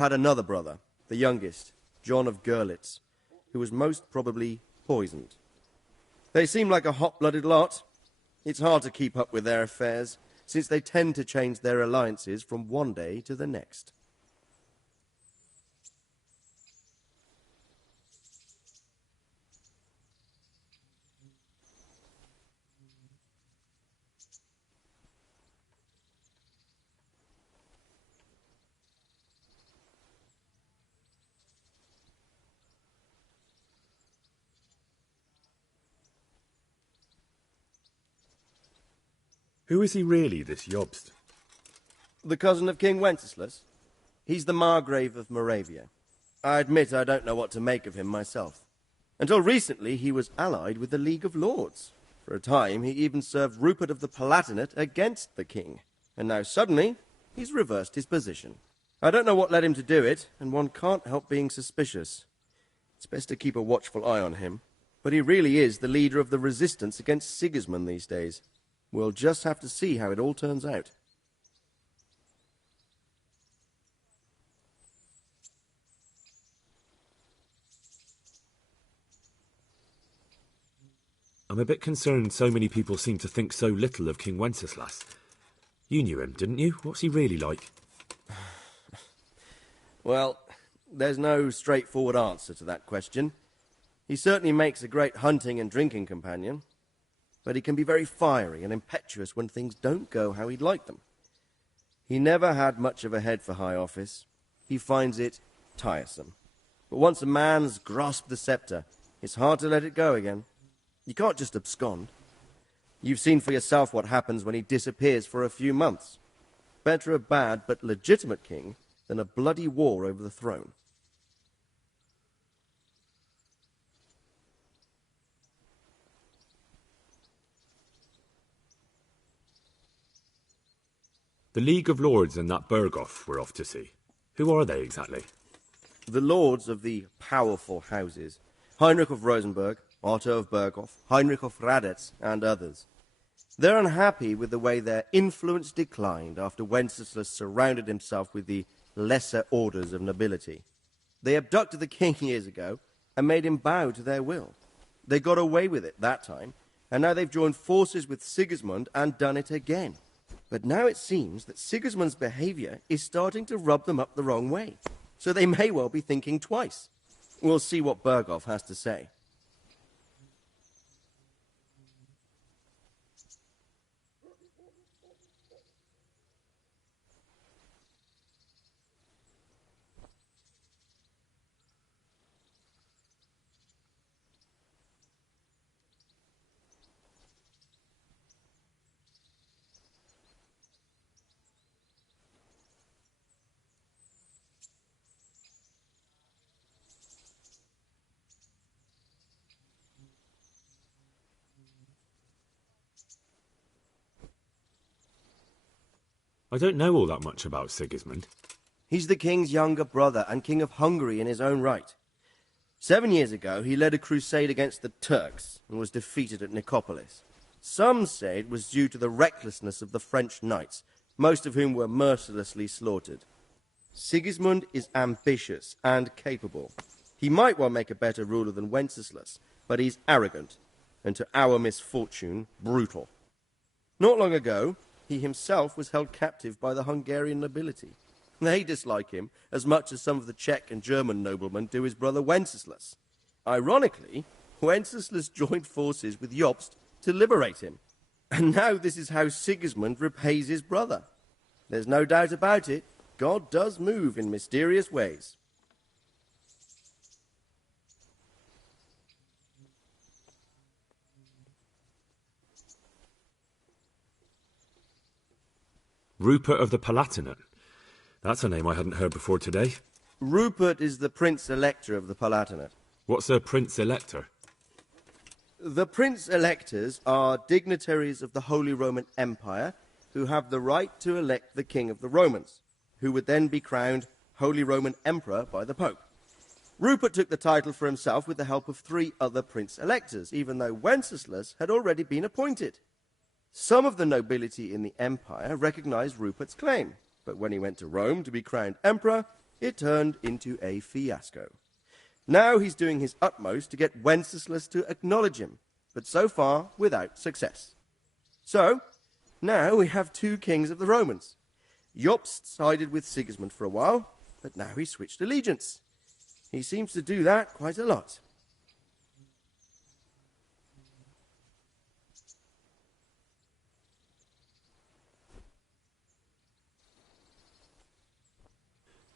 Had another brother, the youngest, John of Görlitz, who was most probably poisoned. They seem like a hot-blooded lot. It's hard to keep up with their affairs, since they tend to change their alliances from one day to the next. Who is he really, this Jobst? The cousin of King Wenceslas. He's the Margrave of Moravia. I admit I don't know what to make of him myself. Until recently, he was allied with the League of Lords. For a time, he even served Rupert of the Palatinate against the king. And now suddenly, he's reversed his position. I don't know what led him to do it, and one can't help being suspicious. It's best to keep a watchful eye on him. But he really is the leader of the resistance against Sigismund these days. We'll just have to see how it all turns out. I'm a bit concerned so many people seem to think so little of King Wenceslas. You knew him, didn't you? What's he really like? Well, there's no straightforward answer to that question. He certainly makes a great hunting and drinking companion. But he can be very fiery and impetuous when things don't go how he'd like them. He never had much of a head for high office. He finds it tiresome. But once a man's grasped the scepter, it's hard to let it go again. You can't just abscond. You've seen for yourself what happens when he disappears for a few months. Better a bad but legitimate king than a bloody war over the throne. The League of Lords and that Berghoff we're off to see. Who are they exactly? The lords of the powerful houses. Heinrich of Rosenberg, Otto of Berghoff, Heinrich of Radetz, and others. They're unhappy with the way their influence declined after Wenceslas surrounded himself with the lesser orders of nobility. They abducted the king years ago and made him bow to their will. They got away with it that time, and now they've joined forces with Sigismund and done it again. But now it seems that Sigismund's behavior is starting to rub them up the wrong way. So they may well be thinking twice. We'll see what Berghoff has to say. I don't know all that much about Sigismund. He's the king's younger brother and king of Hungary in his own right. 7 years ago, he led a crusade against the Turks and was defeated at Nicopolis. Some say it was due to the recklessness of the French knights, most of whom were mercilessly slaughtered. Sigismund is ambitious and capable. He might well make a better ruler than Wenceslas, but he's arrogant, and to our misfortune, brutal. Not long ago, he himself was held captive by the Hungarian nobility. They dislike him as much as some of the Czech and German noblemen do his brother Wenceslas. Ironically, Wenceslas joined forces with Jobst to liberate him. And now this is how Sigismund repays his brother. There's no doubt about it, God does move in mysterious ways. Rupert of the Palatinate. That's a name I hadn't heard before today. Rupert is the Prince-Elector of the Palatinate. What's a Prince-Elector? The Prince-Electors are dignitaries of the Holy Roman Empire who have the right to elect the King of the Romans, who would then be crowned Holy Roman Emperor by the Pope. Rupert took the title for himself with the help of 3 other Prince-Electors, even though Wenceslas had already been appointed. Some of the nobility in the empire recognized Rupert's claim, but when he went to Rome to be crowned emperor, It turned into a fiasco. Now he's doing his utmost to get Wenceslas to acknowledge him, but so far without success. So, now we have two kings of the Romans. Jobst sided with Sigismund for a while, but now he's switched allegiance. He seems to do that quite a lot.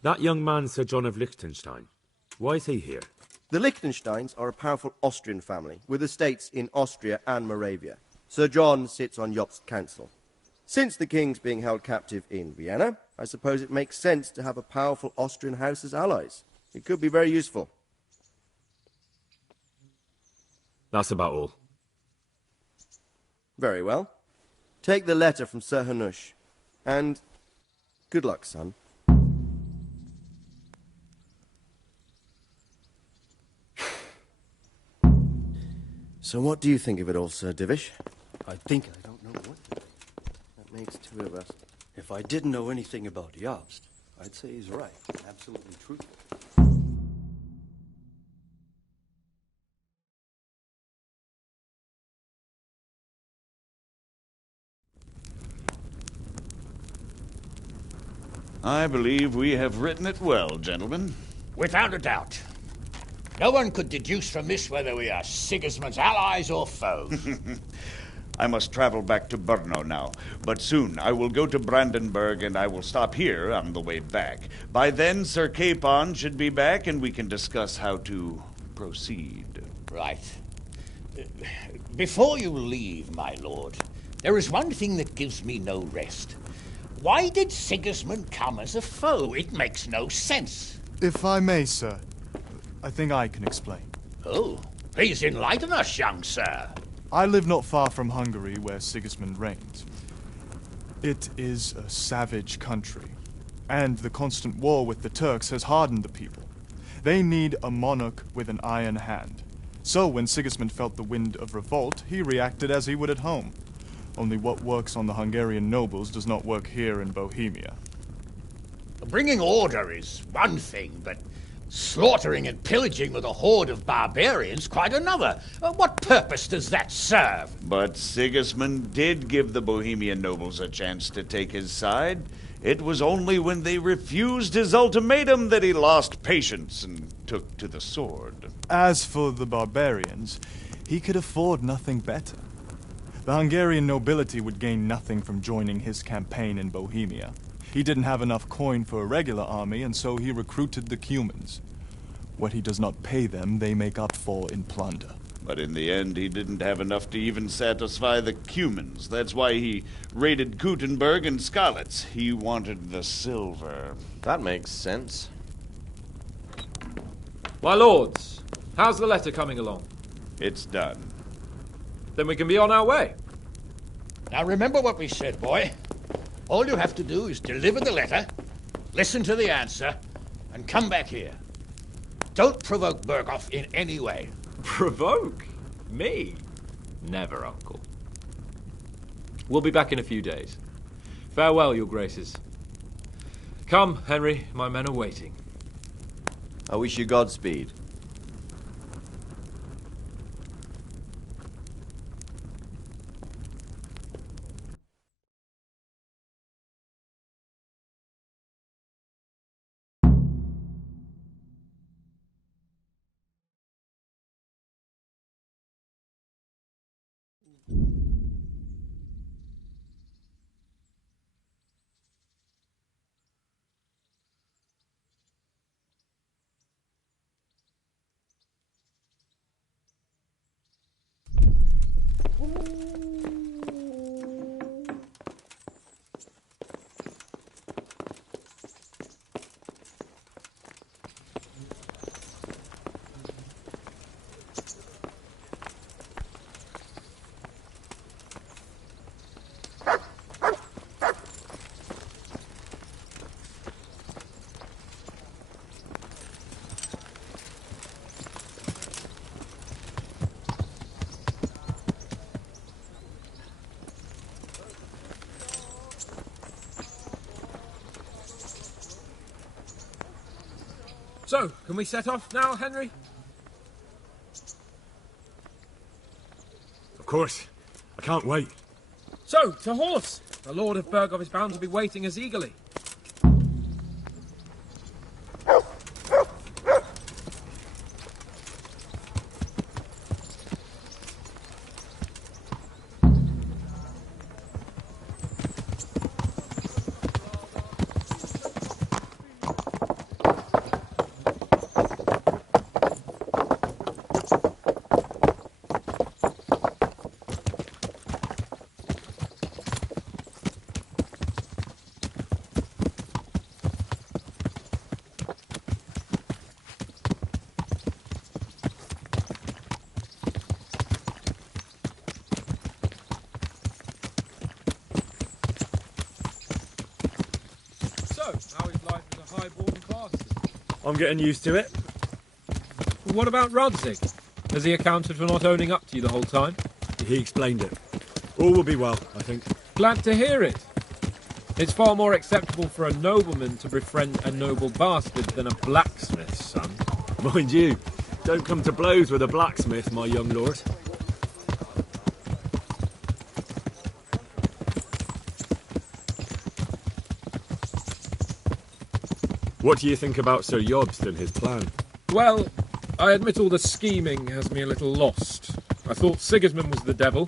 That young man, Sir John of Liechtenstein, why is he here? The Liechtensteins are a powerful Austrian family, with estates in Austria and Moravia. Sir John sits on Jobst's council. Since the king's being held captive in Vienna, I suppose it makes sense to have a powerful Austrian house as allies. It could be very useful. That's about all. Very well. Take the letter from Sir Hanush. And good luck, son. So what do you think of it all, Sir Divish? I think I don't know what to think. That makes two of us. If I didn't know anything about Jobst, I'd say he's right. Absolutely truthful. I believe we have written it well, gentlemen. Without a doubt. No one could deduce from this whether we are Sigismund's allies or foes. I must travel back to Brno now, but soon I will go to Brandenburg and I will stop here on the way back. By then, Sir Capon should be back and we can discuss how to proceed. Right. Before you leave, my lord, there is one thing that gives me no rest. Why did Sigismund come as a foe? It makes no sense. If I may, sir, I think I can explain. Oh, please enlighten us, young sir. I live not far from Hungary, where Sigismund reigns. It is a savage country, and the constant war with the Turks has hardened the people. They need a monarch with an iron hand. So when Sigismund felt the wind of revolt, he reacted as he would at home. Only what works on the Hungarian nobles does not work here in Bohemia. Bringing order is one thing, but slaughtering and pillaging with a horde of barbarians quite another. What purpose does that serve? But Sigismund did give the Bohemian nobles a chance to take his side. It was only when they refused his ultimatum that he lost patience and took to the sword. As for the barbarians, he could afford nothing better. The Hungarian nobility would gain nothing from joining his campaign in Bohemia. He didn't have enough coin for a regular army, and so he recruited the Cumans. What he does not pay them, they make up for in plunder. But in the end, he didn't have enough to even satisfy the Cumans. That's why he raided Kuttenberg and Skalitz. He wanted the silver. That makes sense. My lords, how's the letter coming along? It's done. Then we can be on our way. Now remember what we said, boy. All you have to do is deliver the letter, listen to the answer, and come back here. Don't provoke Berghoff in any way. Provoke? Me? Never, Uncle. We'll be back in a few days. Farewell, your graces. Come, Henry, my men are waiting. I wish you Godspeed. So, can we set off now, Henry? Of course. I can't wait. So, to horse! The Lord of Burgov is bound to be waiting as eagerly. How is life as a highborn bastard? I'm getting used to it. What about Rodzig? Has he accounted for not owning up to you the whole time? He explained it. All will be well, I think. Glad to hear it. It's far more acceptable for a nobleman to befriend a noble bastard than a blacksmith's son. Mind you, don't come to blows with a blacksmith, my young lord. What do you think about Sir Jobst and his plan? Well, I admit all the scheming has me a little lost. I thought Sigismund was the devil,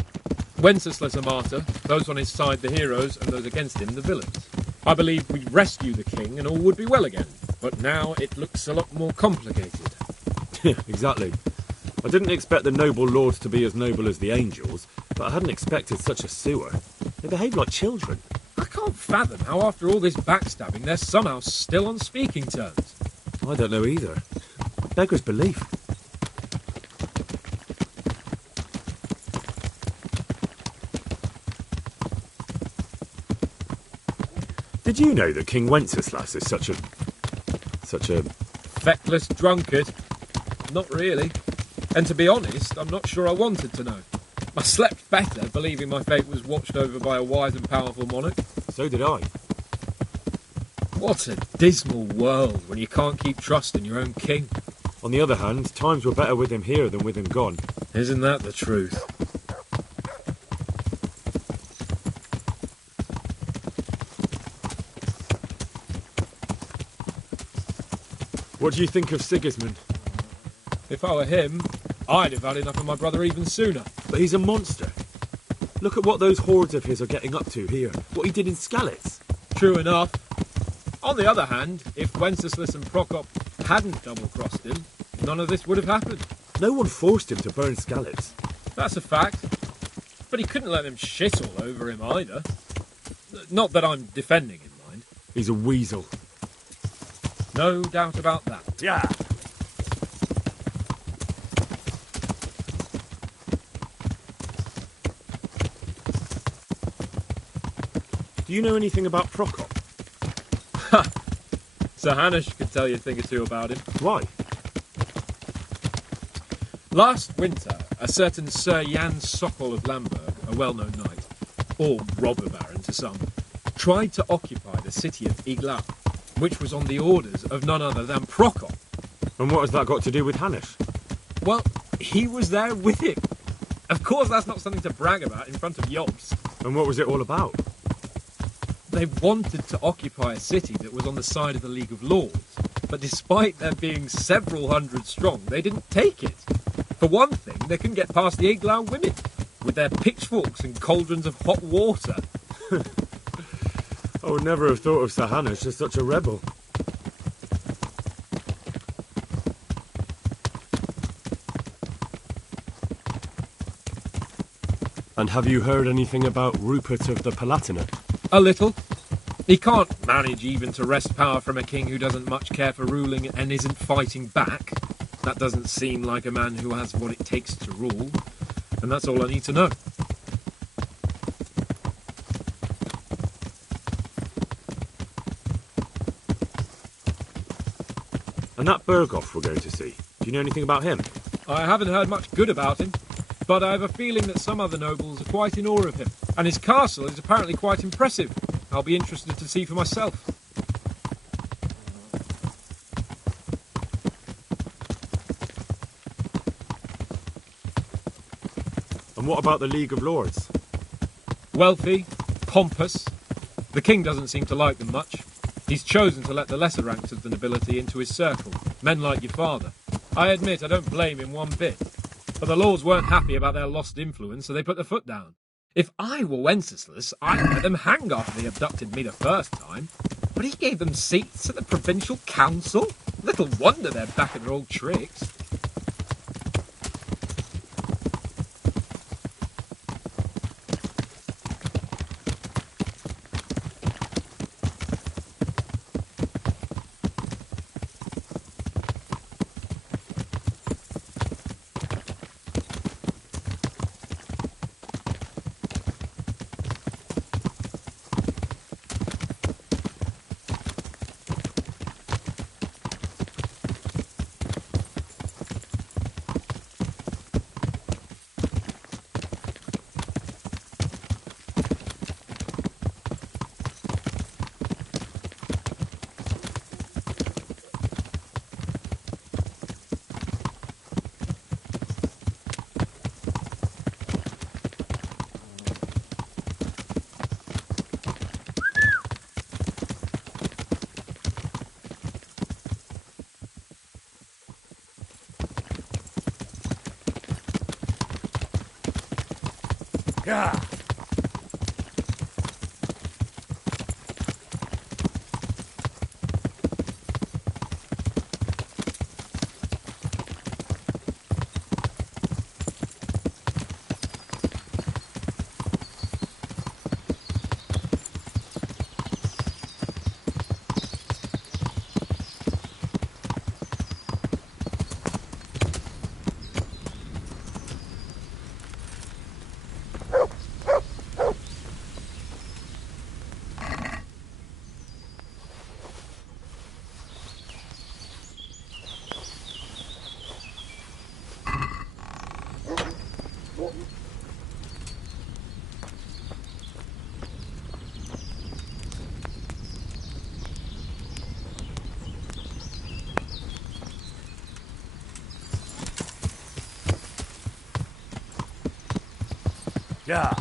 Wenceslas a martyr, those on his side the heroes, and those against him the villains. I believed we'd rescue the king and all would be well again, but now it looks a lot more complicated. Exactly. I didn't expect the noble lords to be as noble as the angels, but I hadn't expected such a sewer. They behave like children. I can't fathom how after all this backstabbing they're somehow still on speaking terms. I don't know either. Beggar's belief. Did you know that King Wenceslas is such a... Feckless drunkard? Not really. And to be honest, I'm not sure I wanted to know. I slept better believing my fate was watched over by a wise and powerful monarch. So did I. What a dismal world when you can't keep trust in your own king. On the other hand, times were better with him here than with him gone. Isn't that the truth? What do you think of Sigismund? If I were him, I'd have had enough of my brother even sooner. But he's a monster. Look at what those hordes of his are getting up to here. What he did in Skalitz. True enough. On the other hand, if Wenceslas and Prokop hadn't double-crossed him, none of this would have happened. No one forced him to burn Skalitz. That's a fact. But he couldn't let them shit all over him either. Not that I'm defending him, mind. He's a weasel. No doubt about that. Yeah. Do you know anything about Prokop? Ha! Sir Hanush could tell you a thing or two about him. Why? Last winter, a certain Sir Jan Sokol of Lamberg, a well-known knight, or robber baron to some, tried to occupy the city of Iglau, which was on the orders of none other than Prokop. And what has that got to do with Hanush? Well, he was there with him. Of course that's not something to brag about in front of Jobst. And what was it all about? They wanted to occupy a city that was on the side of the League of Lords, but despite there being several hundred strong, they didn't take it. For one thing, they couldn't get past the Iglau women, with their pitchforks and cauldrons of hot water. I would never have thought of Sir Hanush as such a rebel. And have you heard anything about Rupert of the Palatinate? A little. He can't manage even to wrest power from a king who doesn't much care for ruling and isn't fighting back. That doesn't seem like a man who has what it takes to rule. And that's all I need to know. And that Berghoff we're going to see, do you know anything about him? I haven't heard much good about him, but I have a feeling that some other nobles are quite in awe of him. And his castle is apparently quite impressive. I'll be interested to see for myself. And what about the League of Lords? Wealthy, pompous. The king doesn't seem to like them much. He's chosen to let the lesser ranks of the nobility into his circle, men like your father. I admit I don't blame him one bit. But the lords weren't happy about their lost influence, so they put their foot down. If I were Wenceslas, I'd let them hang after they abducted me the first time. But he gave them seats at the provincial council? Little wonder they're back at their old tricks. Yeah. Yeah.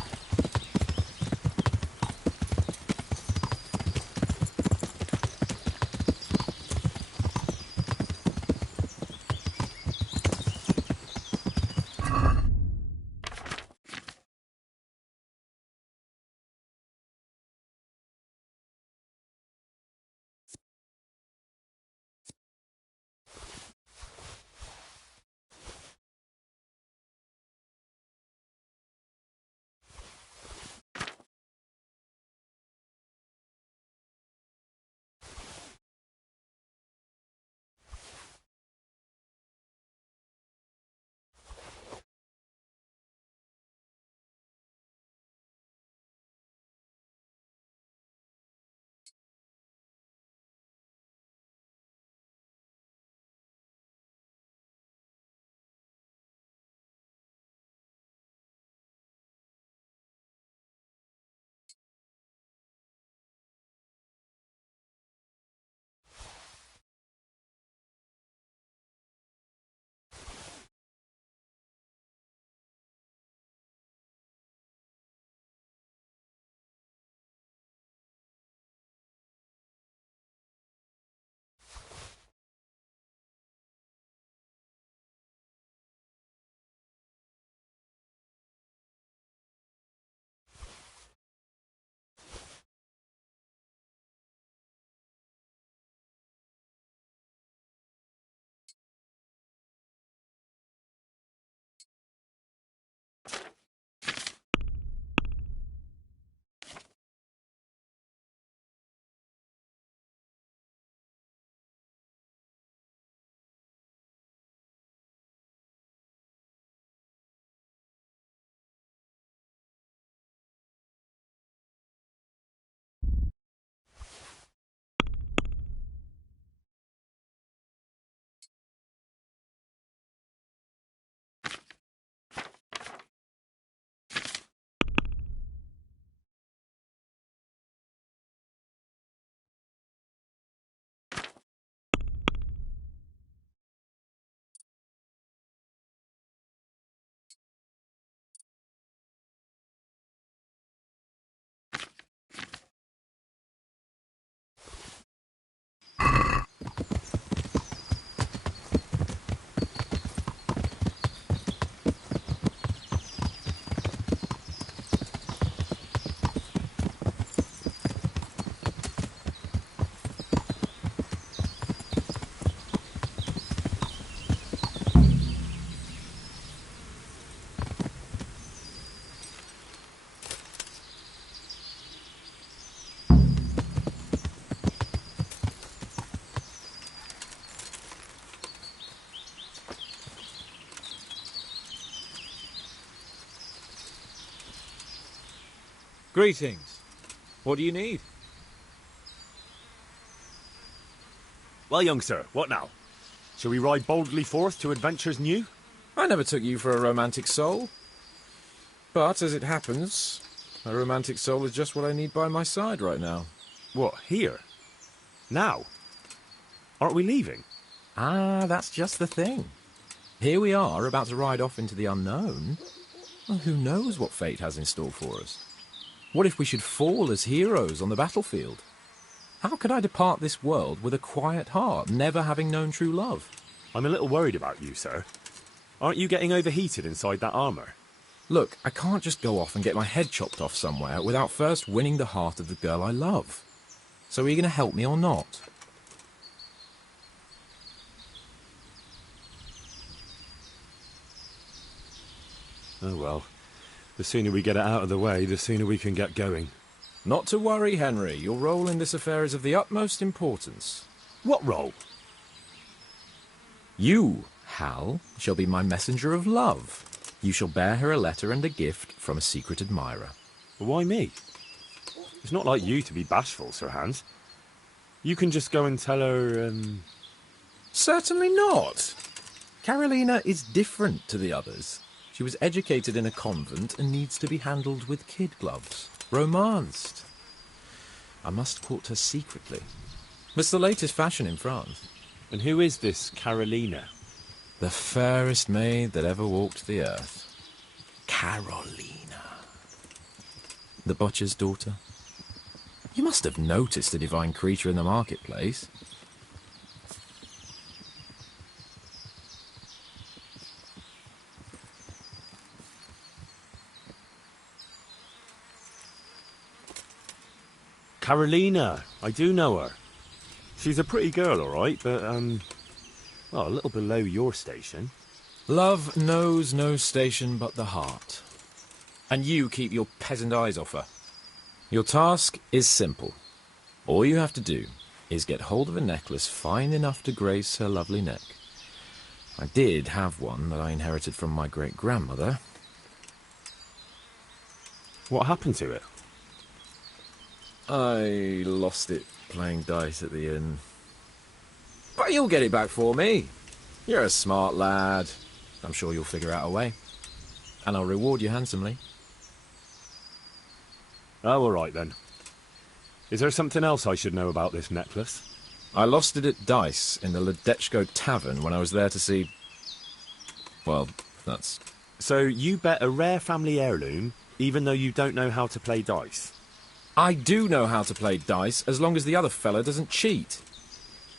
Greetings. What do you need? Well, young sir, what now? Shall we ride boldly forth to adventures new? I never took you for a romantic soul. But, as it happens, a romantic soul is just what I need by my side right now. What, here? Now? Aren't we leaving? Ah, that's just the thing. Here we are, about to ride off into the unknown. Well, who knows what fate has in store for us? What if we should fall as heroes on the battlefield? How could I depart this world with a quiet heart, never having known true love? I'm a little worried about you, sir. Aren't you getting overheated inside that armour? Look, I can't just go off and get my head chopped off somewhere without first winning the heart of the girl I love. So are you going to help me or not? Oh well. The sooner we get it out of the way, the sooner we can get going. Not to worry, Henry. Your role in this affair is of the utmost importance. What role? You, Hal, shall be my messenger of love. You shall bear her a letter and a gift from a secret admirer. Why me? It's not like you to be bashful, Sir Hans. You can just go and tell her, Certainly not. Carolina is different to the others. She was educated in a convent and needs to be handled with kid gloves. Romanced. I must court her secretly. It's the latest fashion in France. And who is this Carolina? The fairest maid that ever walked the earth. Carolina. The butcher's daughter. You must have noticed the divine creature in the marketplace. Carolina. I do know her. She's a pretty girl, all right, but, well, a little below your station. Love knows no station but the heart. And you keep your peasant eyes off her. Your task is simple. All you have to do is get hold of a necklace fine enough to grace her lovely neck. I did have one that I inherited from my great-grandmother. What happened to it? I lost it playing dice at the inn. But you'll get it back for me. You're a smart lad. I'm sure you'll figure out a way. And I'll reward you handsomely. Oh, all right then. Is there something else I should know about this necklace? I lost it at dice in the Ledechko Tavern when I was there to see... Well, that's... So you bet a rare family heirloom, even though you don't know how to play dice? I do know how to play dice, as long as the other fella doesn't cheat.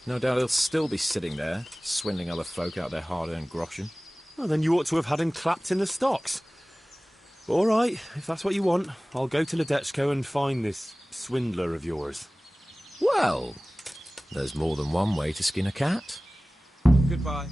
No doubt he'll still be sitting there, swindling other folk out their hard-earned groschen. Well, then you ought to have had him clapped in the stocks. All right, if that's what you want, I'll go to Ledechko and find this swindler of yours. Well, there's more than one way to skin a cat. Goodbye.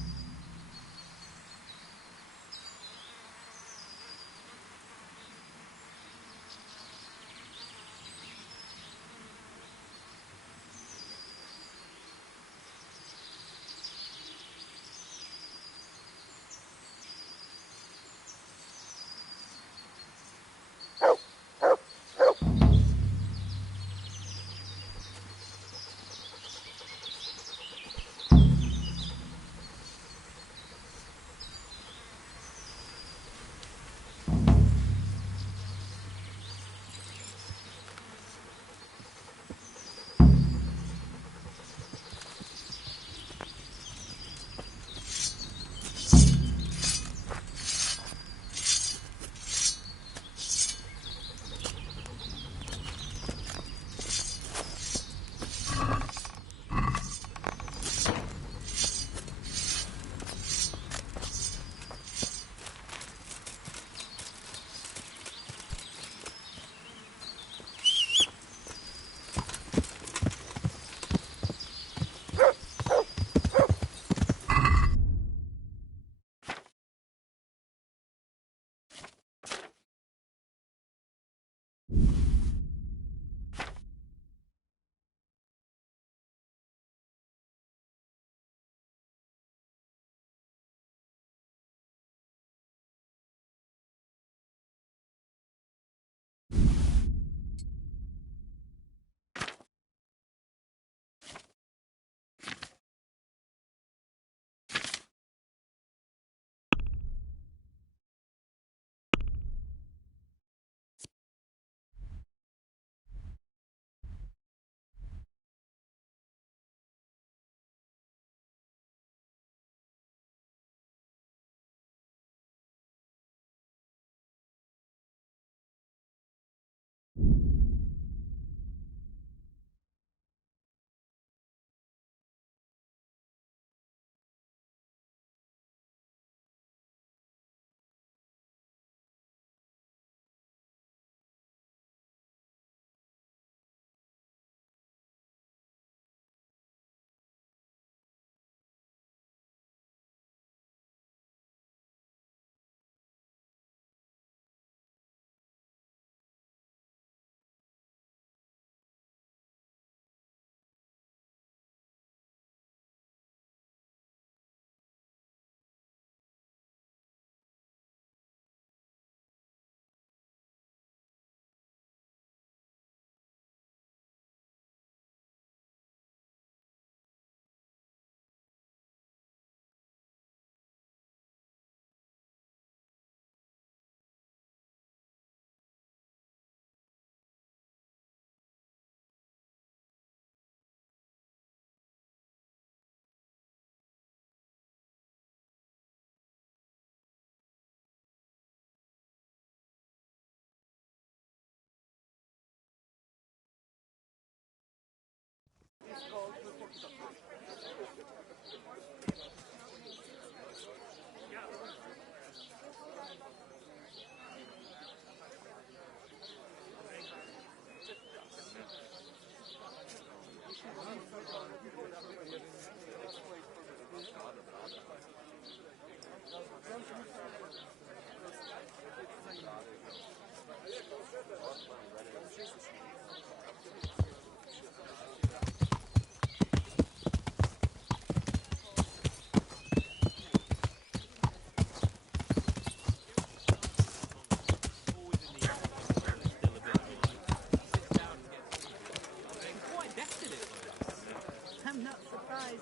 I'm not surprised.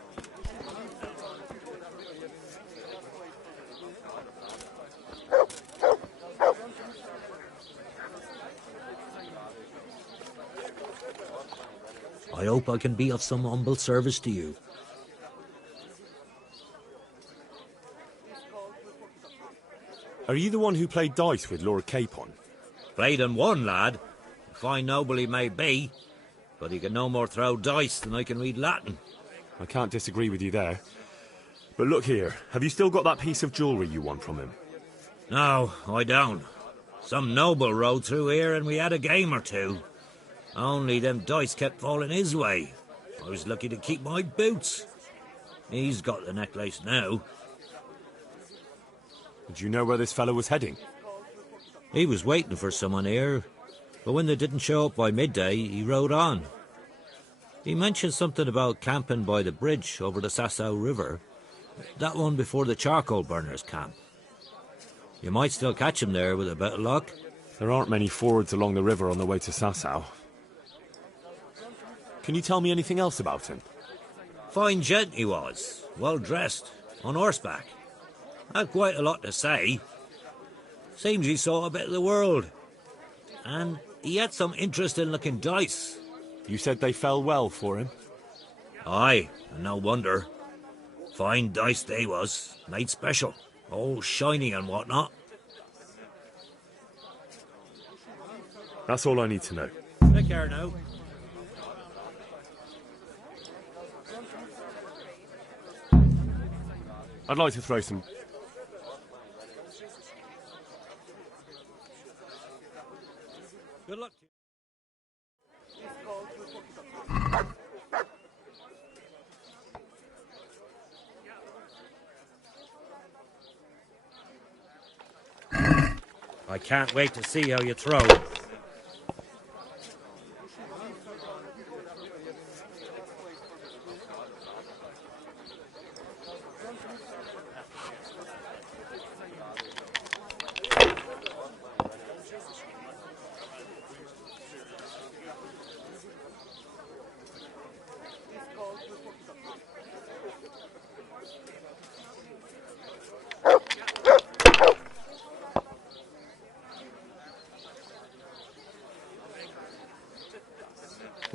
I hope I can be of some humble service to you. Are you the one who played dice with Lord Capon? Played and won, lad. A fine noble he may be, but he can no more throw dice than I can read Latin. I can't disagree with you there. But look here, have you still got that piece of jewellery you won from him? No, I don't. Some noble rode through here and we had a game or two. Only them dice kept falling his way. I was lucky to keep my boots. He's got the necklace now. Did you know where this fellow was heading? He was waiting for someone here, but when they didn't show up by midday, he rode on. He mentioned something about camping by the bridge over the Sasau River. That one before the charcoal burners camp. You might still catch him there with a bit of luck. There aren't many fords along the river on the way to Sasau. Can you tell me anything else about him? Fine gent he was, well dressed, on horseback. Had quite a lot to say. Seems he saw a bit of the world. And he had some interesting looking dice. You said they fell well for him? Aye, and no wonder. Fine dice they was, made special, all shiny and whatnot. That's all I need to know. Take care now. I'd like to throw some... Good luck to you. I can't wait to see how you throw.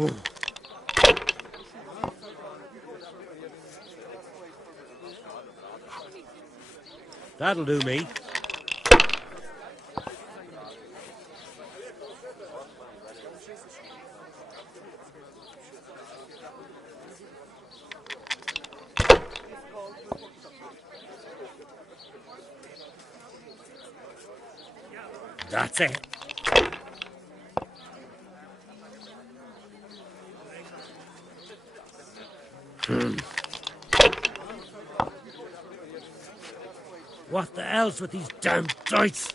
Ooh. That'll do me. That's it. What the hell's with these damn dice?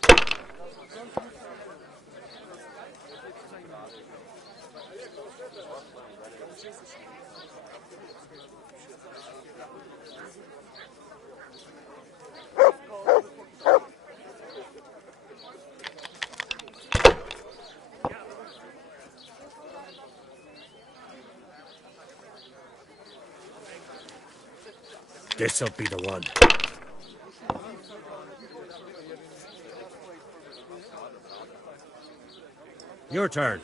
This'll be the one. Your turn.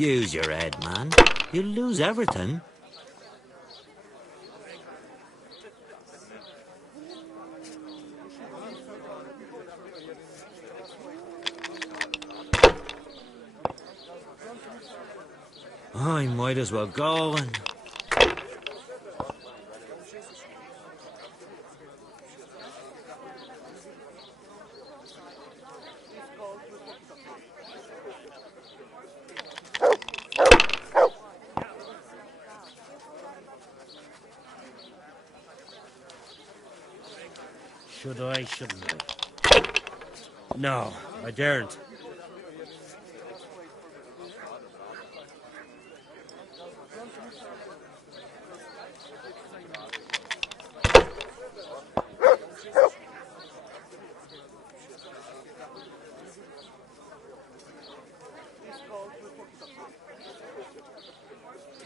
Use your head, man. You'll lose everything. I might as well go and... Should I, shouldn't I? No, I daren't.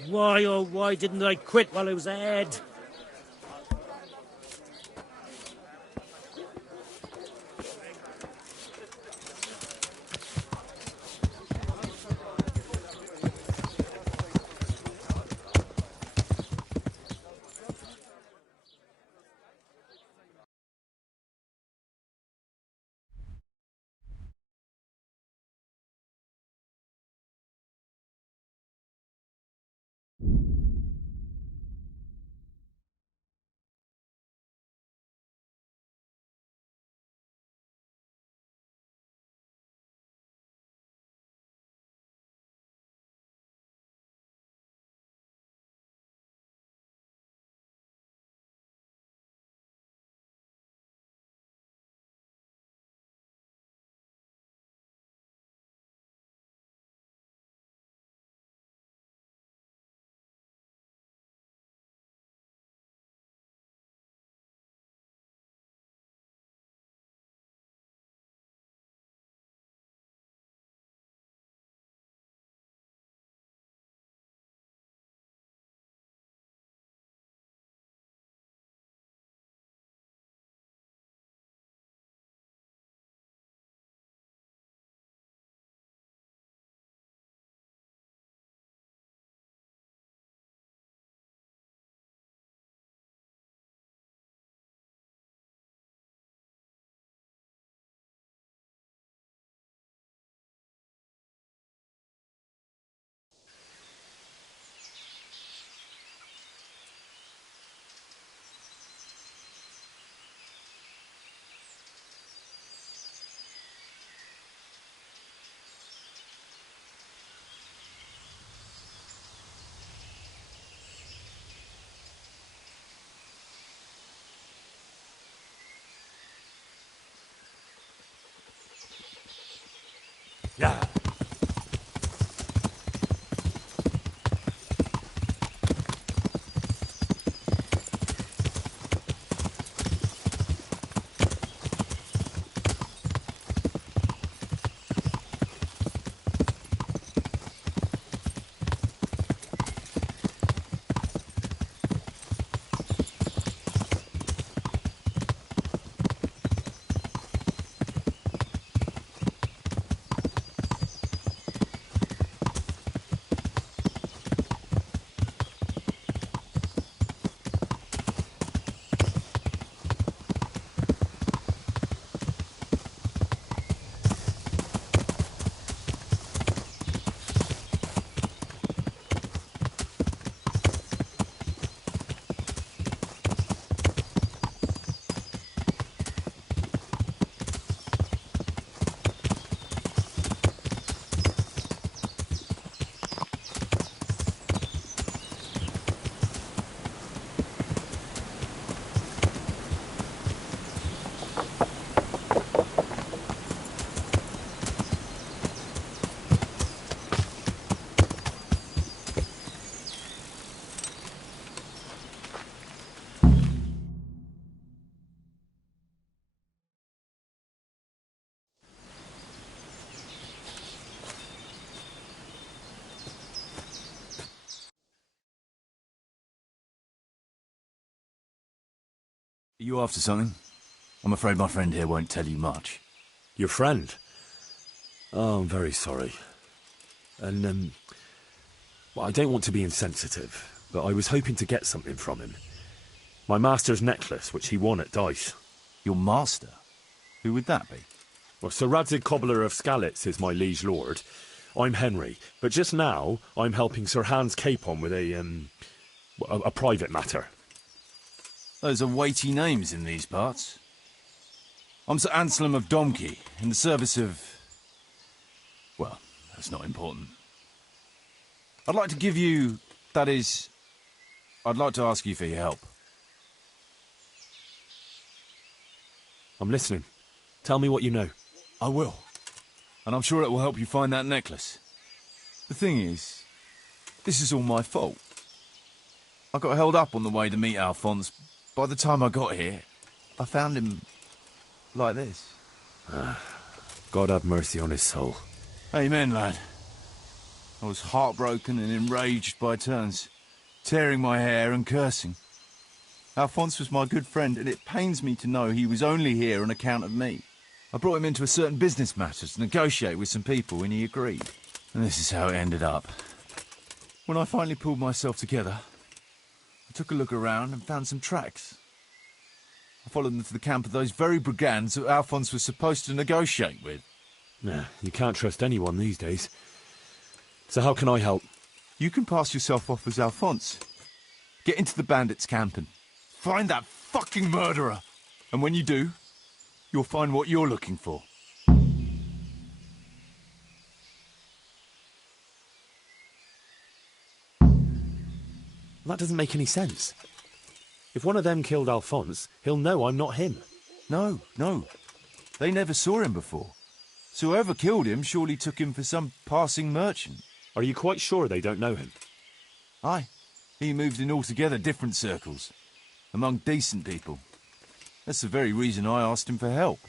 Why, oh, why didn't I quit while I was ahead? Yeah. Are you after something? I'm afraid my friend here won't tell you much. Your friend? Oh, I'm very sorry. And, Well, I don't want to be insensitive, but I was hoping to get something from him. My master's necklace, which he won at dice. Your master? Who would that be? Well, Sir Radzig Cobbler of Skalitz is my liege lord. I'm Henry, but just now I'm helping Sir Hans Capon with a private matter. Those are weighty names in these parts. I'm Sir Anselm of Domkey, in the service of... well, that's not important. I'd like to give you... that is... I'd like to ask you for your help. I'm listening. Tell me what you know. I will. And I'm sure it will help you find that necklace. The thing is, this is all my fault. I got held up on the way to meet Alphonse. By the time I got here, I found him like this. God have mercy on his soul. Amen, lad. I was heartbroken and enraged by turns, tearing my hair and cursing. Alphonse was my good friend, and it pains me to know he was only here on account of me. I brought him into a certain business matter to negotiate with some people, and he agreed. And this is how it ended up. When I finally pulled myself together, I took a look around and found some tracks. I followed them to the camp of those very brigands that Alphonse was supposed to negotiate with. Nah, you can't trust anyone these days. So how can I help? You can pass yourself off as Alphonse. Get into the bandits' camp and find that fucking murderer. And when you do, you'll find what you're looking for. That doesn't make any sense. If one of them killed Alphonse, he'll know I'm not him. No. They never saw him before. So whoever killed him surely took him for some passing merchant. Are you quite sure they don't know him? Aye. He moved in altogether different circles, among decent people. That's the very reason I asked him for help.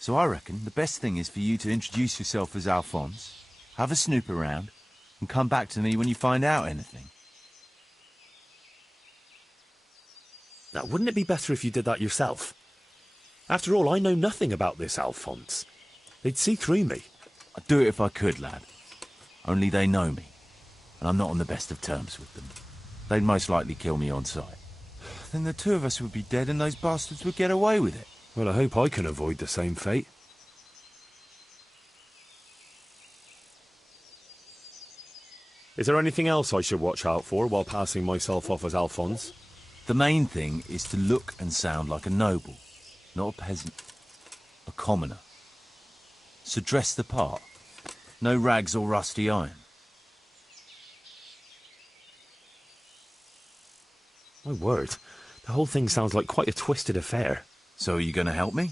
So I reckon the best thing is for you to introduce yourself as Alphonse, have a snoop around, and come back to me when you find out anything. Now, wouldn't it be better if you did that yourself? After all, I know nothing about this Alphonse. They'd see through me. I'd do it if I could, lad. Only they know me, and I'm not on the best of terms with them. They'd most likely kill me on sight. Then the two of us would be dead and those bastards would get away with it. Well, I hope I can avoid the same fate. Is there anything else I should watch out for while passing myself off as Alphonse? The main thing is to look and sound like a noble, not a peasant. A commoner. So dress the part. No rags or rusty iron. My word, the whole thing sounds like quite a twisted affair. So are you going to help me?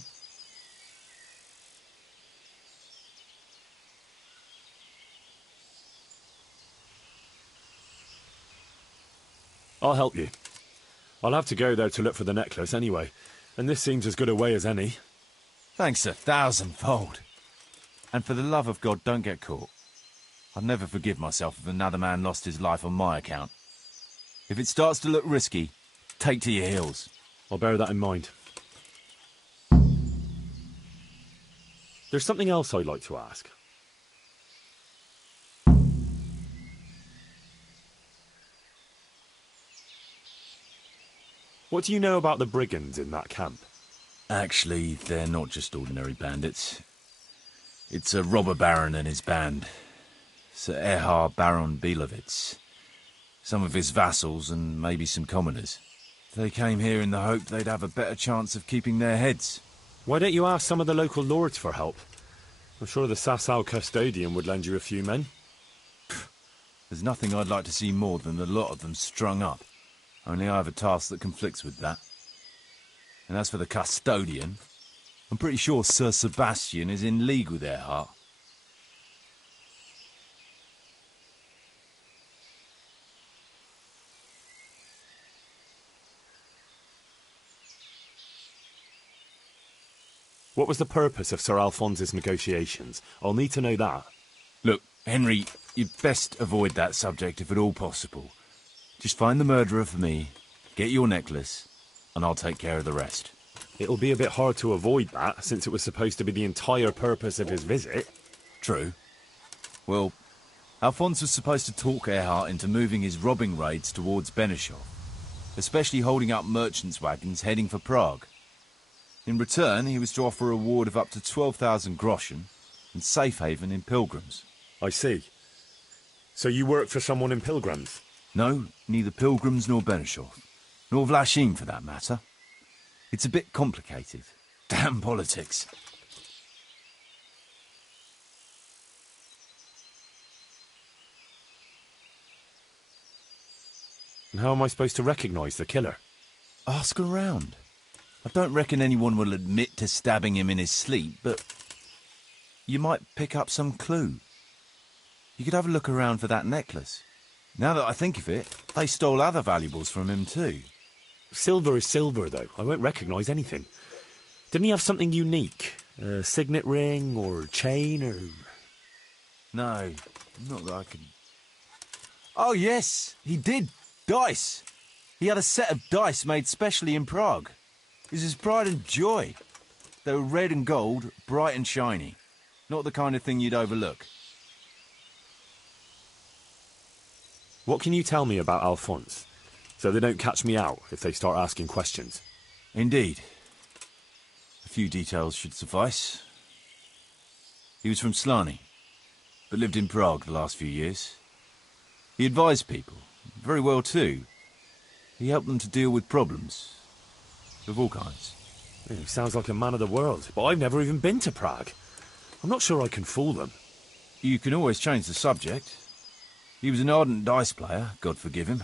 I'll help you. I'll have to go there to look for the necklace anyway, and this seems as good a way as any. Thanks 1,000-fold. And for the love of God, don't get caught. I'd never forgive myself if another man lost his life on my account. If it starts to look risky, take to your heels. I'll bear that in mind. There's something else I'd like to ask. What do you know about the brigands in that camp? Actually, they're not just ordinary bandits. It's a robber baron and his band. Sir Erhard Baron Bielowitz. Some of his vassals and maybe some commoners. They came here in the hope they'd have a better chance of keeping their heads. Why don't you ask some of the local lords for help? I'm sure the Sasau custodian would lend you a few men. There's nothing I'd like to see more than the lot of them strung up. Only I have a task that conflicts with that. And as for the custodian, I'm pretty sure Sir Sebastian is in league with Erhard. What was the purpose of Sir Alphonse's negotiations? I'll need to know that. Look, Henry, you'd best avoid that subject if at all possible. Just find the murderer for me, get your necklace, and I'll take care of the rest. It'll be a bit hard to avoid that, since it was supposed to be the entire purpose of his visit. True. Well, Alphonse was supposed to talk Erhard into moving his robbing raids towards Benešov, especially holding up merchants' wagons heading for Prague. In return, he was to offer a reward of up to 12,000 groschen and safe haven in Pilgrims. I see. So you work for someone in Pilgrims? No, neither Pilgrims nor Benešov. Nor Vlachim, for that matter. It's a bit complicated. Damn politics. And how am I supposed to recognise the killer? Ask around. I don't reckon anyone will admit to stabbing him in his sleep, but you might pick up some clue. You could have a look around for that necklace. Now that I think of it, they stole other valuables from him too. Silver is silver, though. I won't recognise anything. Didn't he have something unique? A signet ring or chain or... No, not that I can... Oh yes, he did. Dice. He had a set of dice made specially in Prague. It was his pride and joy. They were red and gold, bright and shiny. Not the kind of thing you'd overlook. What can you tell me about Alphonse, so they don't catch me out if they start asking questions? Indeed. A few details should suffice. He was from Slani, but lived in Prague the last few years. He advised people, very well too. He helped them to deal with problems, of all kinds. He sounds like a man of the world, but I've never even been to Prague. I'm not sure I can fool them. You can always change the subject. He was an ardent dice player, God forgive him,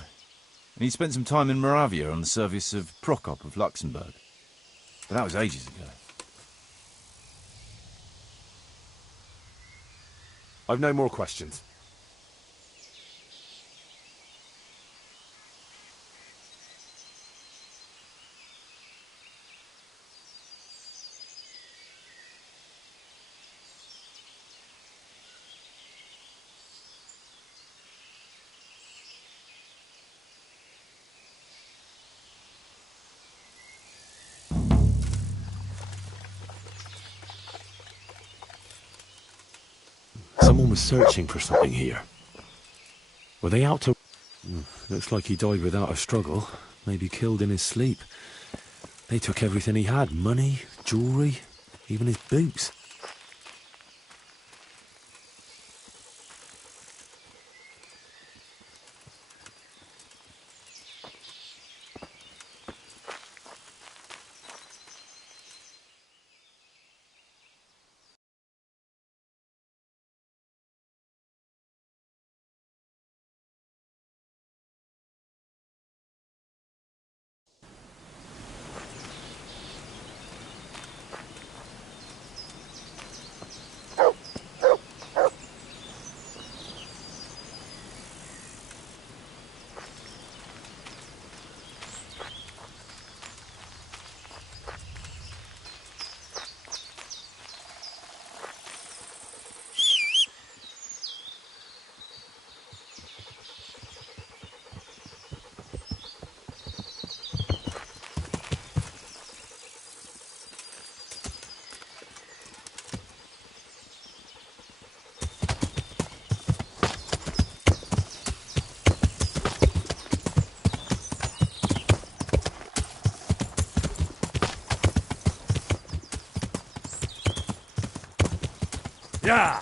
and he spent some time in Moravia on the service of Prokop of Luxembourg. But that was ages ago. I've no more questions. Someone was searching for something here. Were they out to... Looks like he died without a struggle. Maybe killed in his sleep. They took everything he had. Money, jewellery, even his boots. Yeah!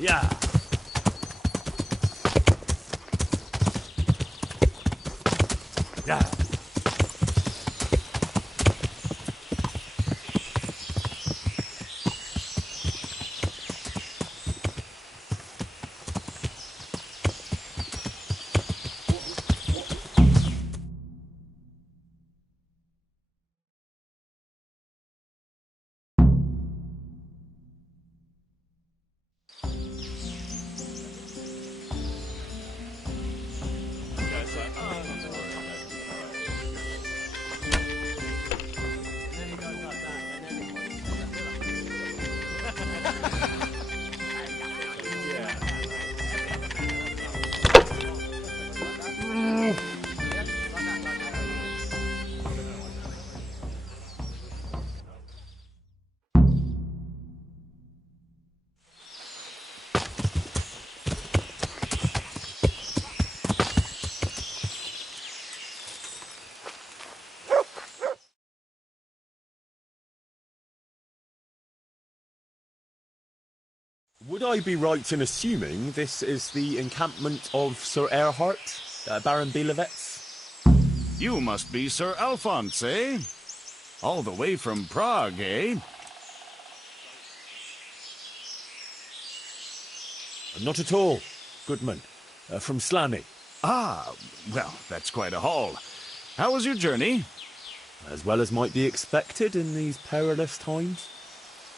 Yeah. Yeah. Would I be right in assuming this is the encampment of Sir Erhard, Baron Bielewitz? You must be Sir Alphonse, eh? All the way from Prague, eh? Not at all, Goodman. From Slaney. Ah, well, that's quite a haul. How was your journey? As well as might be expected in these perilous times.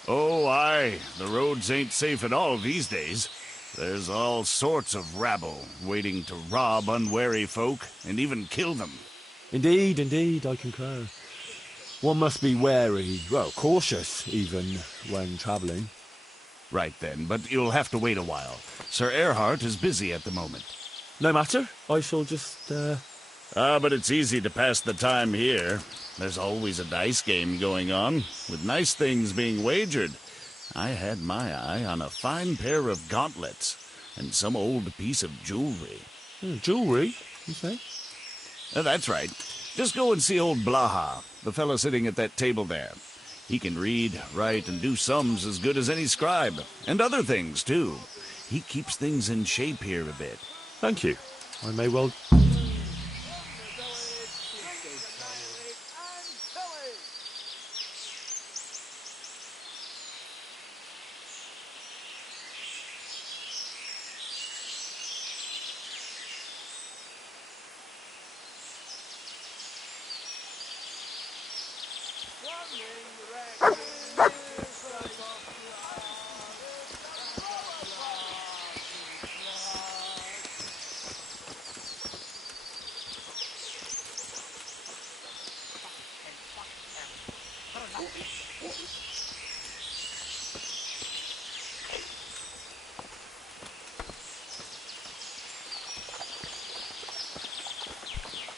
Oh, aye. The roads ain't safe at all these days. There's all sorts of rabble waiting to rob unwary folk and even kill them. Indeed, I concur. One must be wary, well, cautious even, when travelling. Right then, but you'll have to wait a while. Sir Erhard is busy at the moment. No matter. I shall just, but it's easy to pass the time here. There's always a dice game going on, with nice things being wagered. I had my eye on a fine pair of gauntlets, and some old piece of jewelry. Jewelry, you say? That's right. Just go and see old Blaha, the fellow sitting at that table there. He can read, write, and do sums as good as any scribe, and other things, too. He keeps things in shape here a bit. Thank you. I may well...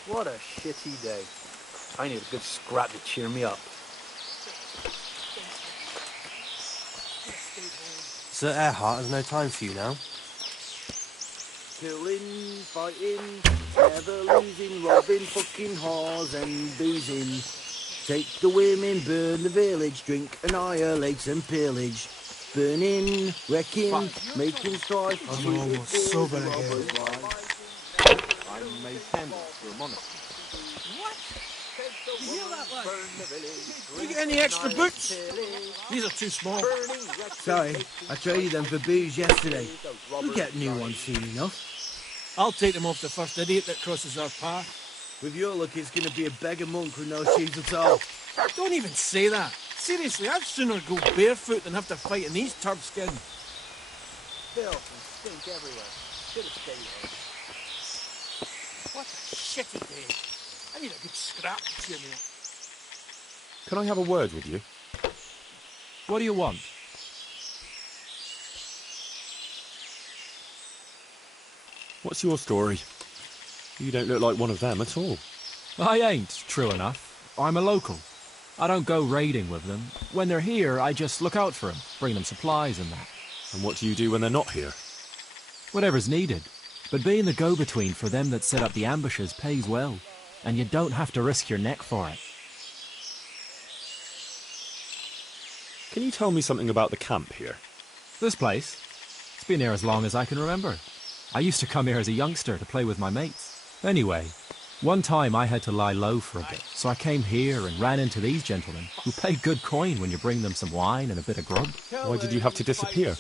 What a shitty day. I need a good scrap to cheer me up. Sir Erhard has no time for you now. Killing, fighting, never losing, robbing, fucking whores and boozing. Take the women, burn the village, drink, annihilate and pillage. Burning, wrecking, making strife. I'm almost sober again. I made candles for a monastery. What? You hear that, lad? You get any extra boots? These are too small. Sorry, I traded them for booze yesterday. We'll get new ones soon enough. I'll take them off the first idiot that crosses our path. With your luck, it's going to be a beggar monk with no shoes at all. Don't even say that. Seriously, I'd sooner go barefoot than have to fight in these turd skins. Filth and stink everywhere. Should have stayed home. What a shitty day. I need a good scrap to cheer me up. Can I have a word with you? What do you want? What's your story? You don't look like one of them at all. I ain't, true enough. I'm a local. I don't go raiding with them. When they're here, I just look out for them, bring them supplies and that. And what do you do when they're not here? Whatever's needed. But being the go-between for them that set up the ambushes pays well, and you don't have to risk your neck for it. Can you tell me something about the camp here? This place? It's been here as long as I can remember. I used to come here as a youngster to play with my mates. Anyway, one time I had to lie low for a bit, so I came here and ran into these gentlemen, who pay good coin when you bring them some wine and a bit of grub. Why did you have to disappear?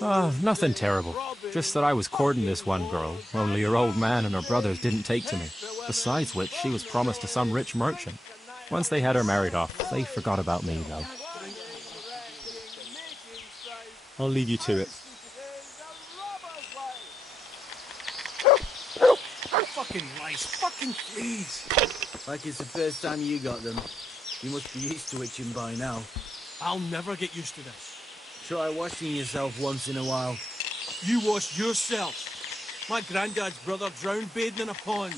Nothing terrible. Just that I was courting this one girl, only her old man and her brothers didn't take to me. Besides which, she was promised to some rich merchant. Once they had her married off, they forgot about me, though. I'll leave you to it. Fucking lice, fucking fleas. Like it's the first time you got them. You must be used to itching by now. I'll never get used to this. Try washing yourself once in a while. You wash yourself. My granddad's brother drowned bathing in a pond.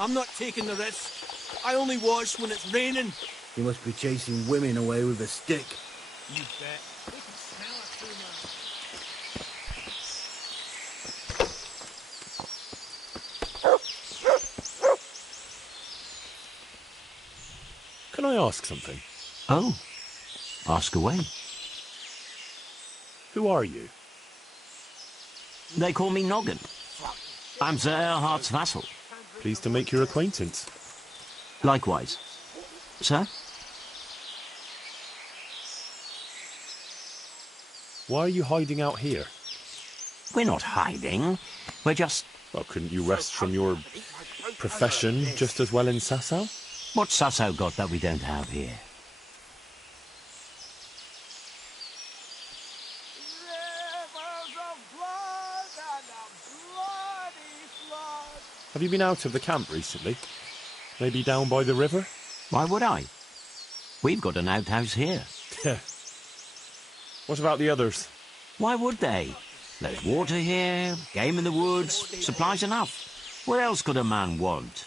I'm not taking the risk. I only wash when it's raining. You must be chasing women away with a stick. You bet. They can smell it too, man. Can I ask something? Oh, ask away. Who are you? They call me Noggin. I'm Sir Erhard's vassal. Pleased to make your acquaintance. Likewise. Sir? Why are you hiding out here? We're not hiding. We're just... Well, couldn't you rest from your profession just as well in Sasau? What's Sasau got that we don't have here? Have you been out of the camp recently? Maybe down by the river? Why would I? We've got an outhouse here. What about the others? Why would they? There's water here, game in the woods, supplies enough. What else could a man want?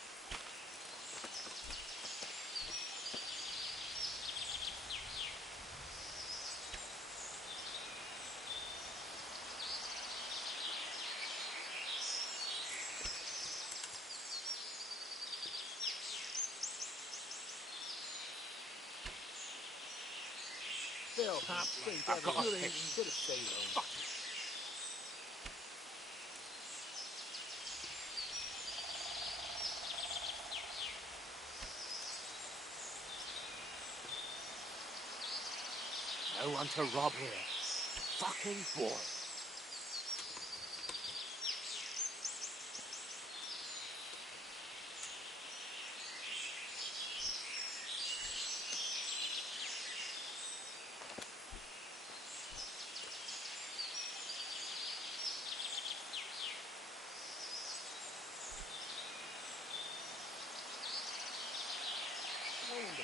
I've got a fuck. No one to rob here. Fucking boy.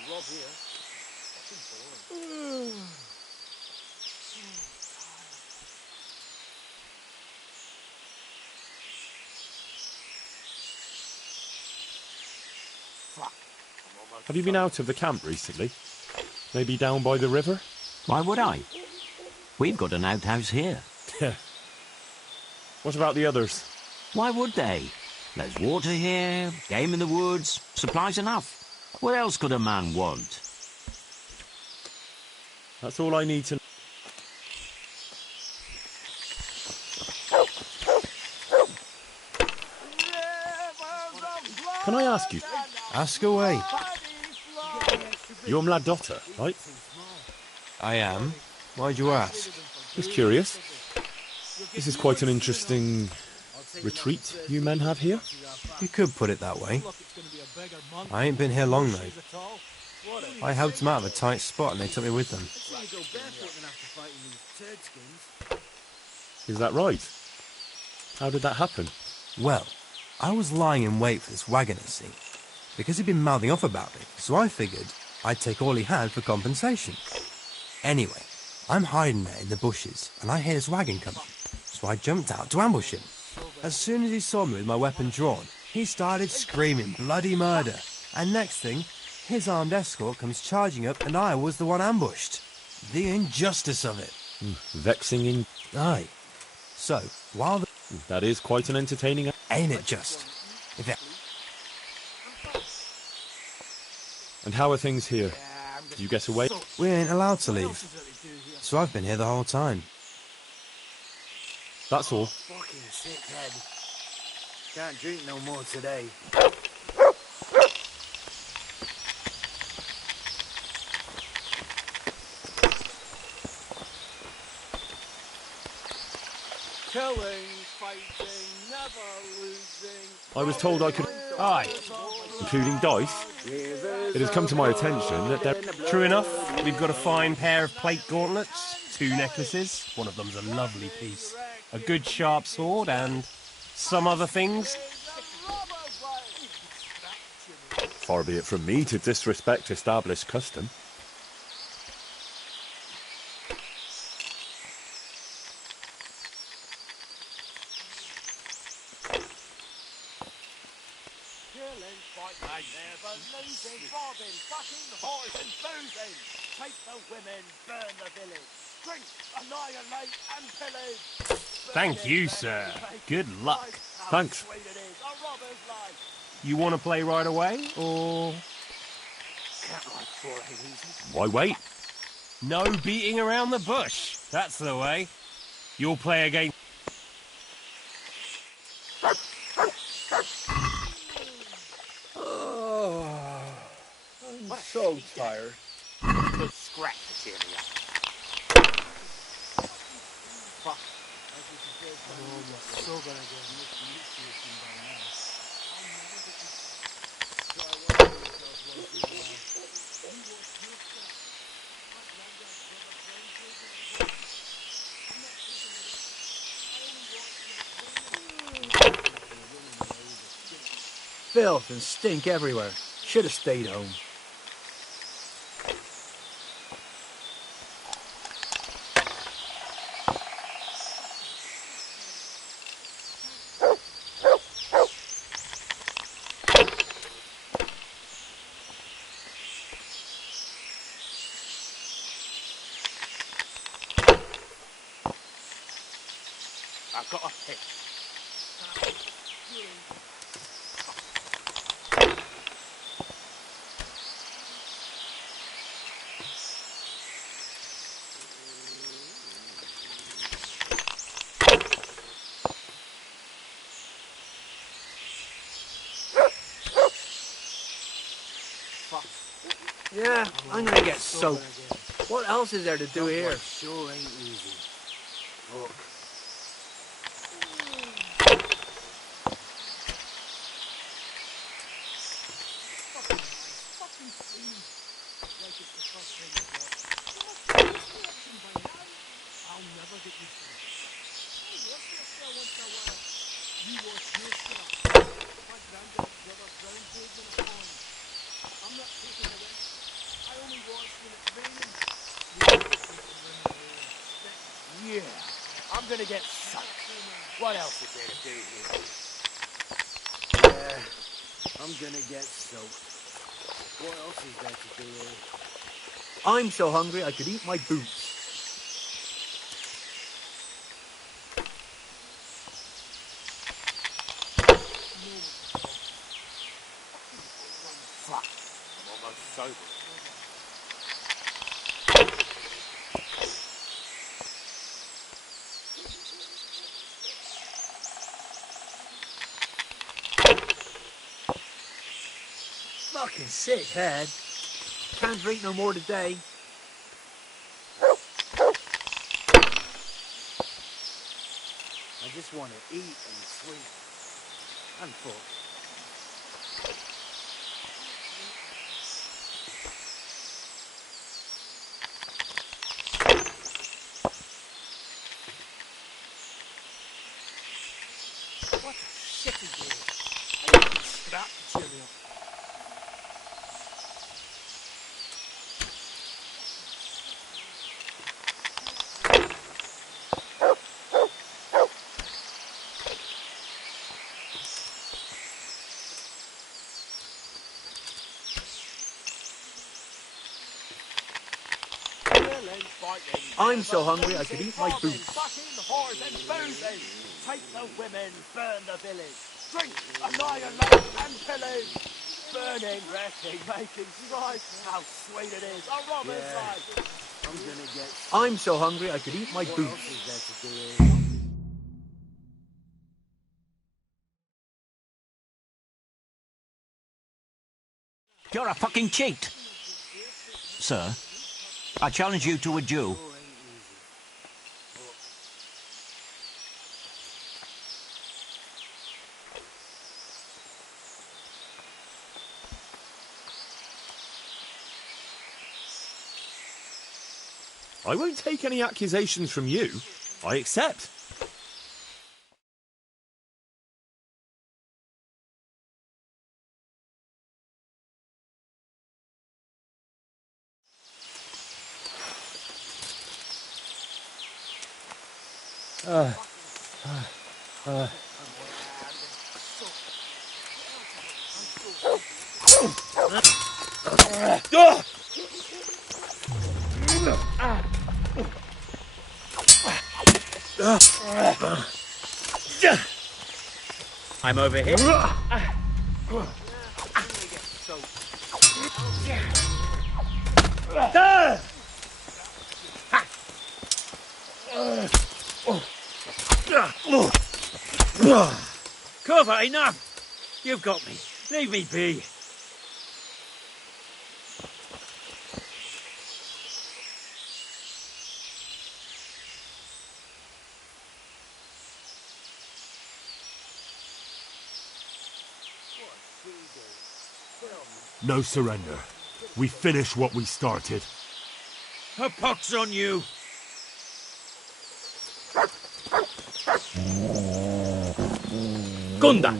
Rob here. Fucking boring. Fuck. Have you been out of the camp recently? Maybe down by the river? Why would I? We've got an outhouse here. What about the others? Why would they? There's water here, game in the woods, supplies enough. What else could a man want? That's all I need to know. Can I ask you? Ask away. You're Mladotta, right? I am. Why'd you ask? Just curious. This is quite an interesting retreat you men have here. You could put it that way. I ain't been here long, though. I helped them out of a tight spot and they took me with them. Is that right? How did that happen? Well, I was lying in wait for this wagoner, see, because he'd been mouthing off about me, so I figured I'd take all he had for compensation. Anyway, I'm hiding there in the bushes, and I hear this wagon coming, so I jumped out to ambush him. As soon as he saw me with my weapon drawn, he started screaming bloody murder, and next thing, his armed escort comes charging up, and I was the one ambushed. The injustice of it. Vexing in... Aye. So, while the... That is quite an entertaining... Ain't it just? If it... And how are things here? Did you get away? We ain't allowed to leave. So I've been here the whole time. That's all. Fucking sick head. Can't drink no more today. Killing, fighting, never losing. I was told I could... Aye. Including dice? It has come to my attention that there... True enough. We've got a fine pair of plate gauntlets, 2 necklaces, one of them's a lovely piece, a good sharp sword, and some other things. Far be it from me to disrespect established custom. Killing, fighting, never losing. Robbing, fucking, whoring, boozing. Take the women, burn the village. Drink, annihilate, and pillage. Thank you, sir. Good luck. Thanks. You want to play right away, or...? Why wait? No beating around the bush. That's the way. You'll play again. Oh, I'm so tired. Good scrap to cheer me up. Fuck. So gonna get Filth and stink everywhere. Should have stayed home. I've got a hit. Yeah, I'm gonna get soaked. What else is there to do here? Sure ain't easy. Look. Yeah, I'm gonna get soaked. What else is there to do here? Yeah, I'm gonna get soaked. What else is there to do here? I'm so hungry I could eat my boots. Fuck, I'm almost sober. Fucking sick head. Can't drink no more today. I just want to eat and sleep. And fuck. What the shit is this? I need to scrap to cheer me up. I'm so hungry I could eat my boots. Fucking whores and boozing. Take the women, burn the village. Drink, annihilate and pillage. Burning, wrecking, making strife. How sweet it is. A robber's life. I'm gonna get... I'm so hungry I could eat my What boots. else is there to do here? You're a fucking cheat. Sir, I challenge you to a duel. I won't take any accusations from you. I accept. I'm over here. Cover, enough! You've got me. Leave me be. No surrender. We finish what we started. A pox on you! Gunda!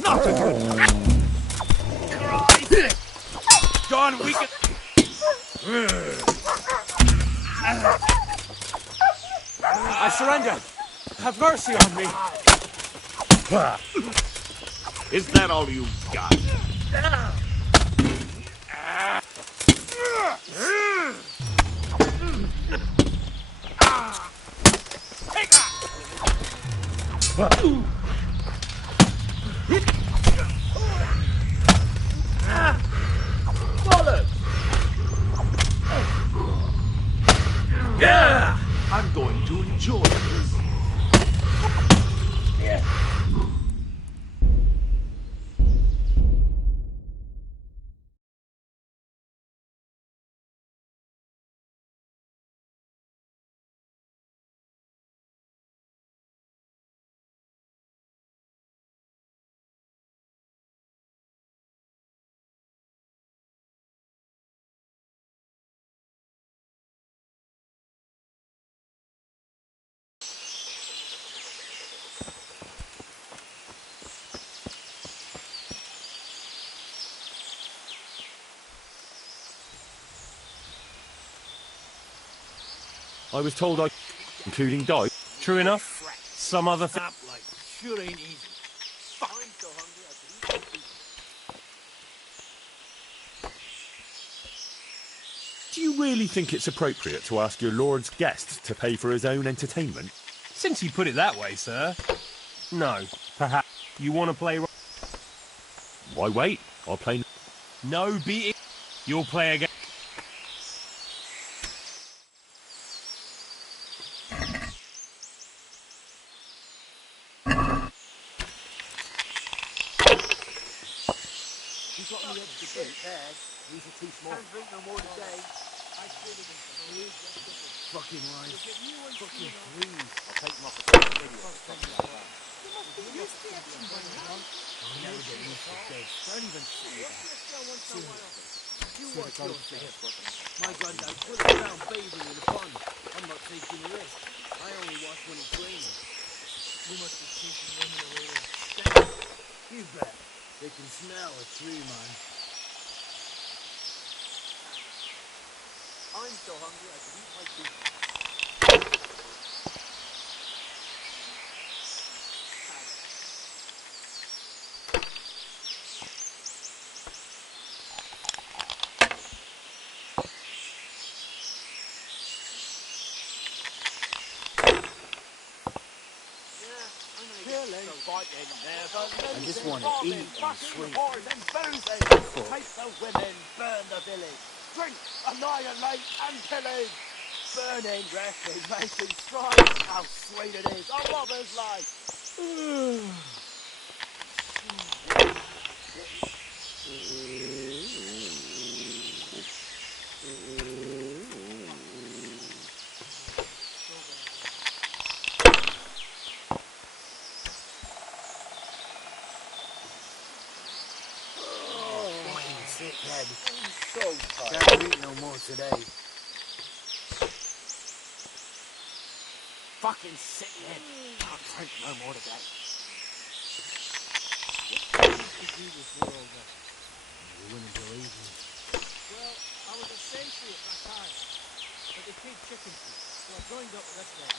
Not a good... John, we can... I surrender! Have mercy on me! Is that all you've got? Yeah! I'm going to enjoy this. I was told including die. True enough. Some other thing. Sure ain't easy. Fuck. I'm so hungry I could eat. Do you really think it's appropriate to ask your lord's guest to pay for his own entertainment? Since you put it that way, sir. No. Perhaps you want to play... Why wait? I'll play... No beating. You'll play again. You got me extra drink, Dad. These are too small. Can't drink no more today. I feel it. Fucking right. Fucking please. I'll take them off the top of the video. You must be used to action by now. I'll never get used to this. Don't even say that. Seriously. You watch yourself. My granddad put it around bathing in a pond. I'm not taking a risk. I only watch when it's raining. You must be chasing women away with a stench. You bet. They can smell a tree, man. I'm so hungry I could eat my food. I just want to eat and sleep. Take the women, burn the village. drink, annihilate and pillage. Burning, wrecking, making strides. How sweet it is, a robber's life. Fucking sick head. So tired. Can't drink no more today. Fucking sick head. Can't drink no more today. You wouldn't believe me. Well, I was a sentry at Black Iron, but they paid chicken feed, so I joined up with this guy.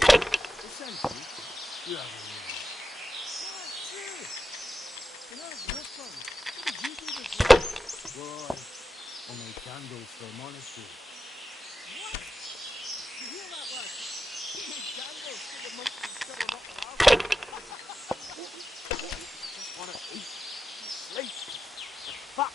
The sentry? You haven't really. No, it's true. When I was with them, what did you do before? Boy, I made candles for a monastery. What? You hear that, lad? He made candles for the monks and shut them up with our Just want to eat and sleep and fuck.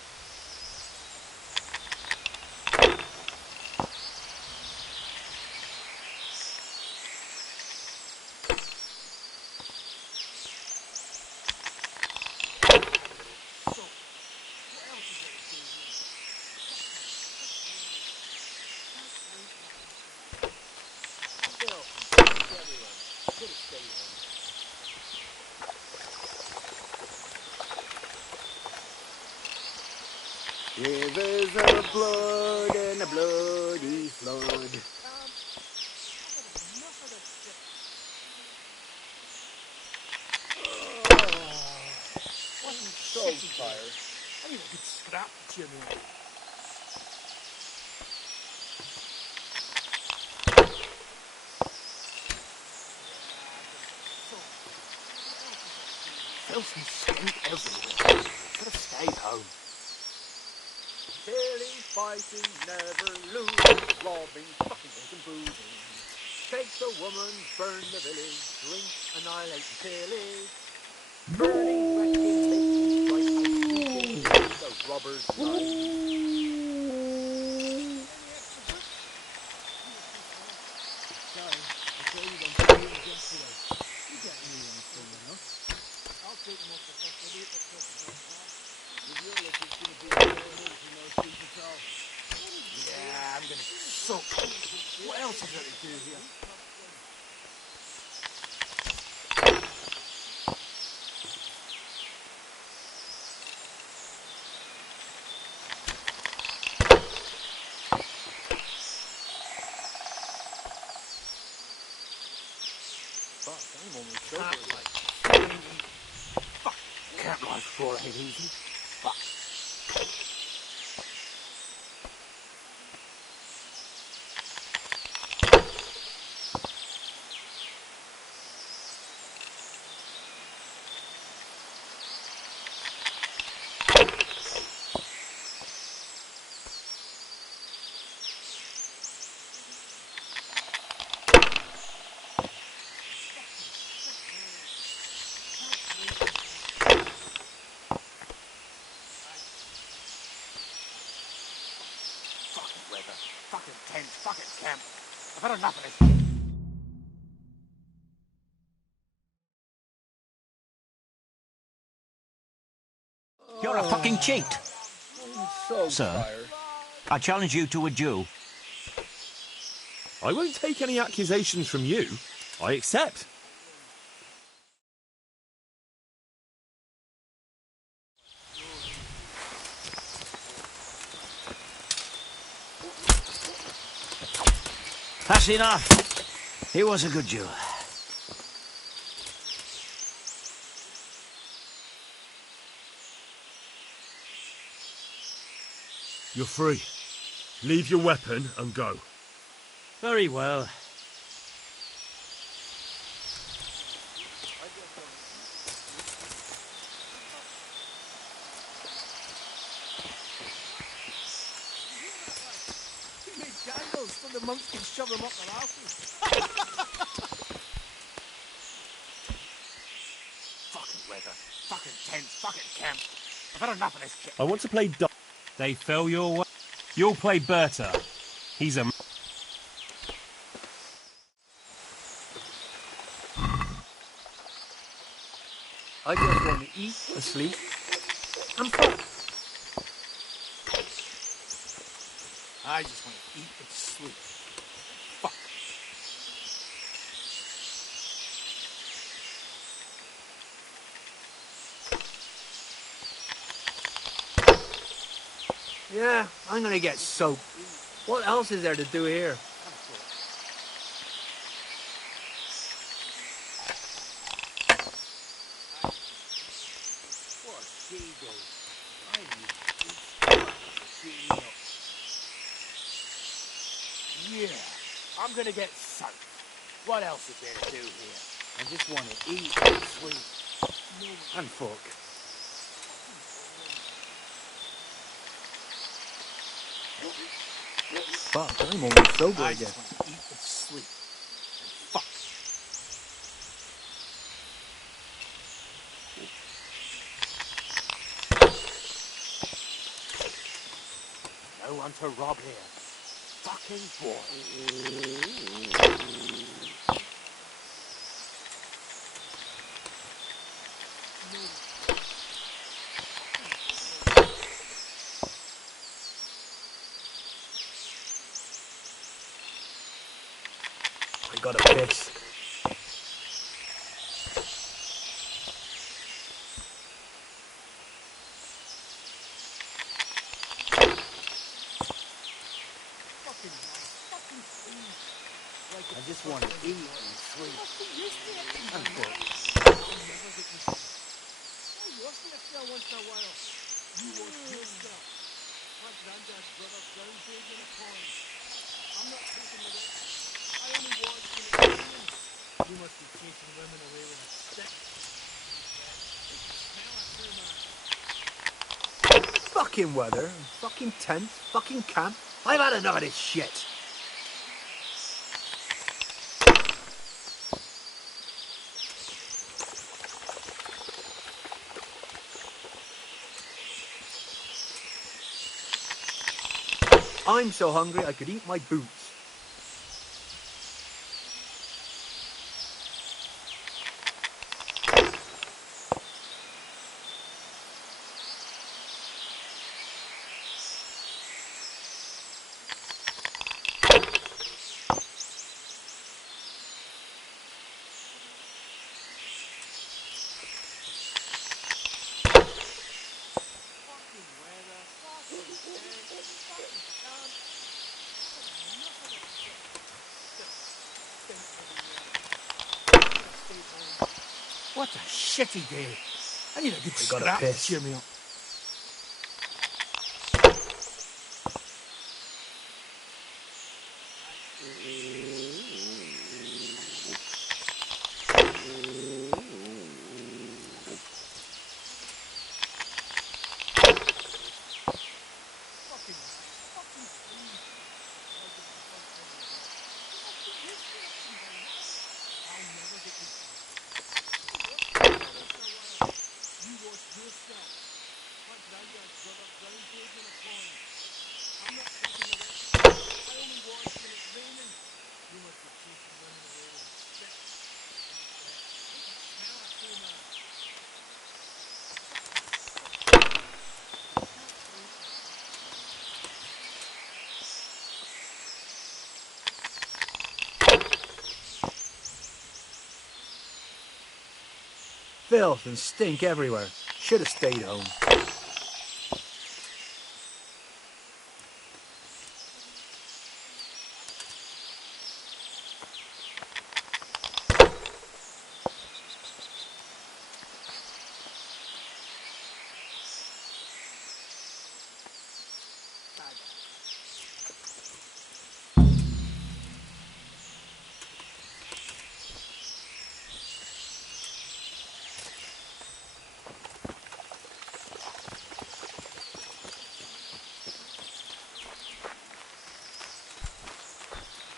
Rivers of blood and a bloody flood. Wasn't so tired. I need a good scrap to cheer me up. Filth and stink everywhere. Should have stayed home. Killing, fighting, never losing, robbing, fucking and boozing. Take the woman, burn the village, drink, annihilate and pillage. Burning, wrecking, making strife, how sweet it is, a robber's life. Any extra books? Sorry, I told you them things yesterday. You get new ones soon enough. I'll take them off the first idiot that crosses our path. With your luck, it's going to be no sleep at all. Yeah, I'm gonna soak. What else is there to do here? Fuck, I'm almost sober. Fuck, camp life sure ain't easy. Fuck. Fucking weather, fucking tent, fucking camp. I've had enough of this. You're a fucking cheat. I'm so Sir? tired. I challenge you to a duel. I won't take any accusations from you. I accept. That's enough. He was a good duel. You're free. Leave your weapon and go. Very well. He made candles so the monks can shove them up their asses. Fucking weather, fucking tents, fucking camp. I've had enough of this shit. I want to play They fell your way. You'll play Berta. He's a... I just want to eat, sleep, and fuck. I just want to eat and sleep. Fuck. Yeah, I'm gonna get soaked. What else is there to do here? What she do? I need to cheer me up. Yeah, I'm gonna get soaked. What else is there to do here? I just want to eat and sleep. And fuck. Fuck, I'm almost sober again. I just want to eat and sleep. And fuck. No one to rob here. Fucking boy. I got a piss. I just want to eat and sleep. And fuck. Once in a while, you was yourself. My granddad's brother drowned big in a pond. I'm not taking the rest. I only was when it raining. You must be chasing women away with a stick. Fucking weather, fucking tent, fucking camp. I've had enough of this shit. I'm so hungry I could eat my boots. What a shitty day. I need a good scrap to cheer me up. Filth and stink everywhere. Should have stayed home.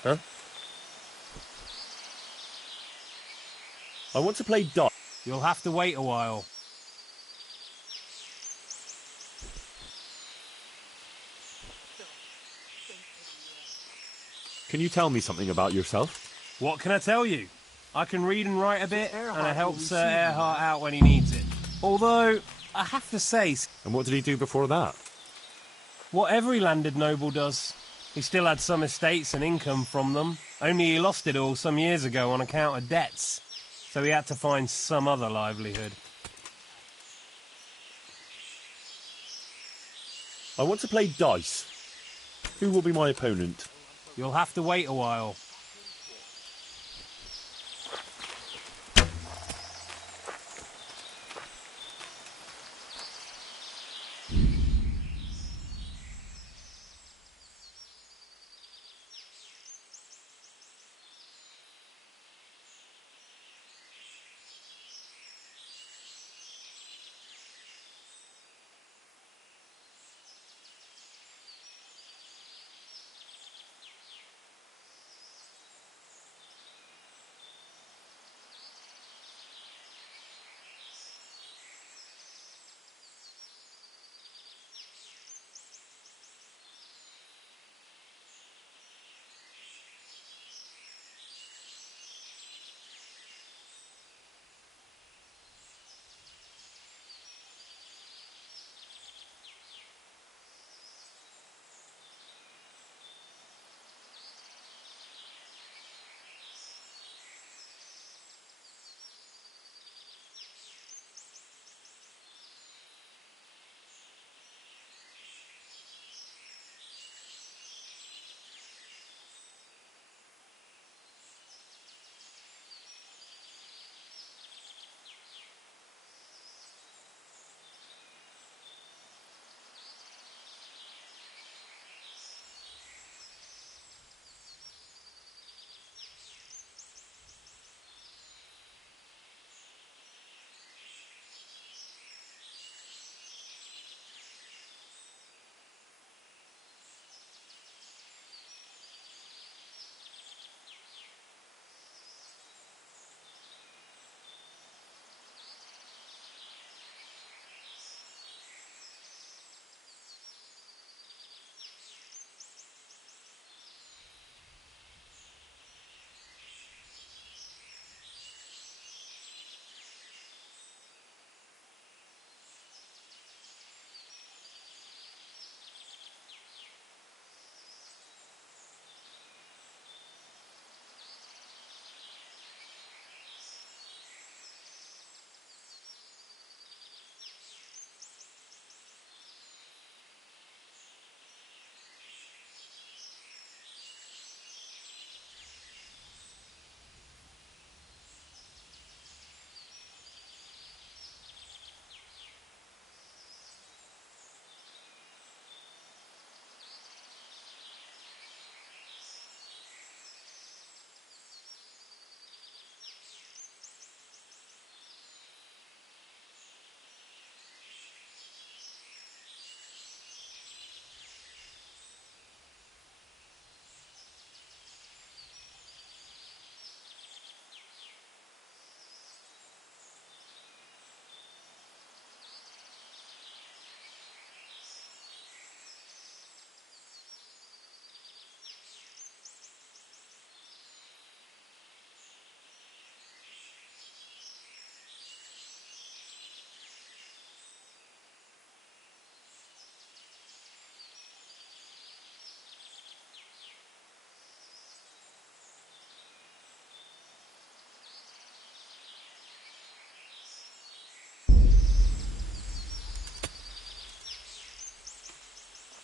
Huh? I want to play dot. You'll have to wait a while. Can you tell me something about yourself? What can I tell you? I can read and write a bit, and I help Sir Earhart out when he needs it. Although, I have to say... And what did he do before that? What every landed noble does. He still had some estates and income from them, only he lost it all some years ago on account of debts. So he had to find some other livelihood. I want to play dice. Who will be my opponent? You'll have to wait a while.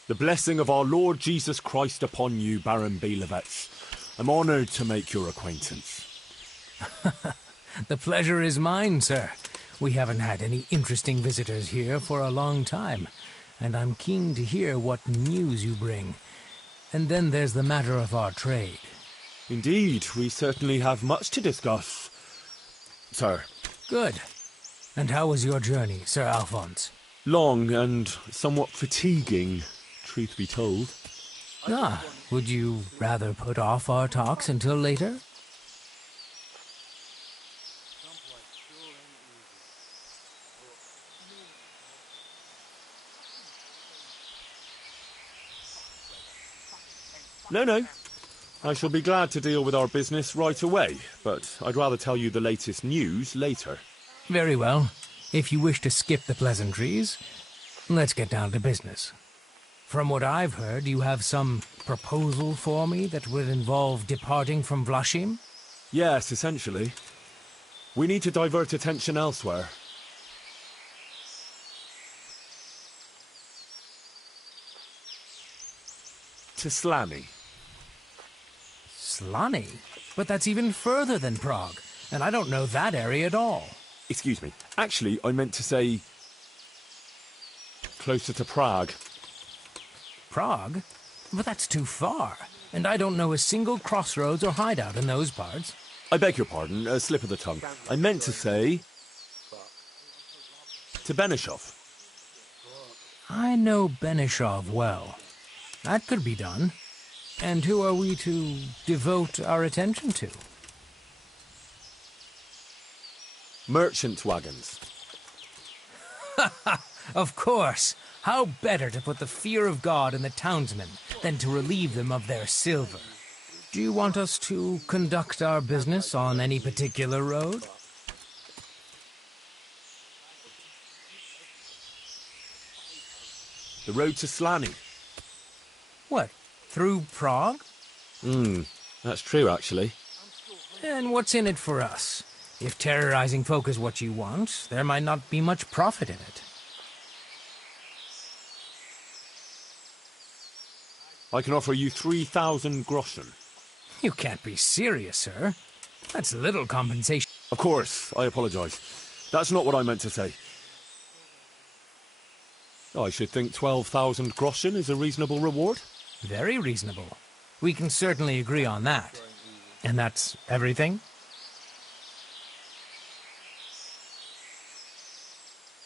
The blessing of our Lord Jesus Christ upon you, Baron Belevets. I'm honoured to make your acquaintance. The pleasure is mine, sir. We haven't had any interesting visitors here for a long time, and I'm keen to hear what news you bring. And then there's the matter of our trade. Indeed, we certainly have much to discuss, sir. Good. And how was your journey, Sir Alphonse? Long and somewhat fatiguing, truth be told. Ah, would you rather put off our talks until later? No. I shall be glad to deal with our business right away, but I'd rather tell you the latest news later. Very well. If you wish to skip the pleasantries, let's get down to business. From what I've heard, you have some proposal for me that would involve departing from Vlashim? Yes, essentially. We need to divert attention elsewhere. To Slany. Slany? But that's even further than Prague, and I don't know that area at all. Excuse me. Actually, I meant to say... closer to Prague. Prague? But that's too far, and I don't know a single crossroads or hideout in those parts. I beg your pardon, a slip of the tongue. I meant to say... to Benishov. I know Benishov well. That could be done. And who are we to devote our attention to? Merchant wagons. Of course. How better to put the fear of God in the townsmen than to relieve them of their silver? Do you want us to conduct our business on any particular road? The road to Slany. What, through Prague? That's true, actually. And what's in it for us? If terrorizing folk is what you want, there might not be much profit in it. I can offer you 3,000 groschen. You can't be serious, sir. That's little compensation. Of course, I apologise. That's not what I meant to say. I should think 12,000 groschen is a reasonable reward. Very reasonable. We can certainly agree on that. And that's everything?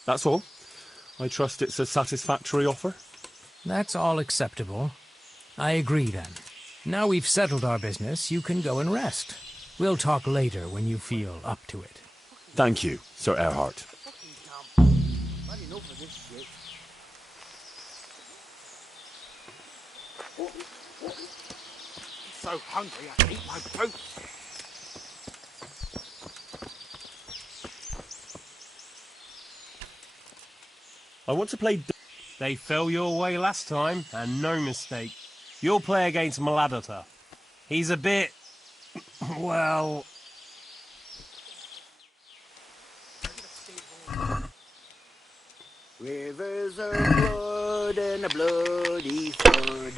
That's all. I trust it's a satisfactory offer. That's all acceptable. I agree, then. Now we've settled our business, you can go and rest. We'll talk later when you feel up to it. Thank you, Sir Erhard. Had enough of this shit. I'm so hungry I can eat my boots. I want to play... They fell your way last time, and no mistake. You'll play against Mladota. He's a bit... well... Rivers of blood and a bloody flood.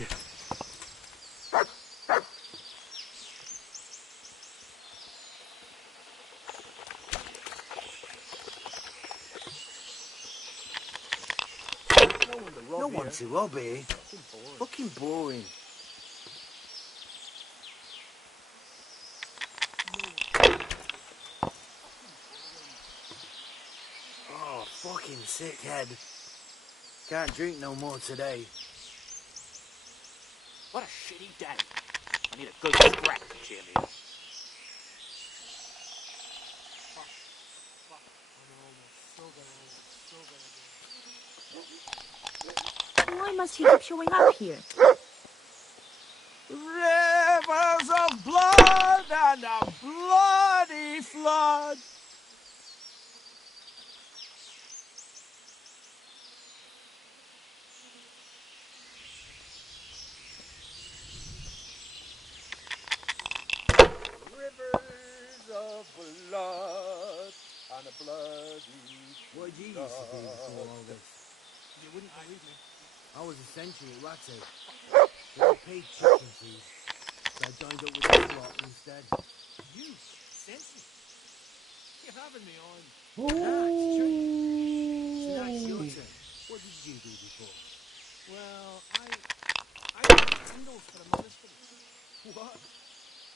No one to rob here. Fucking boring. Oh, fucking sick head. Can't drink no more today. What a shitty day. I need a good scrap to cheer me up. Why must he keep showing up here? Rivers of blood and a bloody flood. Rivers of blood and a bloody What did you used to do before all this? You wouldn't believe me. I was a sentry at Ratty. They paid chicken fees, so I joined up with the lot instead. You sentry? You're having me on. That's true. So that's your turn. What did you do before? Well, I did candles for the monastery. What?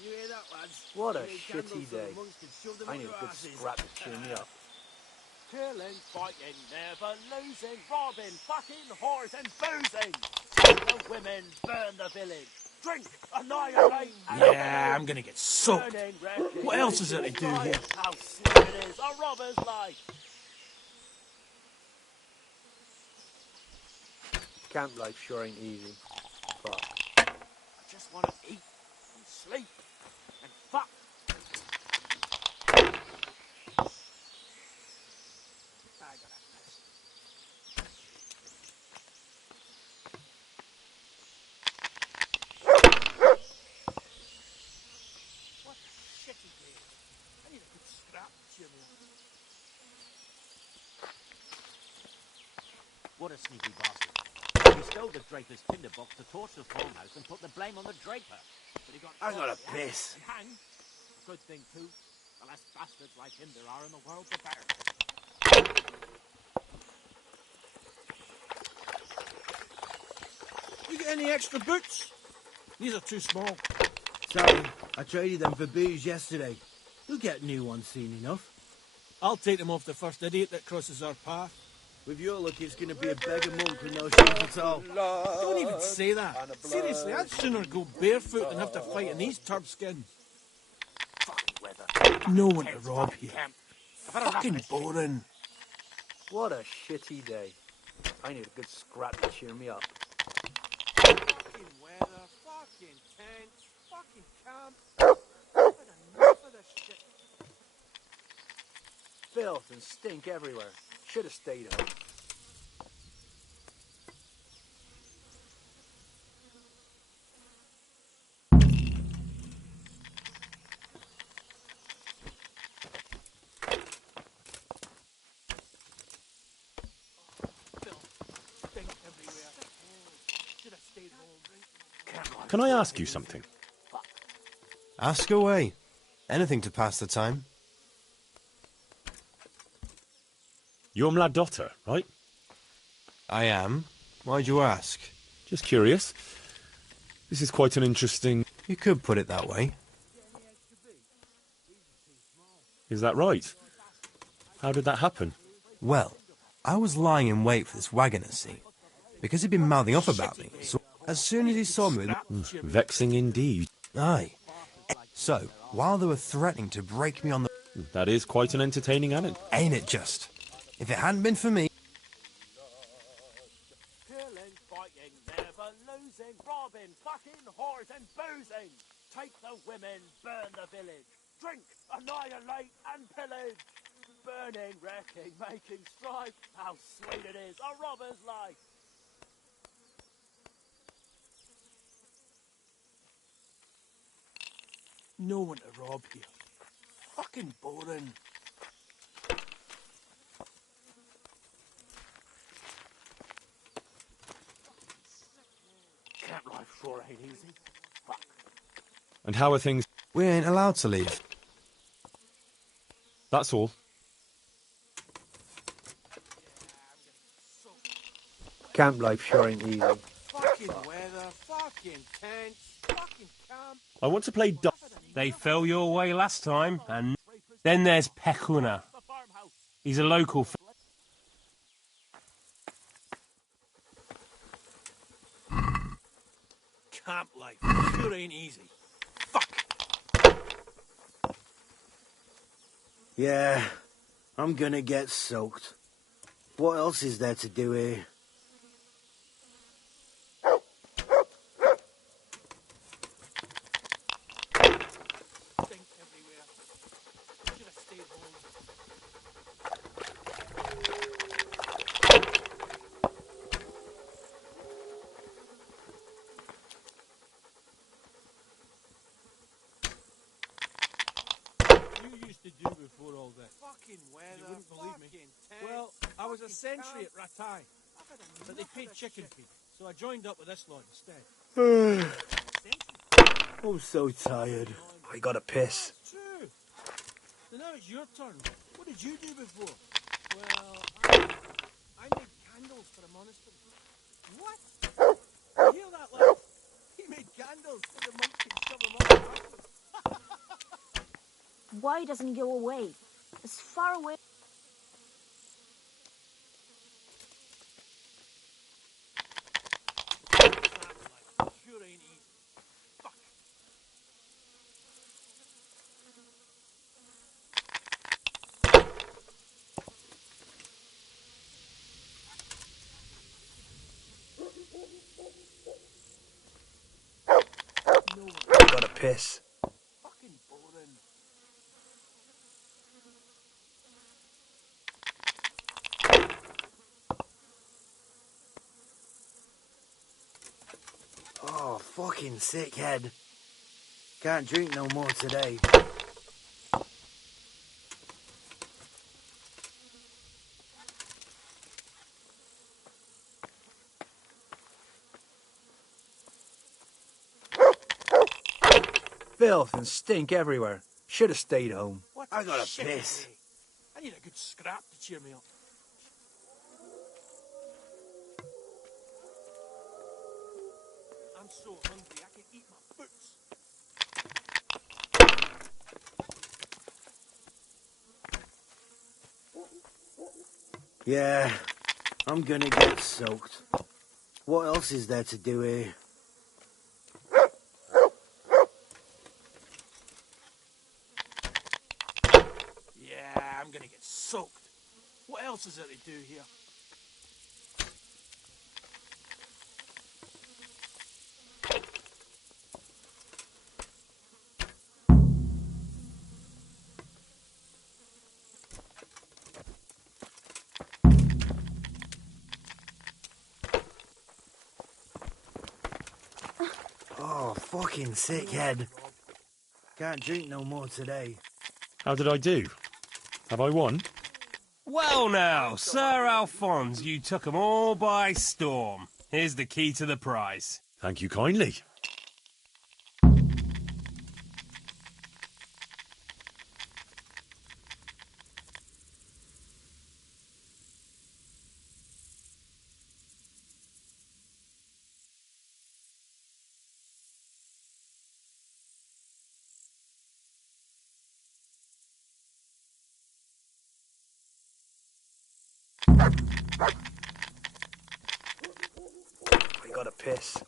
You hear that, lads? What a You made shitty candles so the day. monks could shove them I up need a their good asses. scrap to cheer me up. Killing, fighting, never losing, robbing, fucking, whores and boozing. Take the women, burn the village. Drink, annihilate. Yeah, I'm gonna get soaked. Burning, wrecking, What else is there to do destroy. here? How slim it is, a robber's life. Camp life sure ain't easy. But I just want to eat and sleep and fuck. I got a piss. What a shitty day. I need a good scrap to cheer me up. What a sneaky bastard. He stole the draper's tinderbox to torch the farmhouse and put the blame on the draper. But he got I got a caught piss. and hanged. Good thing, too. The less bastards like him there are in the world, the better. You get any extra boots? These are too small. Sorry, I traded them for booze yesterday. You'll get new ones soon enough. I'll take them off the first idiot that crosses our path. With your luck, it's going to be a beggar monk with no shoes at all. Don't even say that. Seriously, I'd sooner go barefoot than have to fight in these turd skins. Fucking weather. No one to rob here. I've had enough Fucking of this shit. boring. What a shitty day. I need a good scrap to cheer me up. Fucking weather, fucking tents, fucking camp. I've had enough of this shit. Filth and stink everywhere. Should have stayed home. Stink everywhere. Should have stayed home. Can I ask you something? Ask away. Anything to pass the time. You're Mladotter, right? I am. Why'd you ask? Just curious. This is quite an interesting... You could put it that way. Is that right? How did that happen? Well, I was lying in wait for this wagoner, see? Because he'd been mouthing off about me, so as soon as he saw me with... Vexing indeed. Aye. So, while they were threatening to break me on the... That is quite an entertaining anecdote. Ain't it just? If it hadn't been for me... Killing, fighting, never losing, robbing, fucking, whores and boozing. Take the women, burn the village. Drink, annihilate and pillage. Burning, wrecking, making strife. How sweet it is, a robber's life. No one to rob here. Fucking boring. Camp life sure ain't easy. Fuck. And how are things? We ain't allowed to leave. That's all. Camp life sure ain't easy. Fucking weather, fucking tents, fucking camp. I want to play... They fell your way last time, and then there's Pekuna. He's a local... Camp life sure ain't easy. Yeah, I'm gonna get soaked. What else is there to do here? Stink everywhere. Should have stayed home. You used to do before all this? Fucking weather. You wouldn't believe me. Well, I was a sentry at Ratai, but they paid chicken feed, so I joined up with this lot instead. I'm so tired. I gotta piss. True. So now it's your turn. What did you do before? Well, I made candles for a monastery. What? You hear that, lad? He made candles so the monks could shove them up their asses. Why doesn't he go away? As far away... Sure ain't easy. Fuck. I gotta piss. piss. Oh, fucking sick head. Can't drink no more today. Filth and stink everywhere. Should have stayed home. I got a piss. I need a good scrap to cheer me up. I'm so hungry I can eat my boots. Yeah, I'm gonna get soaked. What else is there to do here? Yeah, I'm gonna get soaked. What else is there to do here? Oh, fucking sick head. Can't drink no more today. How did I do? Have I won? Well now, Sir Alphonse, you took 'em all by storm. Here's the key to the prize. Thank you kindly. I got a piss.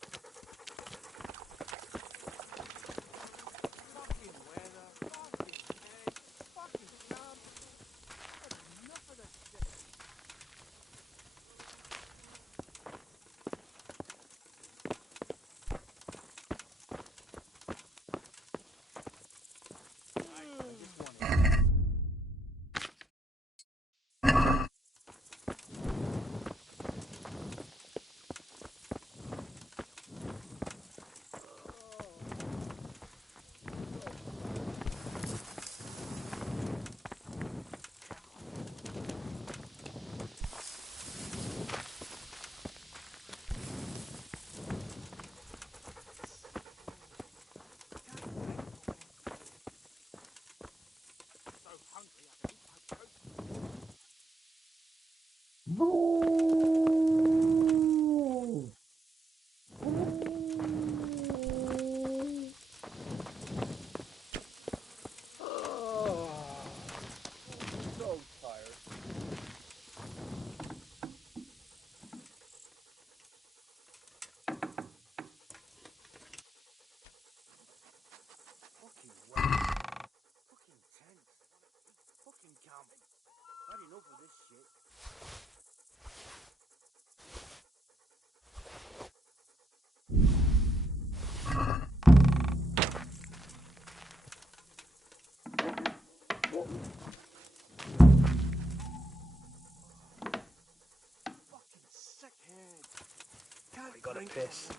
I got a piss.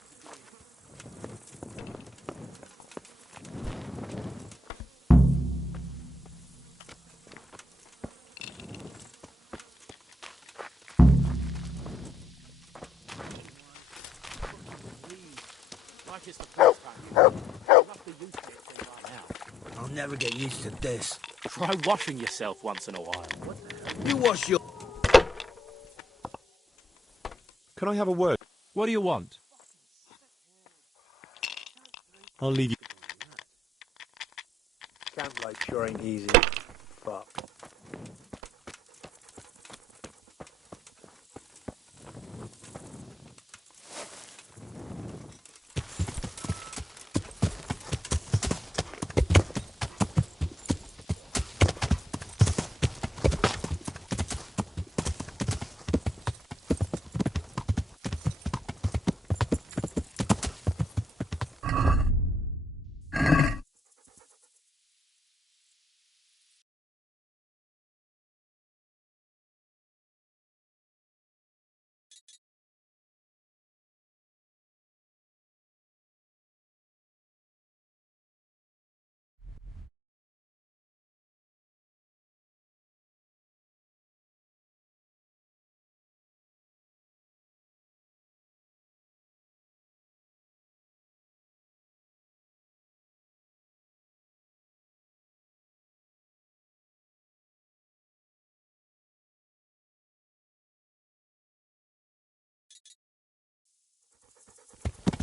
Like it's the first time you must be used to it thing right now. I'll never get used to this. Try washing yourself once in a while. You wash your... Can I have a word? What do you want? I'll leave you. Camp life sure ain't easy. Fuck.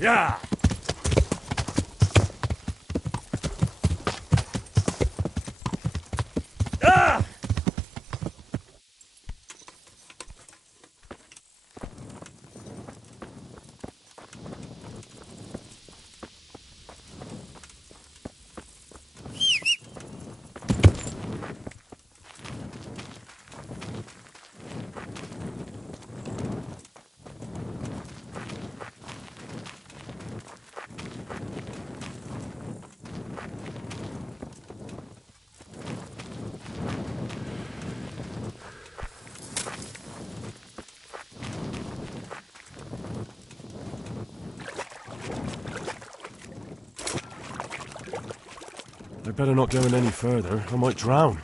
Yeah! Ah! I better not go in any further. I might drown.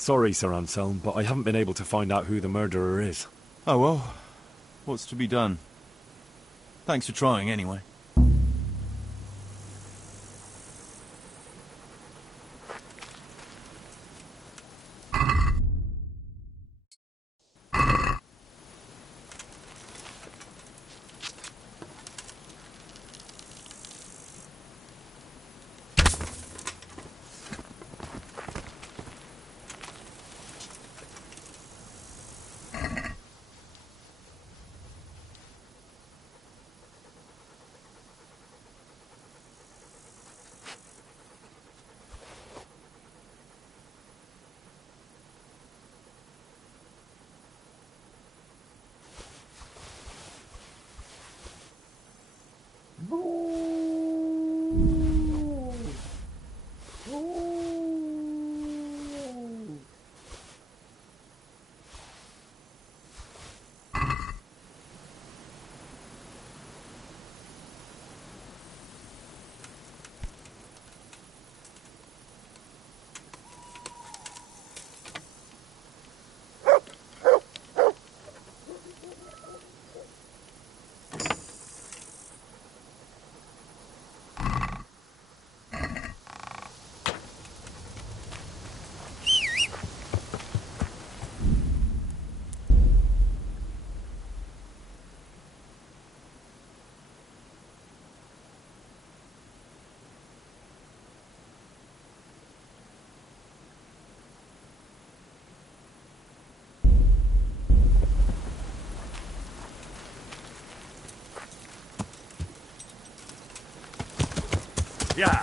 Sorry, Sir Anselm, but I haven't been able to find out who the murderer is. Oh well, what's to be done? Thanks for trying anyway. Yeah!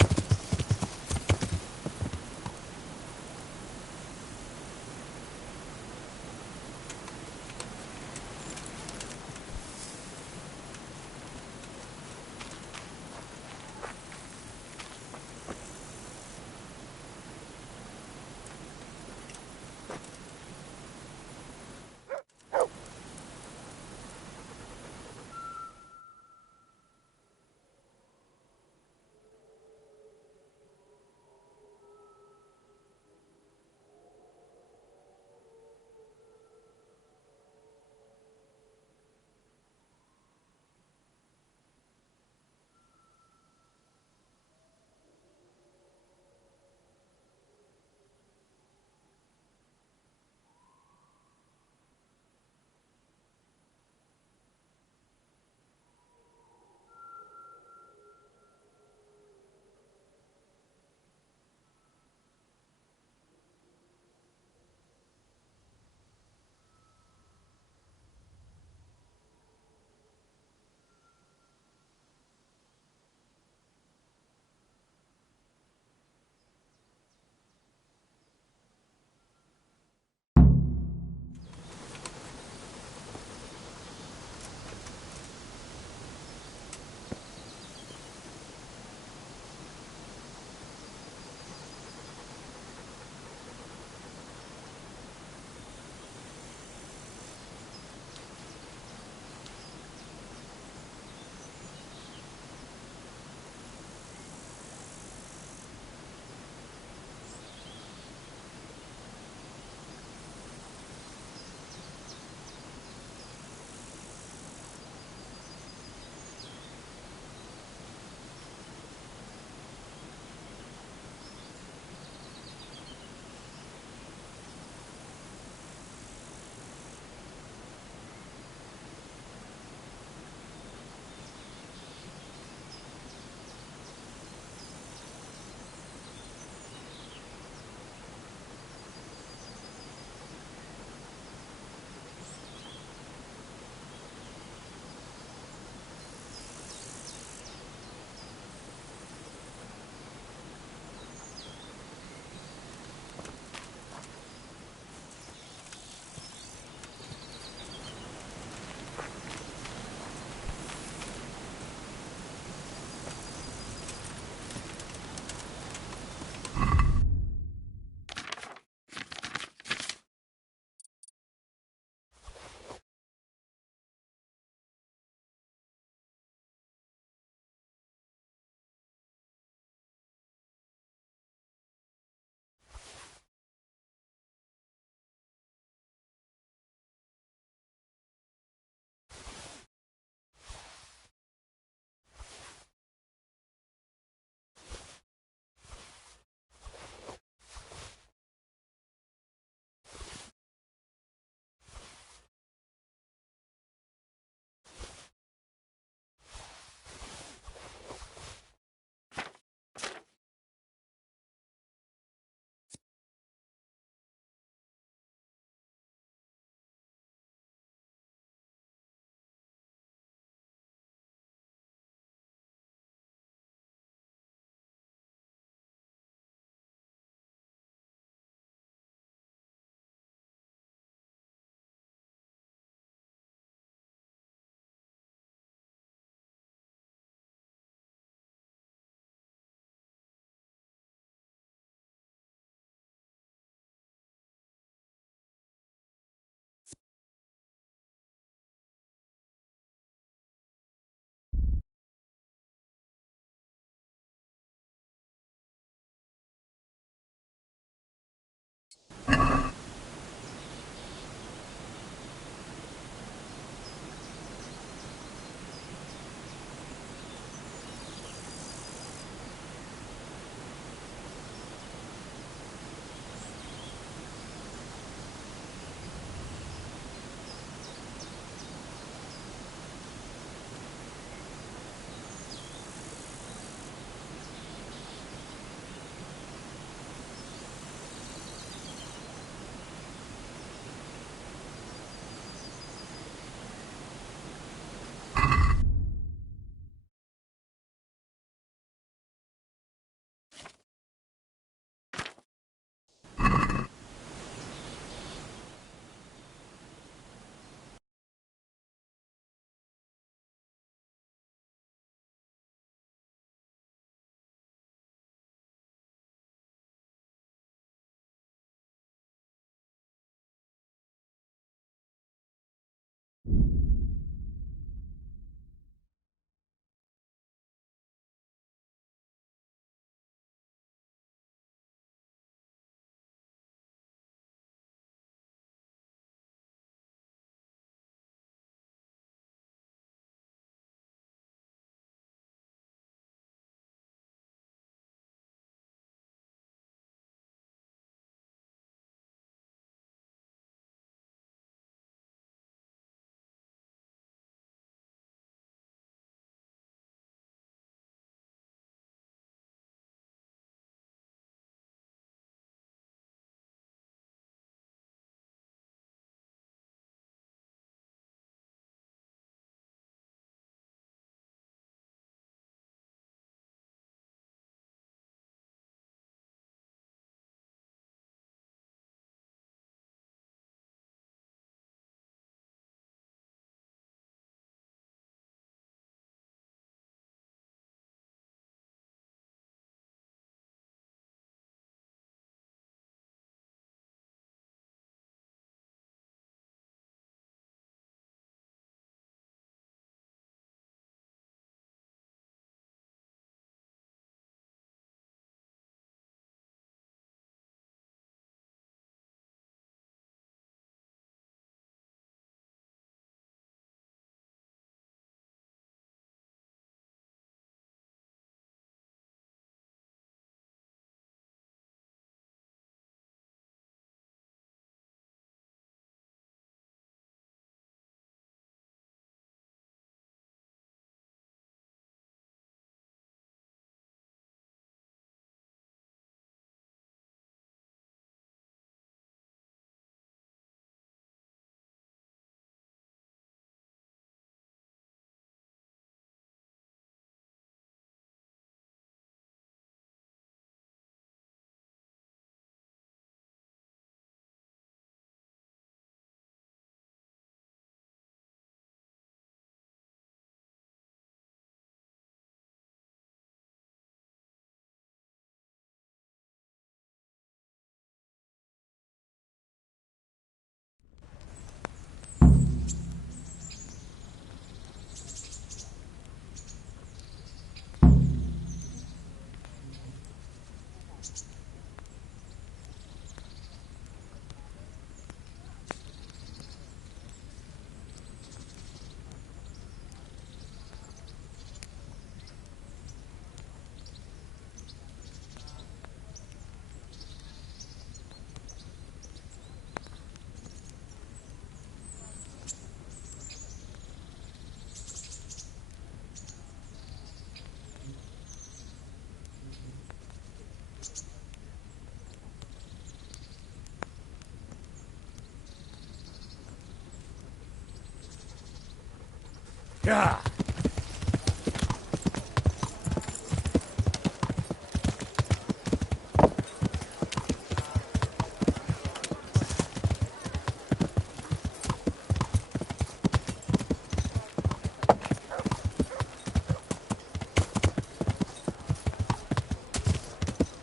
Yeah.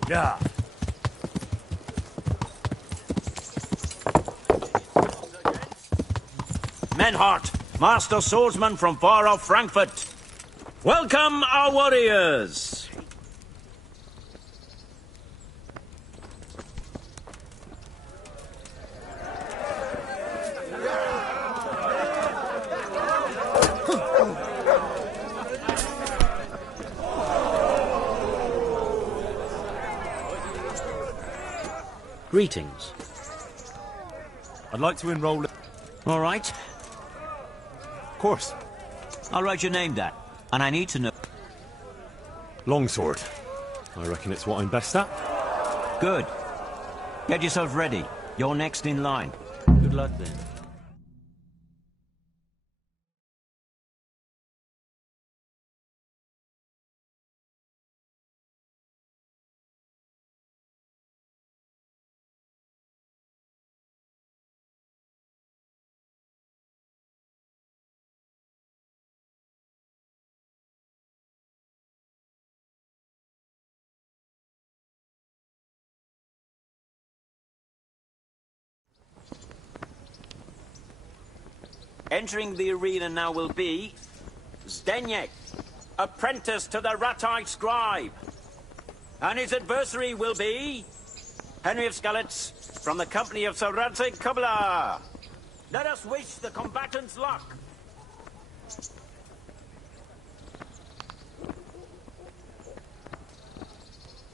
Yeah. Menhart, master swordsman from far off Frankfurt. Welcome, our warriors. Greetings. I'd like to enroll... All right. Of course. I'll write your name down, and I need to know... Longsword. I reckon it's what I'm best at. Good. Get yourself ready. You're next in line. Good luck, then. Entering the arena now will be Zdeněk, apprentice to the Ratai scribe. And his adversary will be Henry of Skalitz from the company of Sir Radzig Kobyla. Let us wish the combatants luck.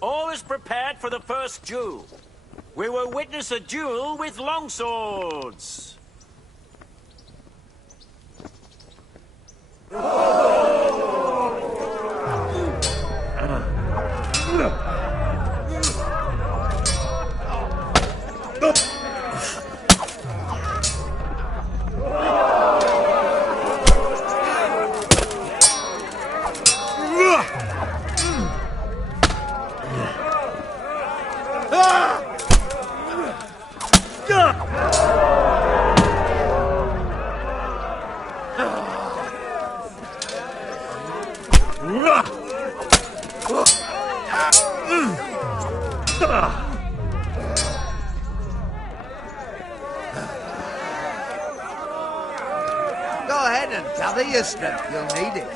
All is prepared for the first duel. We will witness a duel with longswords. Go ahead and gather your strength. You'll need it.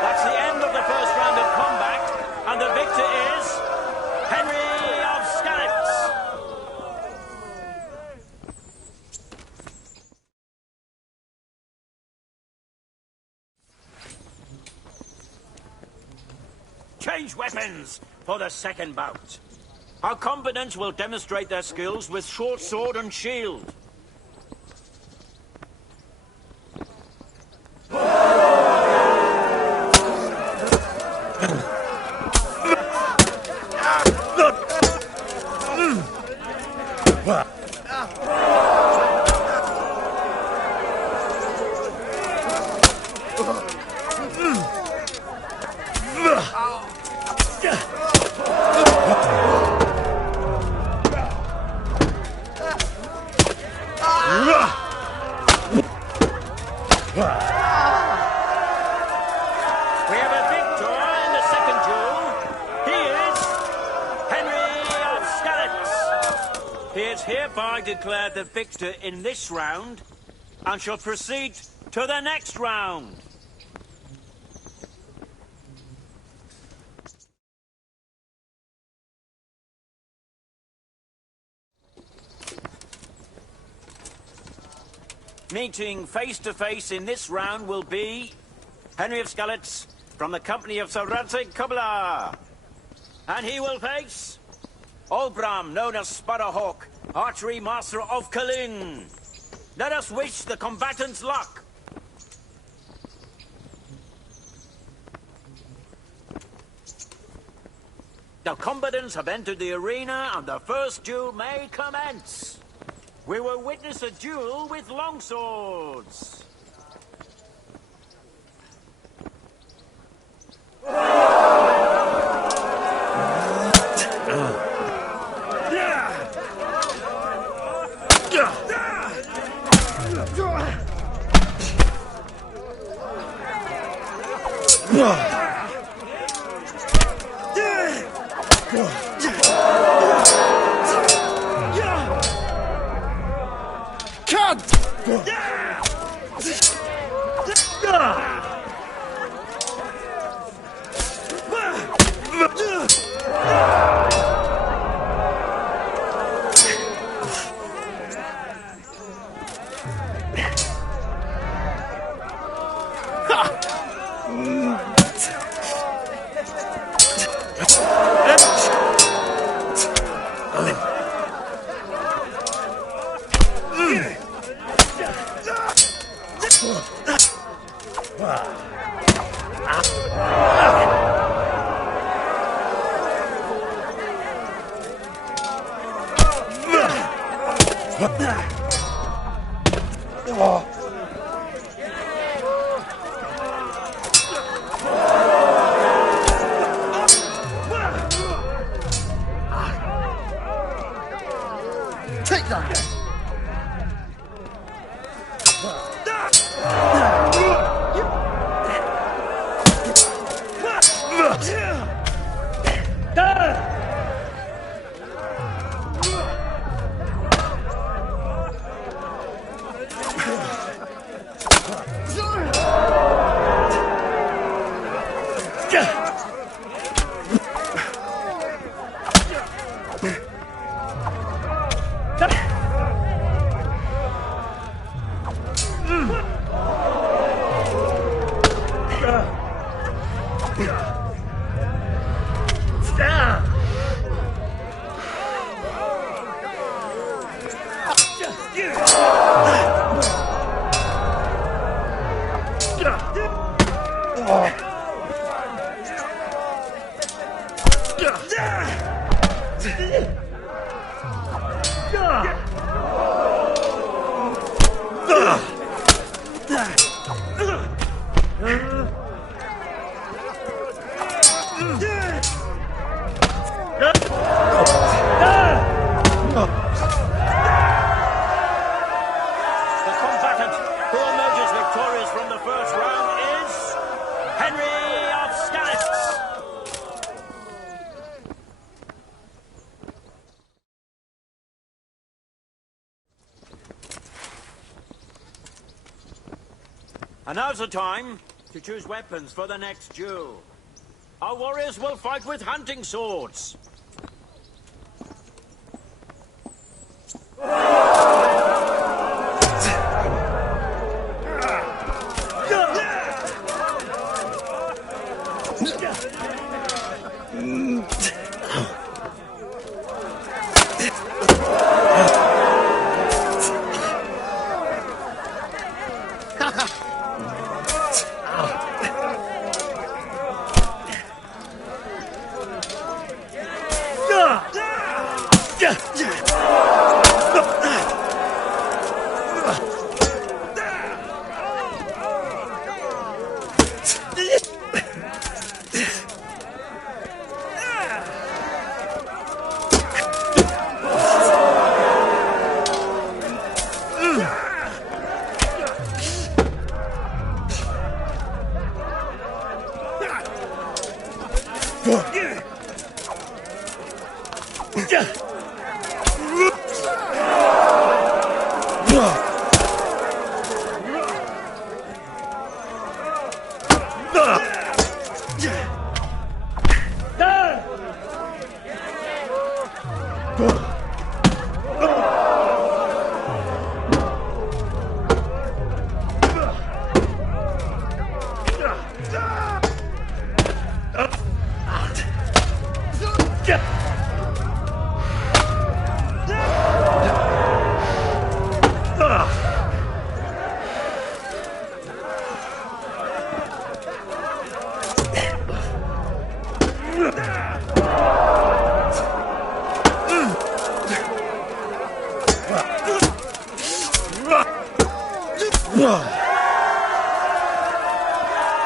That's the end of the first round of combat, and the victor is Henry of Skalitz. Change weapons for the second bout. Our combatants will demonstrate their skills with short sword and shield. We have a victor in the second duel. He is Henry of Skalitz. He is hereby declared the victor in this round and shall proceed to the next round. Meeting face to face in this round will be Henry of Skalitz from the company of Sir Radzig Kubla. And he will face Olbram, known as Sparrowhawk, archery master of Kalin. Let us wish the combatants luck. The combatants have entered the arena and the first duel may commence. We will witness a duel with longswords. Take that! And now's the time to choose weapons for the next duel. Our warriors will fight with hunting swords.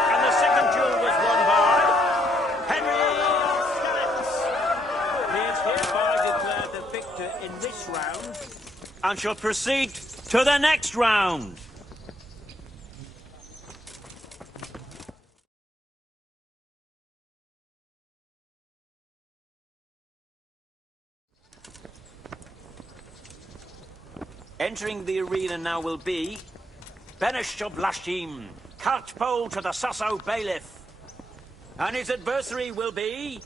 And the second duel was won by Henry Skalitz. He is hereby declared the victor in this round and shall proceed to the next round. Entering the arena now will be Benish of Lashim, cart pole to the Sasso bailiff. And his adversary will be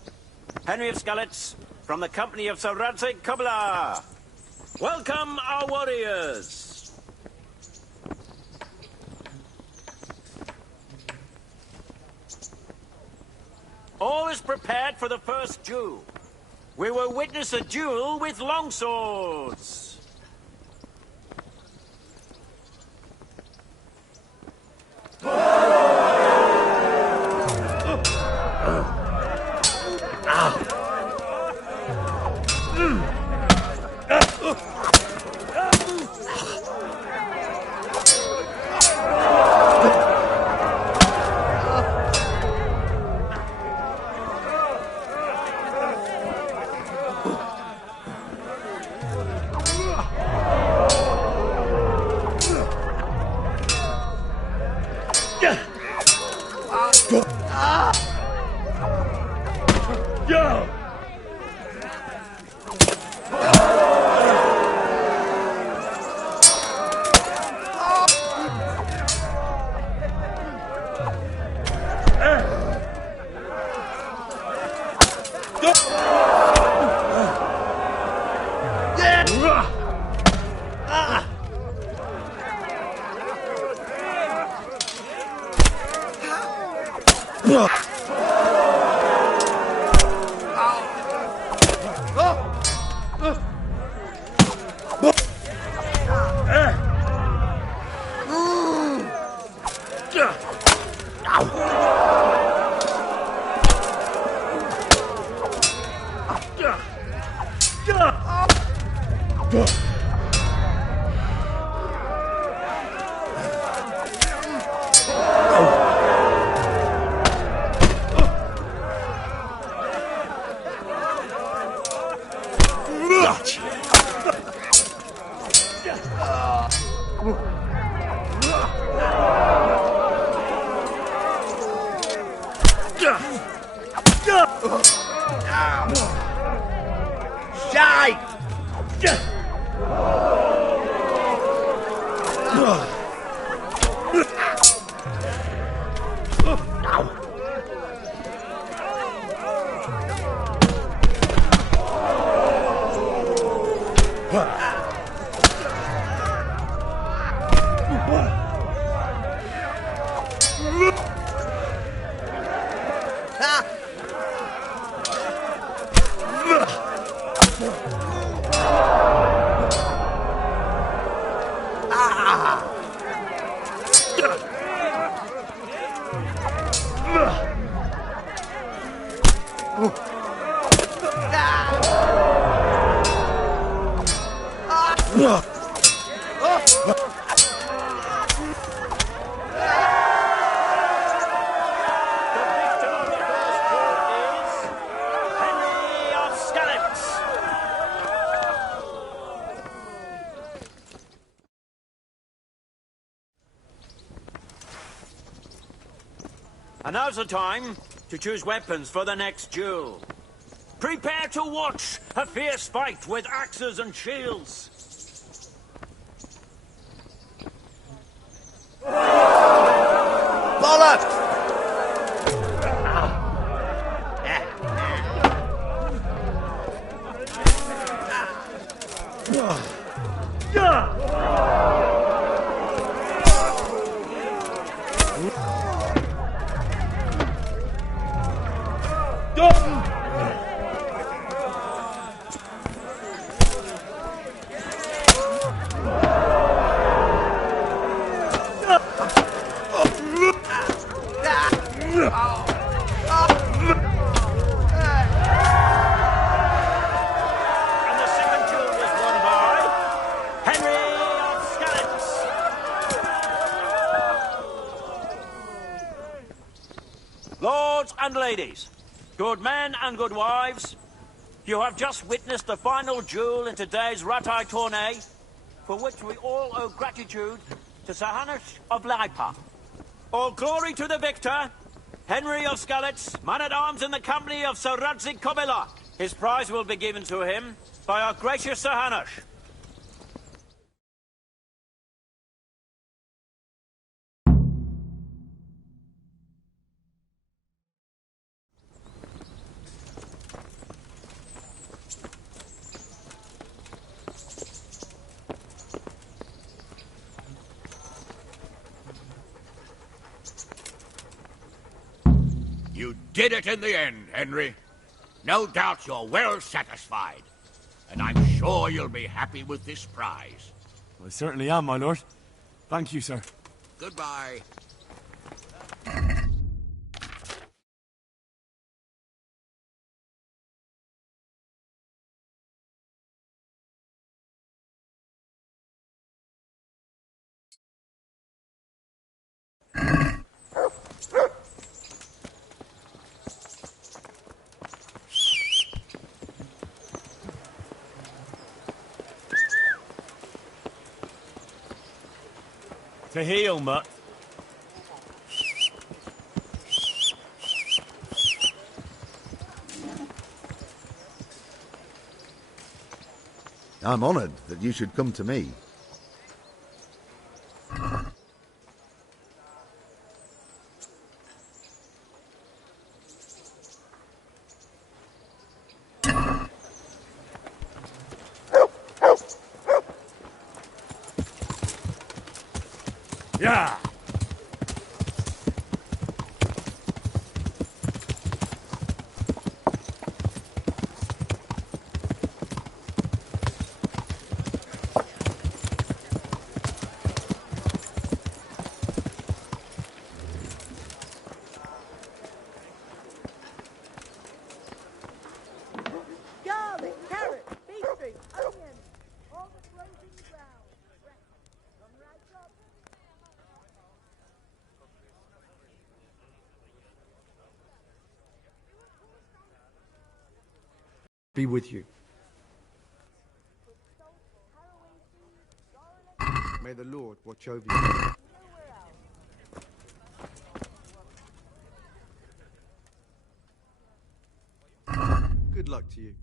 Henry of Skalitz from the company of Sir Radzig Kobyla. Welcome, our warriors. All is prepared for the first duel. We will witness a duel with longswords. And now's the time to choose weapons for the next duel. Prepare to watch a fierce fight with axes and shields. Bollocks! ladies, good men and good wives, you have just witnessed the final duel in today's Ratai tourney, for which we all owe gratitude to Sir Hanush of Laipa. All glory to the victor, Henry of Skalitz, man-at-arms in the company of Sir Radzik Kobila. His prize will be given to him by our gracious Sir Hanush. You did it in the end, Henry. No doubt you're well satisfied. And I'm sure you'll be happy with this prize. I certainly am, my lord. Thank you, sir. Goodbye. To heel, mutt. I'm honoured that you should come to me. Yeah! Garlic, carrot, beetroot, onion, all the frozen ground. Come right up. Be with you. May the Lord watch over you. Good luck to you.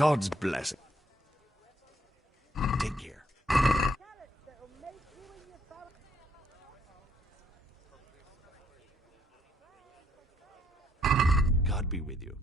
God's blessing. Take care. God be with you.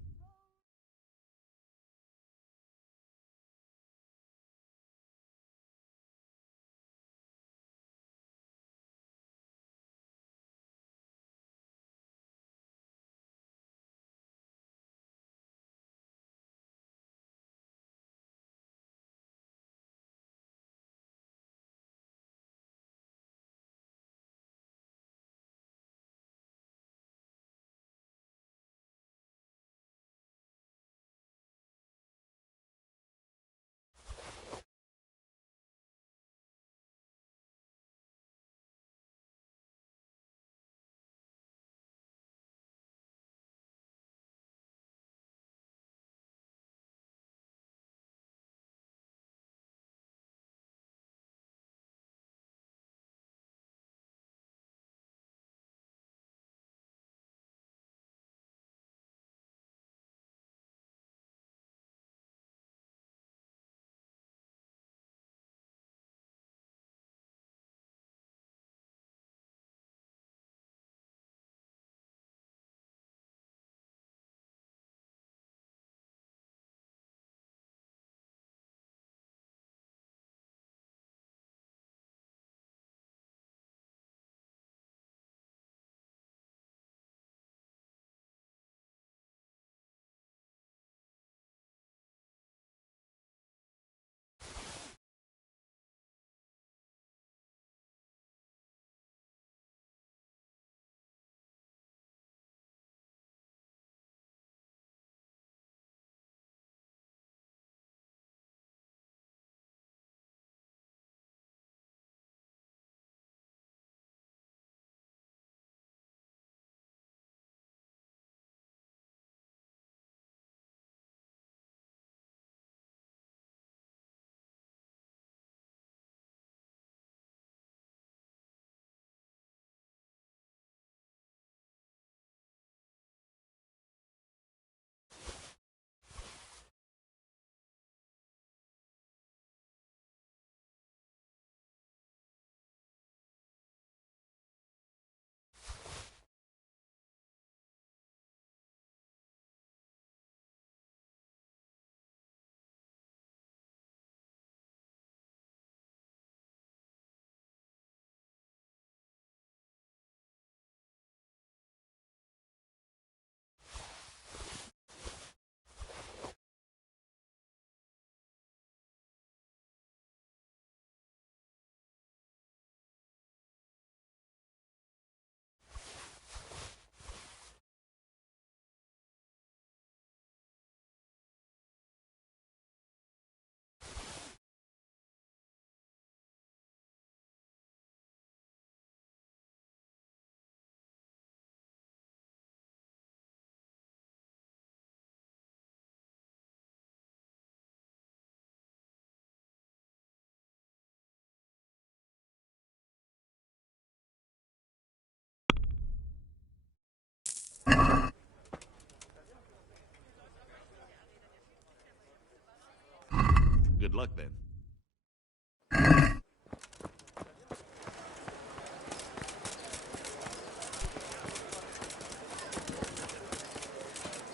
Good luck, then.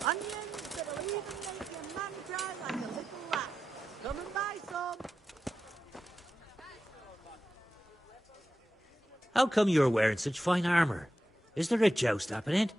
Onions that'll even make your man cry like a little lass. Come and buy some. How come you're wearing such fine armour? Is there a joust happening?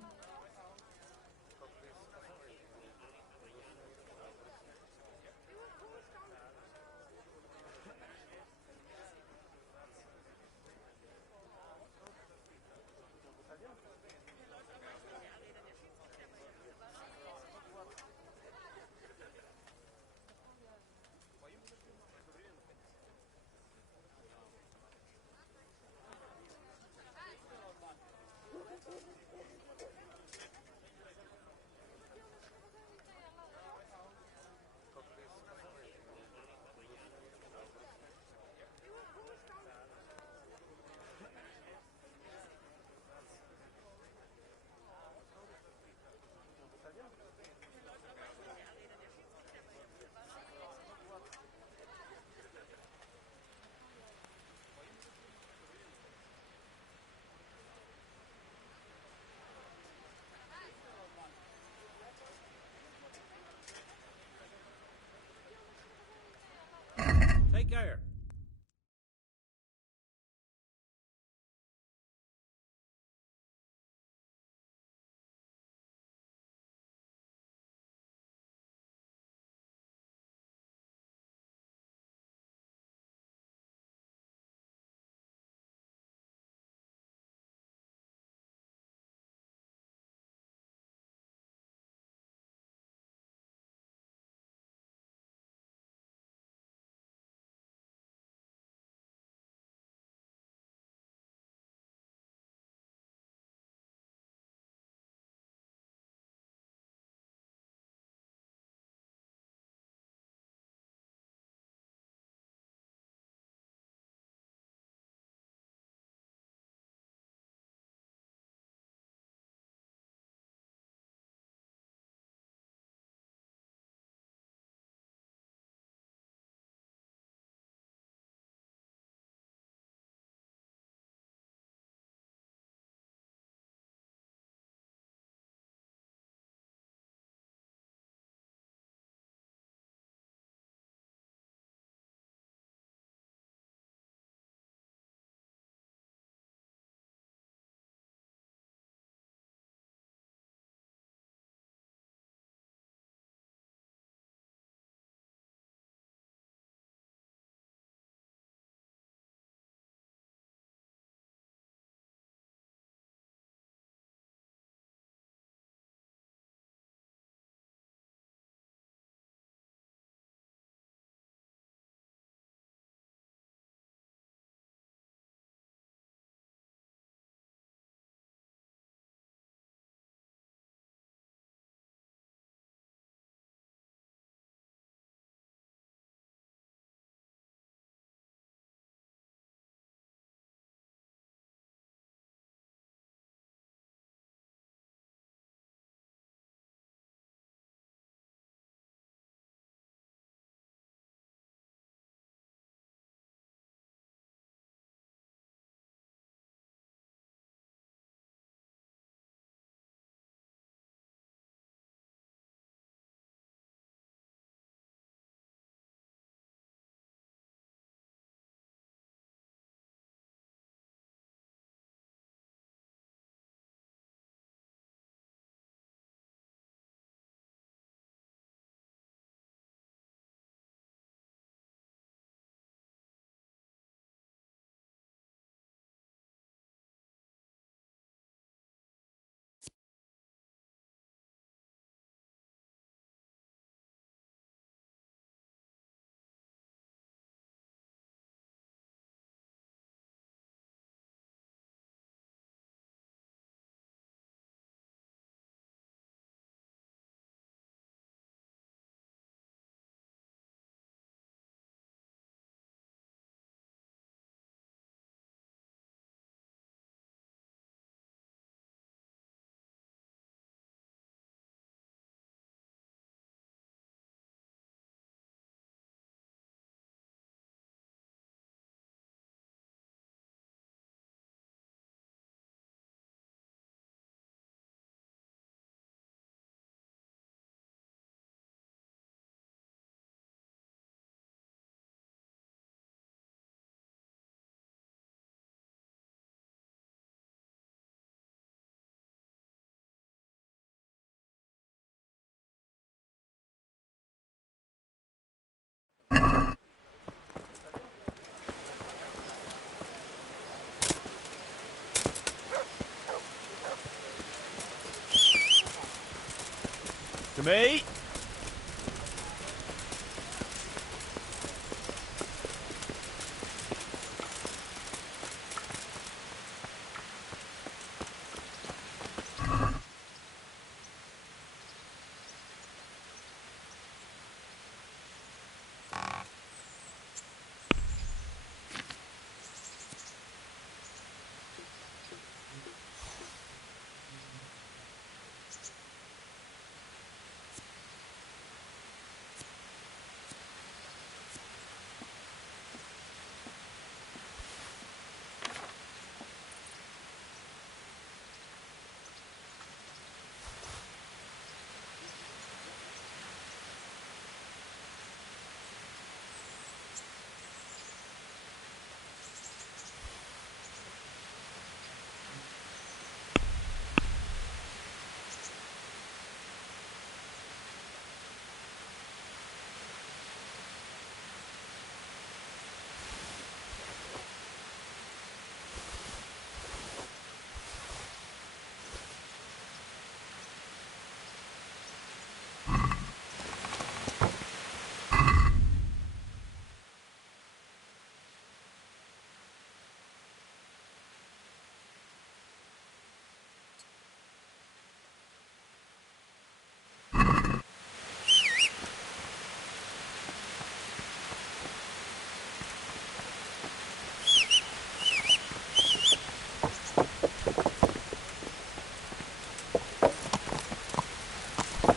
me.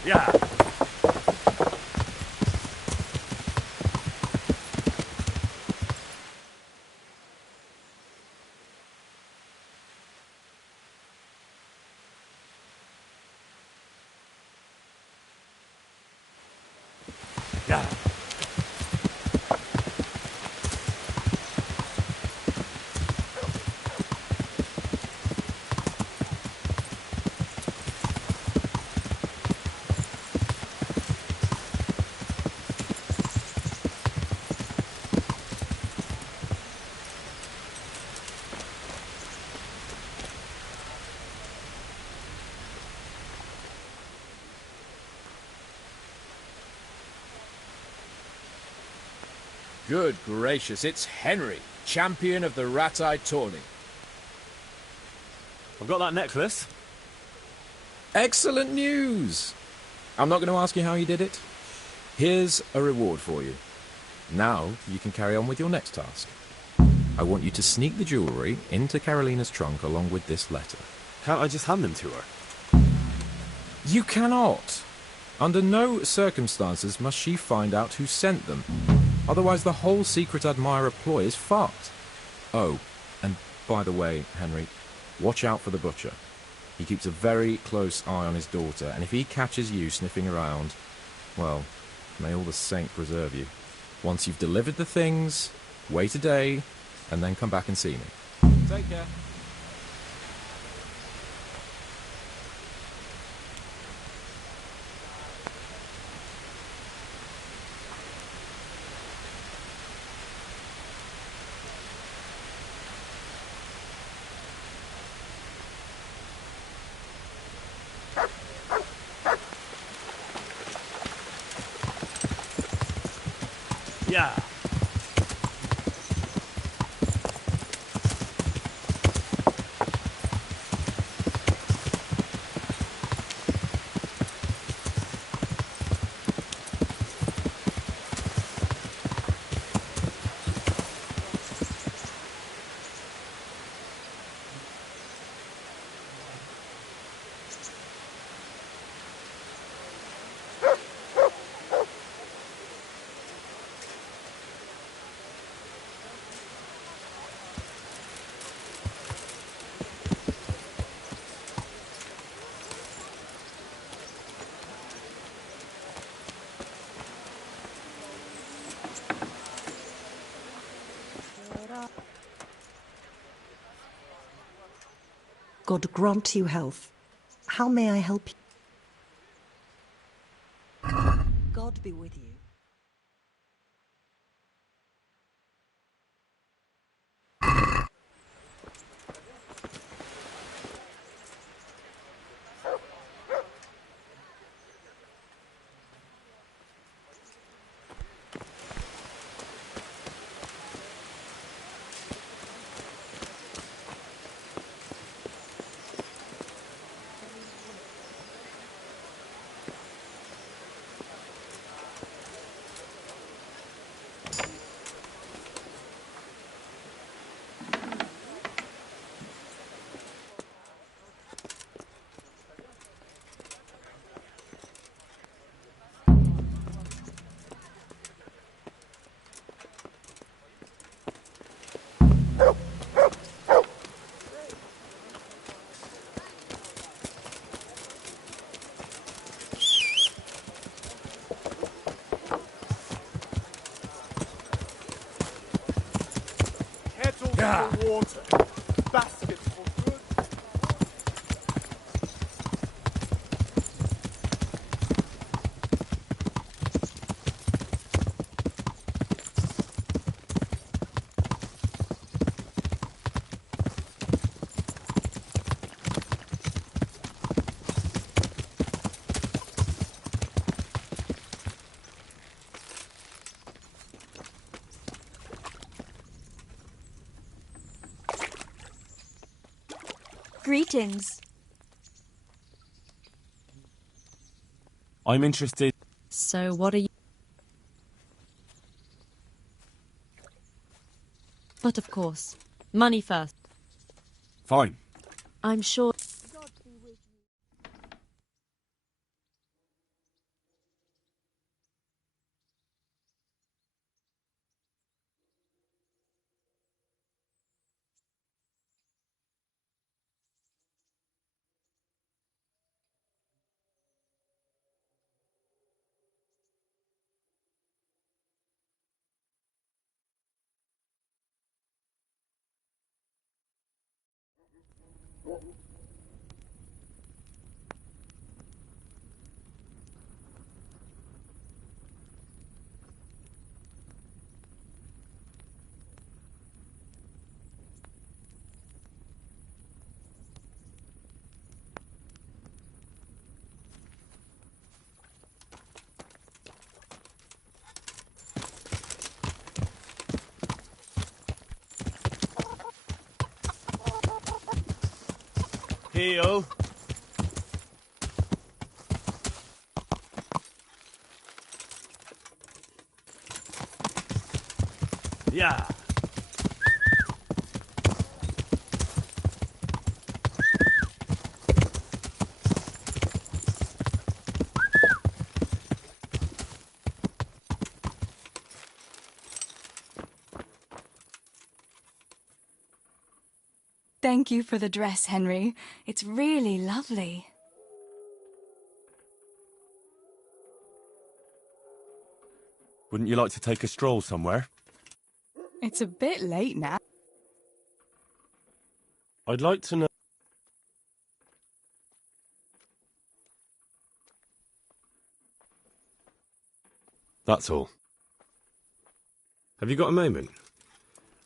Yeah. Yeah. Good gracious, it's Henry, champion of the Rat-Eye tourney. I've got that necklace. Excellent news! I'm not going to ask you how you did it. Here's a reward for you. Now you can carry on with your next task. I want you to sneak the jewellery into Carolina's trunk along with this letter. Can't I just hand them to her? You cannot. Under no circumstances must she find out who sent them. Otherwise the whole secret admirer ploy is fucked. Oh, and by the way, Henry, watch out for the butcher. He keeps a very close eye on his daughter, and if he catches you sniffing around, well, may all the saint preserve you. Once you've delivered the things, wait a day, and then come back and see me. Take care. Yeah. God grant you health. How may I help you? God be with you. Baskets for good. Greetings. I'm interested. So what are you... But of course, money first. Fine. I'm sure... Heel. Yeah. Thank you for the dress, Henry. It's really lovely. Wouldn't you like to take a stroll somewhere? It's a bit late now. I'd like to know. That's all. Have you got a moment?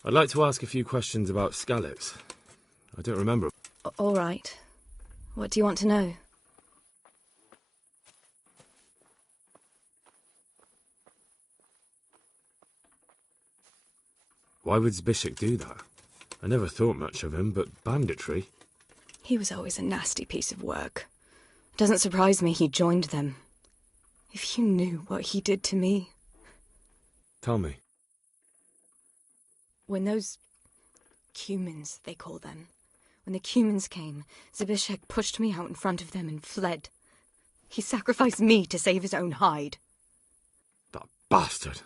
I'd like to ask a few questions about scallops. I don't remember. All right. What do you want to know? Why would Zbyszek do that? I never thought much of him, but banditry? He was always a nasty piece of work. Doesn't surprise me he joined them. If you knew what he did to me. Tell me. When those cumins, they call them, when the cumins came, Zbyszek pushed me out in front of them and fled. He sacrificed me to save his own hide. That bastard!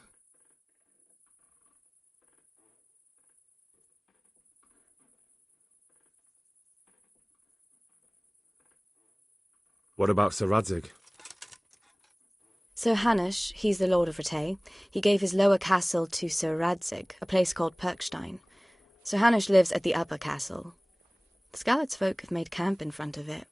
What about Sir Radzig? Sir Hanush, he's the Lord of Ratay. He gave his lower castle to Sir Radzig, a place called Perkstein. Sir Hanush lives at the upper castle. The Skalitz folk have made camp in front of it.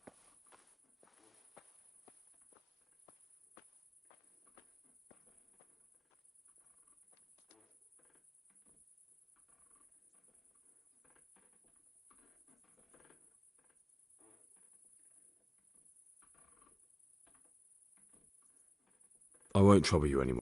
I won't trouble you anymore.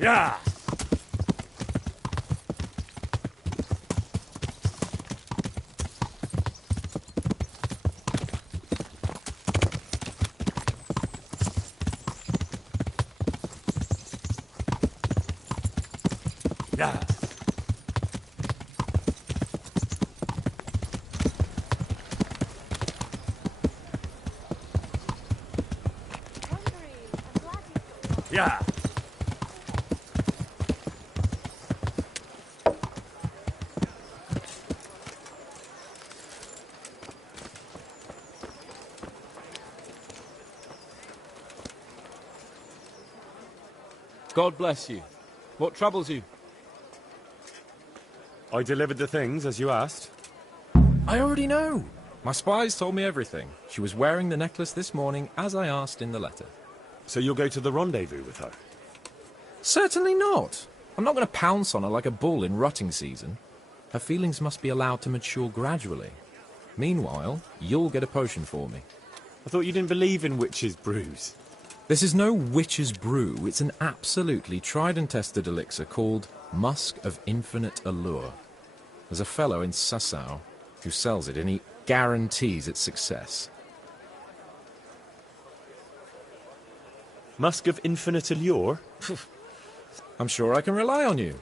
Yeah. Yeah. Yeah. God bless you. What troubles you? I delivered the things as you asked. I already know. My spies told me everything. She was wearing the necklace this morning, as I asked in the letter. So you'll go to the rendezvous with her? Certainly not. I'm not going to pounce on her like a bull in rutting season. Her feelings must be allowed to mature gradually. Meanwhile, you'll get a potion for me. I thought you didn't believe in witches' brews. This is no witch's brew. It's an absolutely tried and tested elixir called Musk of Infinite Allure. There's a fellow in Sasau who sells it, and he guarantees its success. Musk of Infinite Allure? I'm sure I can rely on you.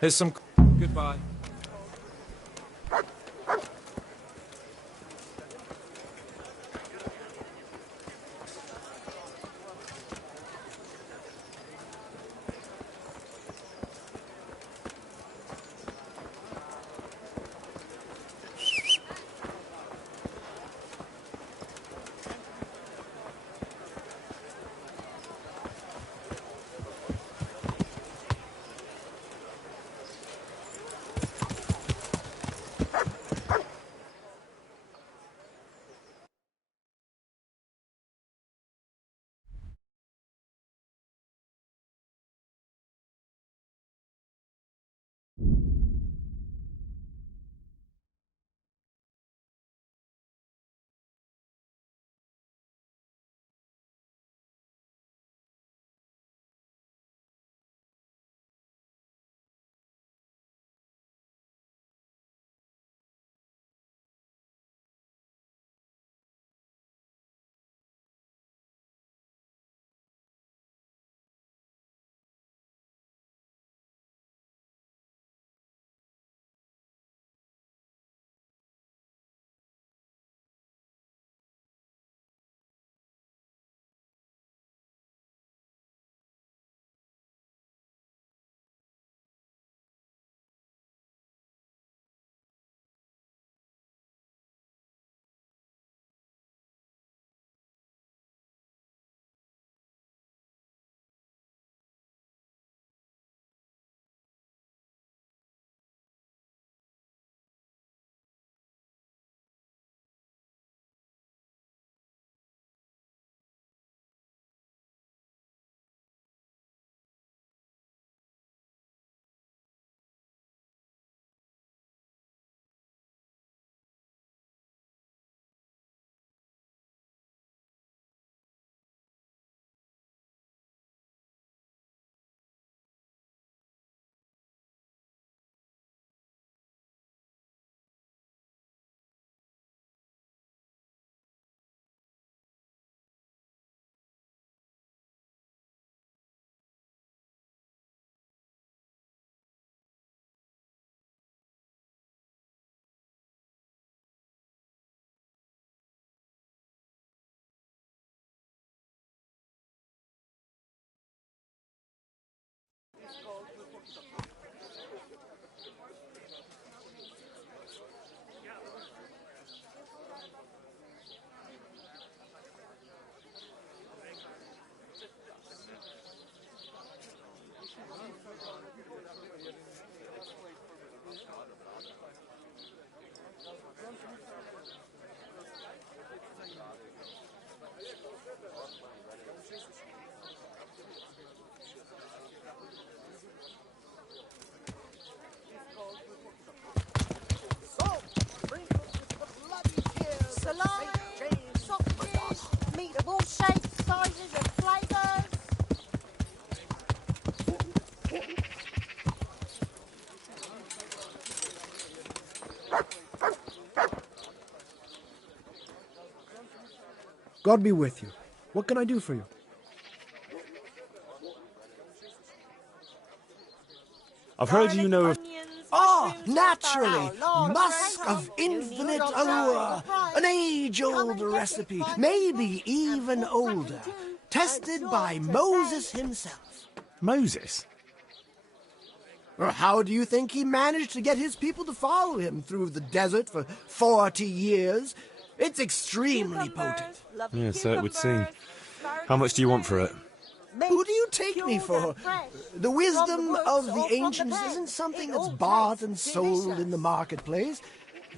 Here's some... Goodbye. God be with you. What can I do for you? I've heard you know of... Ah, naturally! Musk of infinite allure! An age-old recipe, maybe even older. Tested by Moses himself. Moses? How do you think he managed to get his people to follow him through the desert for 40 years? It's extremely potent. Yeah, so it would seem. How much do you want for it? Who do you take me for? The wisdom of the ancients isn't something that's bought and sold in the marketplace.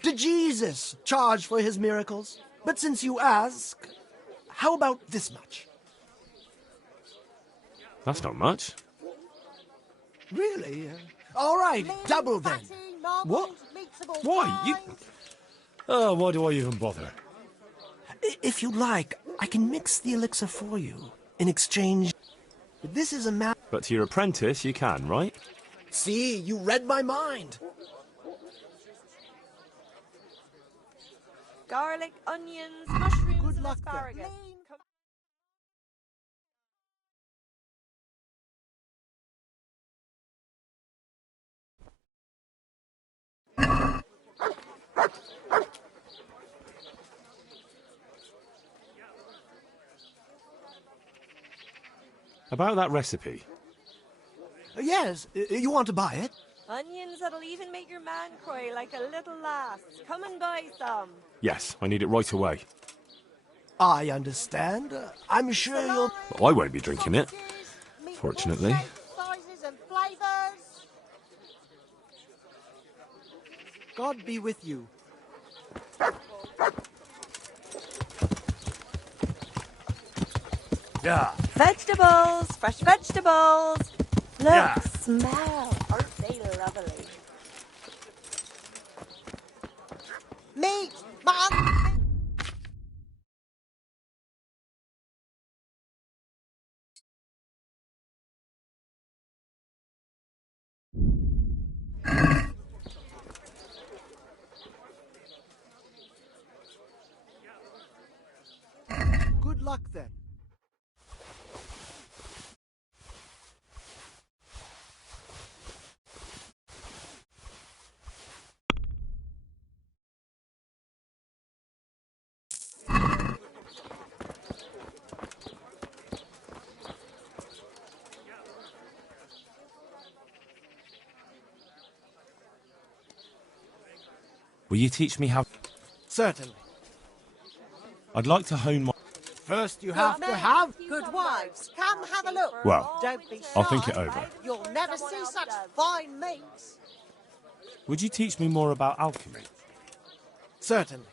Did Jesus charge for his miracles? But since you ask, how about this much? That's not much. Really? All right, double then. What? Why? You... Oh, why do I even bother? If you like, I can mix the elixir for you in exchange. This is a matter. But to your apprentice, you can, right? See, you read my mind. Garlic, onions, mushrooms, and asparagus. About that recipe. Yes, you want to buy it? Onions that'll even make your man cry like a little lass. Come and buy some. Yes, I need it right away. I understand. I'm sure you'll... But I won't be drinking it, fortunately. Sizes and flavors. God be with you. Yeah. Vegetables, fresh vegetables. Look, Yeah. smell. Aren't they lovely? Meat, man. Good luck then. Will you teach me how... Certainly. I'd like to hone my... First, you have to have... Good wives, come have a look. Well, Don't be shy. I'll think it over. You'll never see such fine meats. Would you teach me more about alchemy? Certainly.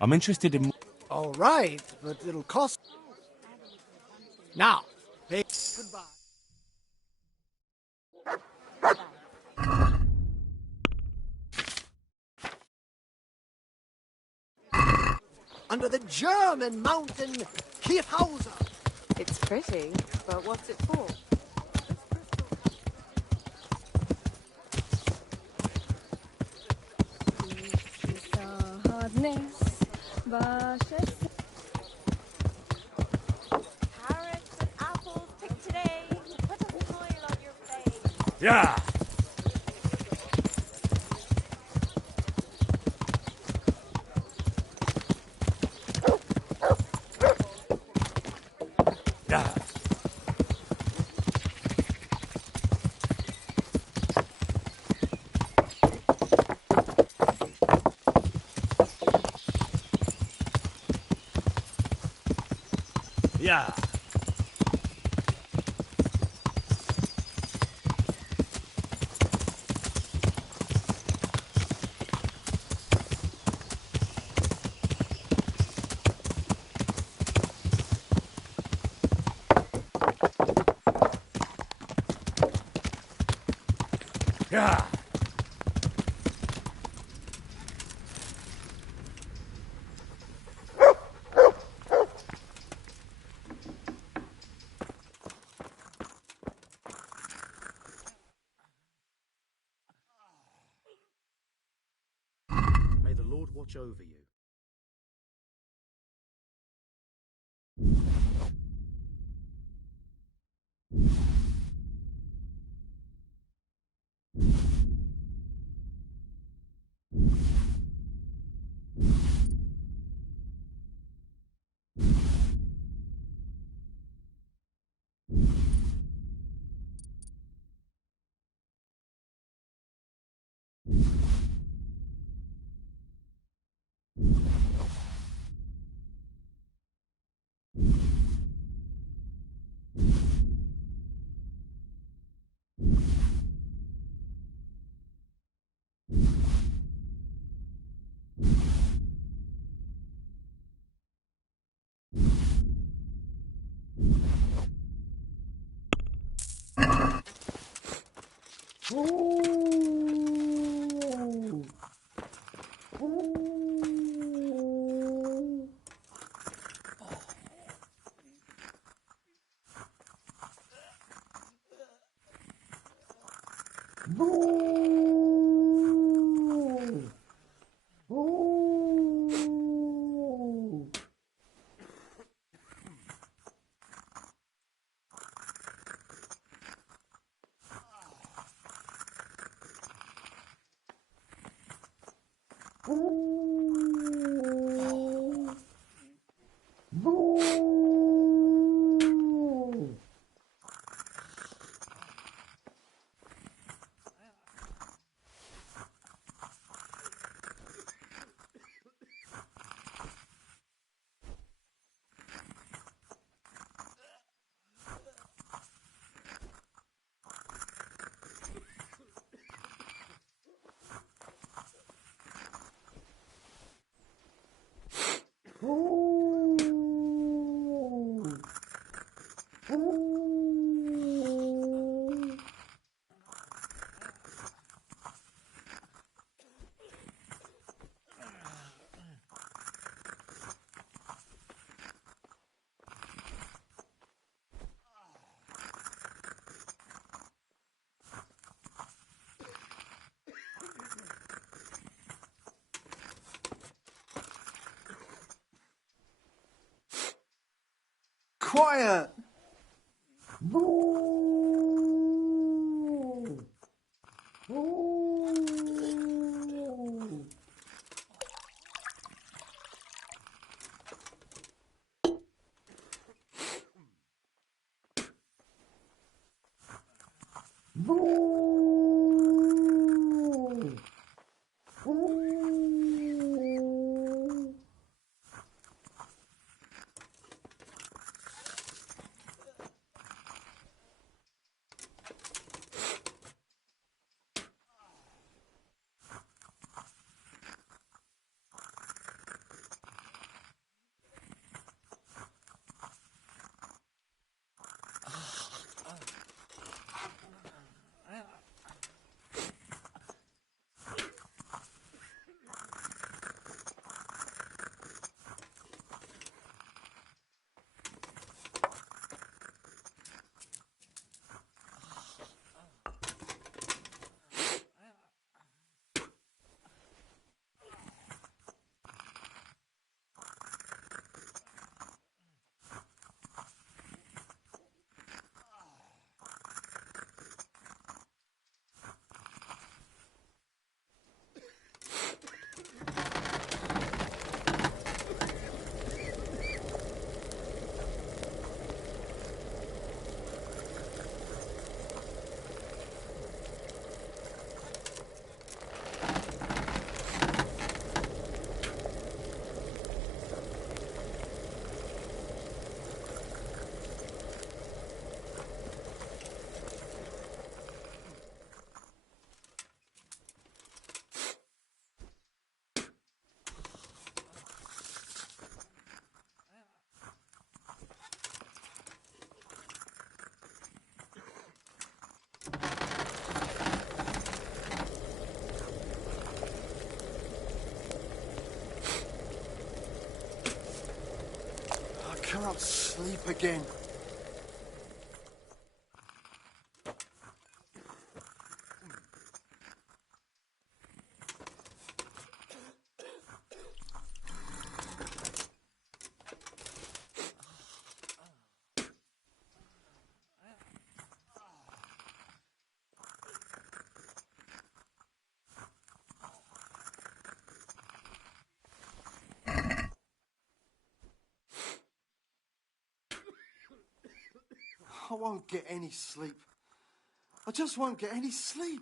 I'm interested in... All right, but it'll cost... Now, pay... Goodbye. Under the German mountain Kiefhauser. It's pretty, but what's it for? Carrots and apples picked today. Put a smile on your face. Yeah! Yeah! Yeah! Yeah! May the Lord watch over you. Quiet! Can't sleep again. I won't get any sleep. I just won't get any sleep.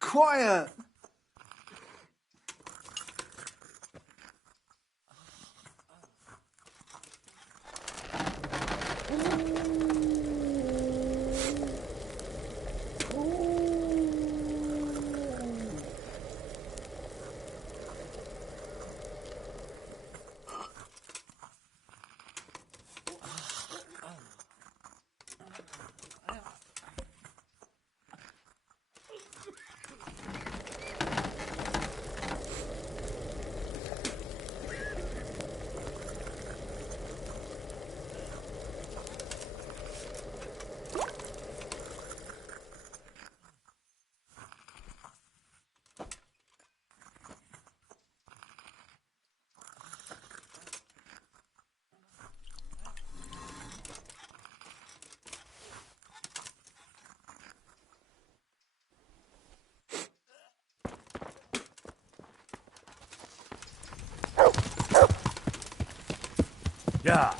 Quiet! Yeah.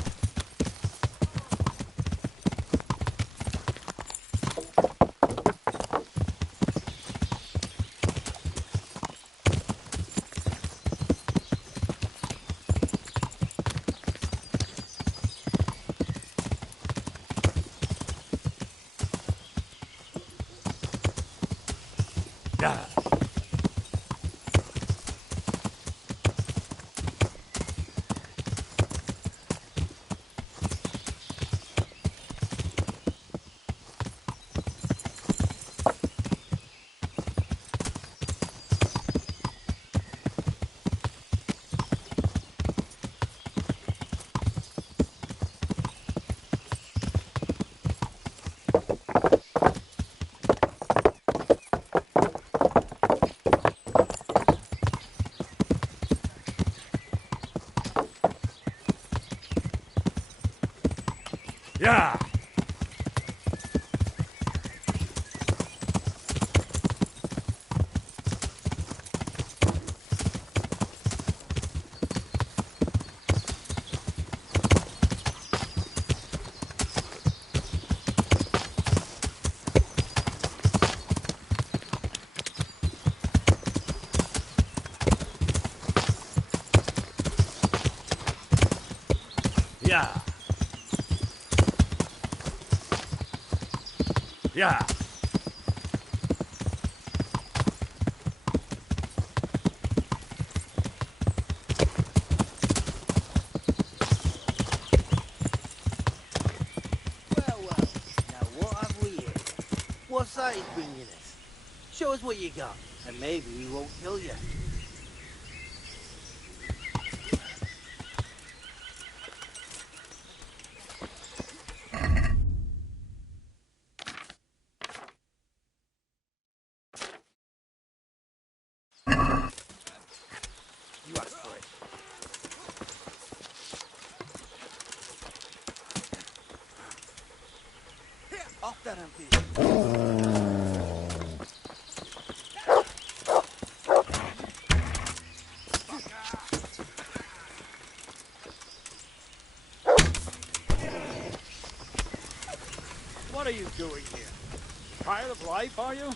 Yeah. Yeah. Yeah. Yeah. Well, now what have we here? What's that he's bringing us? Show us what you got, and maybe we won't kill you. You asked for it. Off that amphibian. What are you doing here? Tired of life, are you?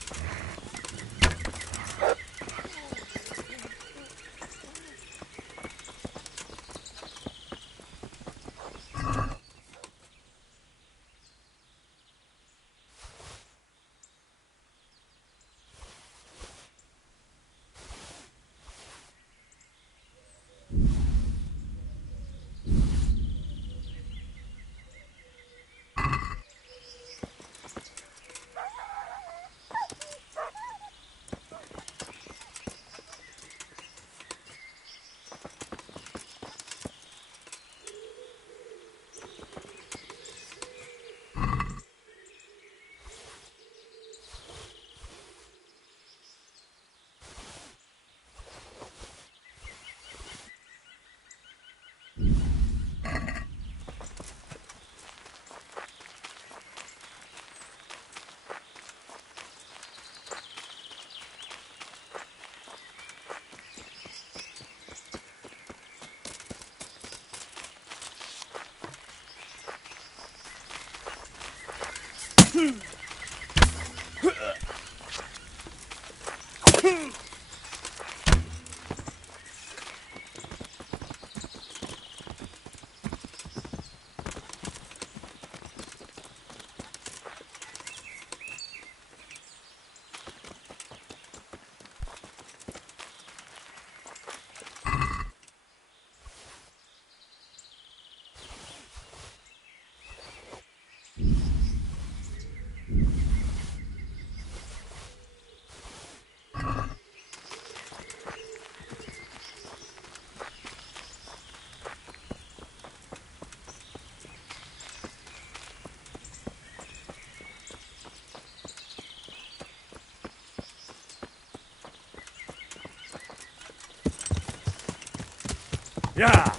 Yeah.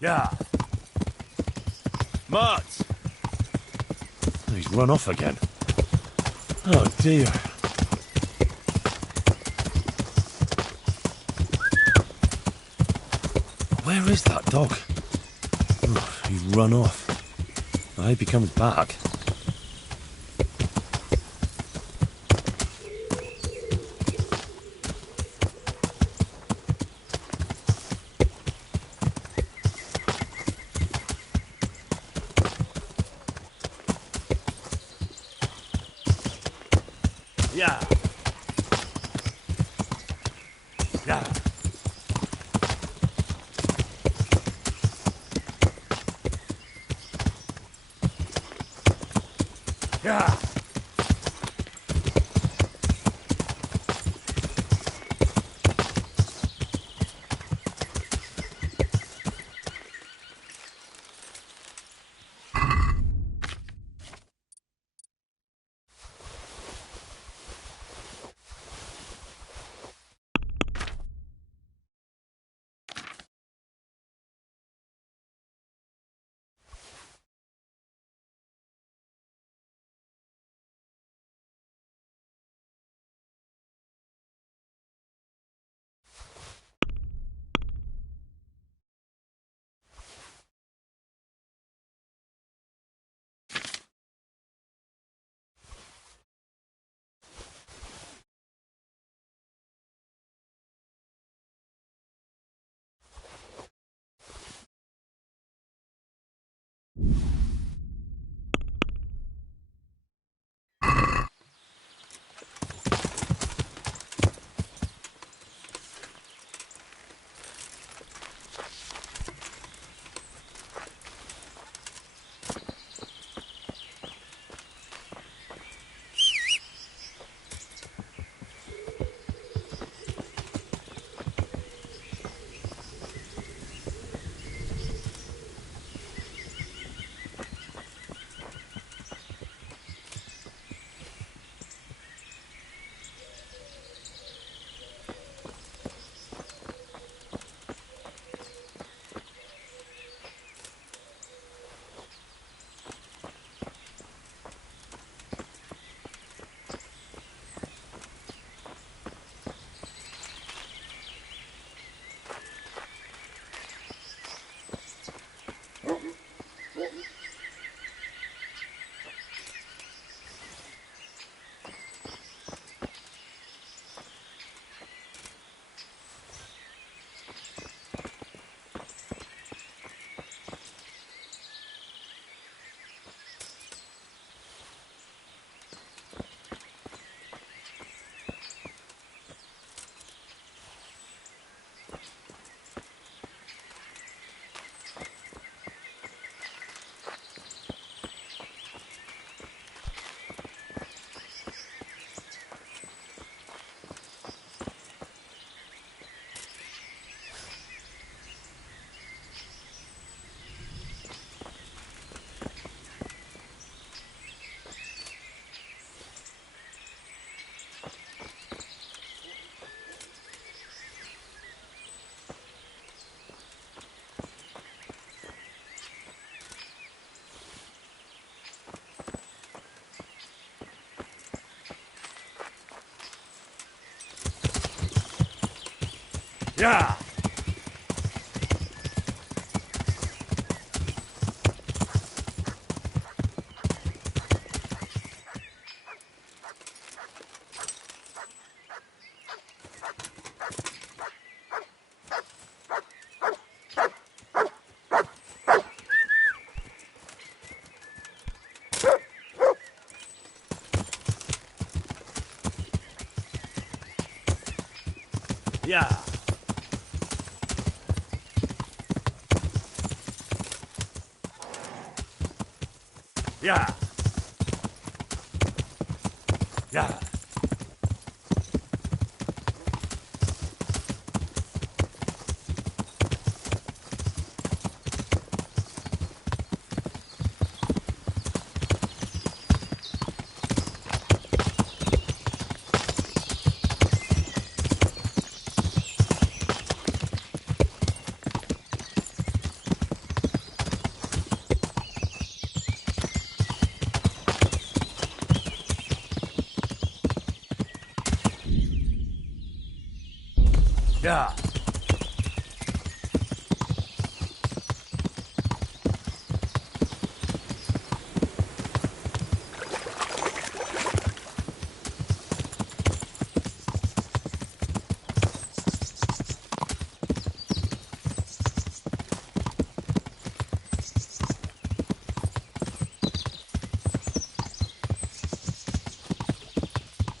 Yeah. Mart! He's run off again. Oh dear. Where is that dog? Oh, he's run off. I hope he comes back. Yeah. Yeah. Yeah. Yeah. Yeah. Yeah. Yeah. Yeah.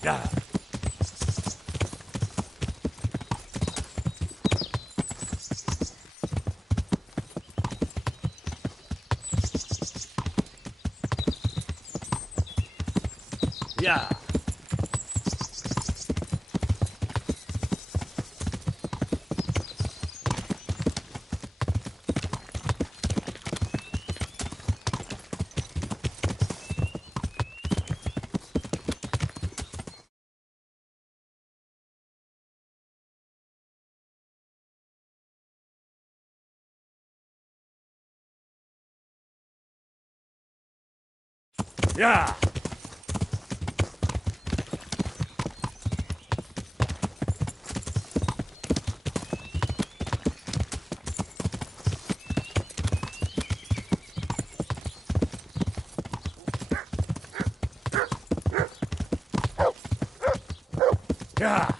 Yeah. Yeah. Yeah. Yeah.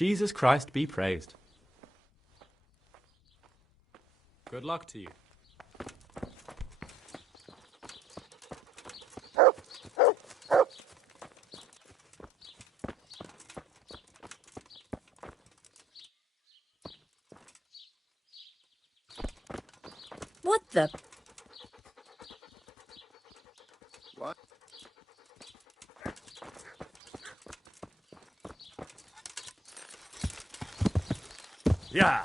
Jesus Christ be praised. Good luck to you. What the? What? Yeah.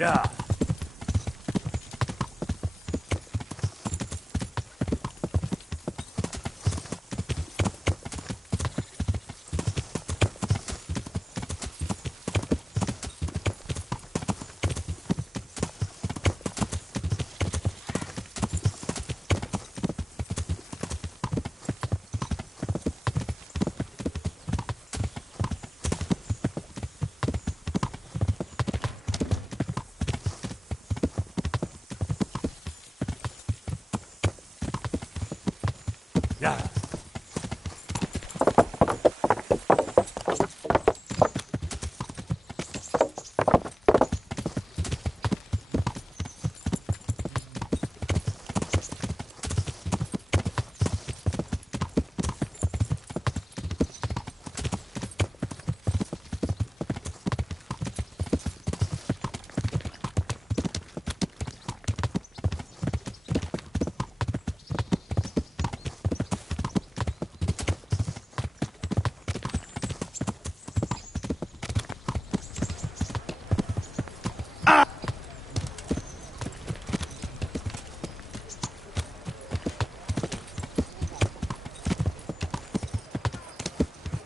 Yeah. Yeah.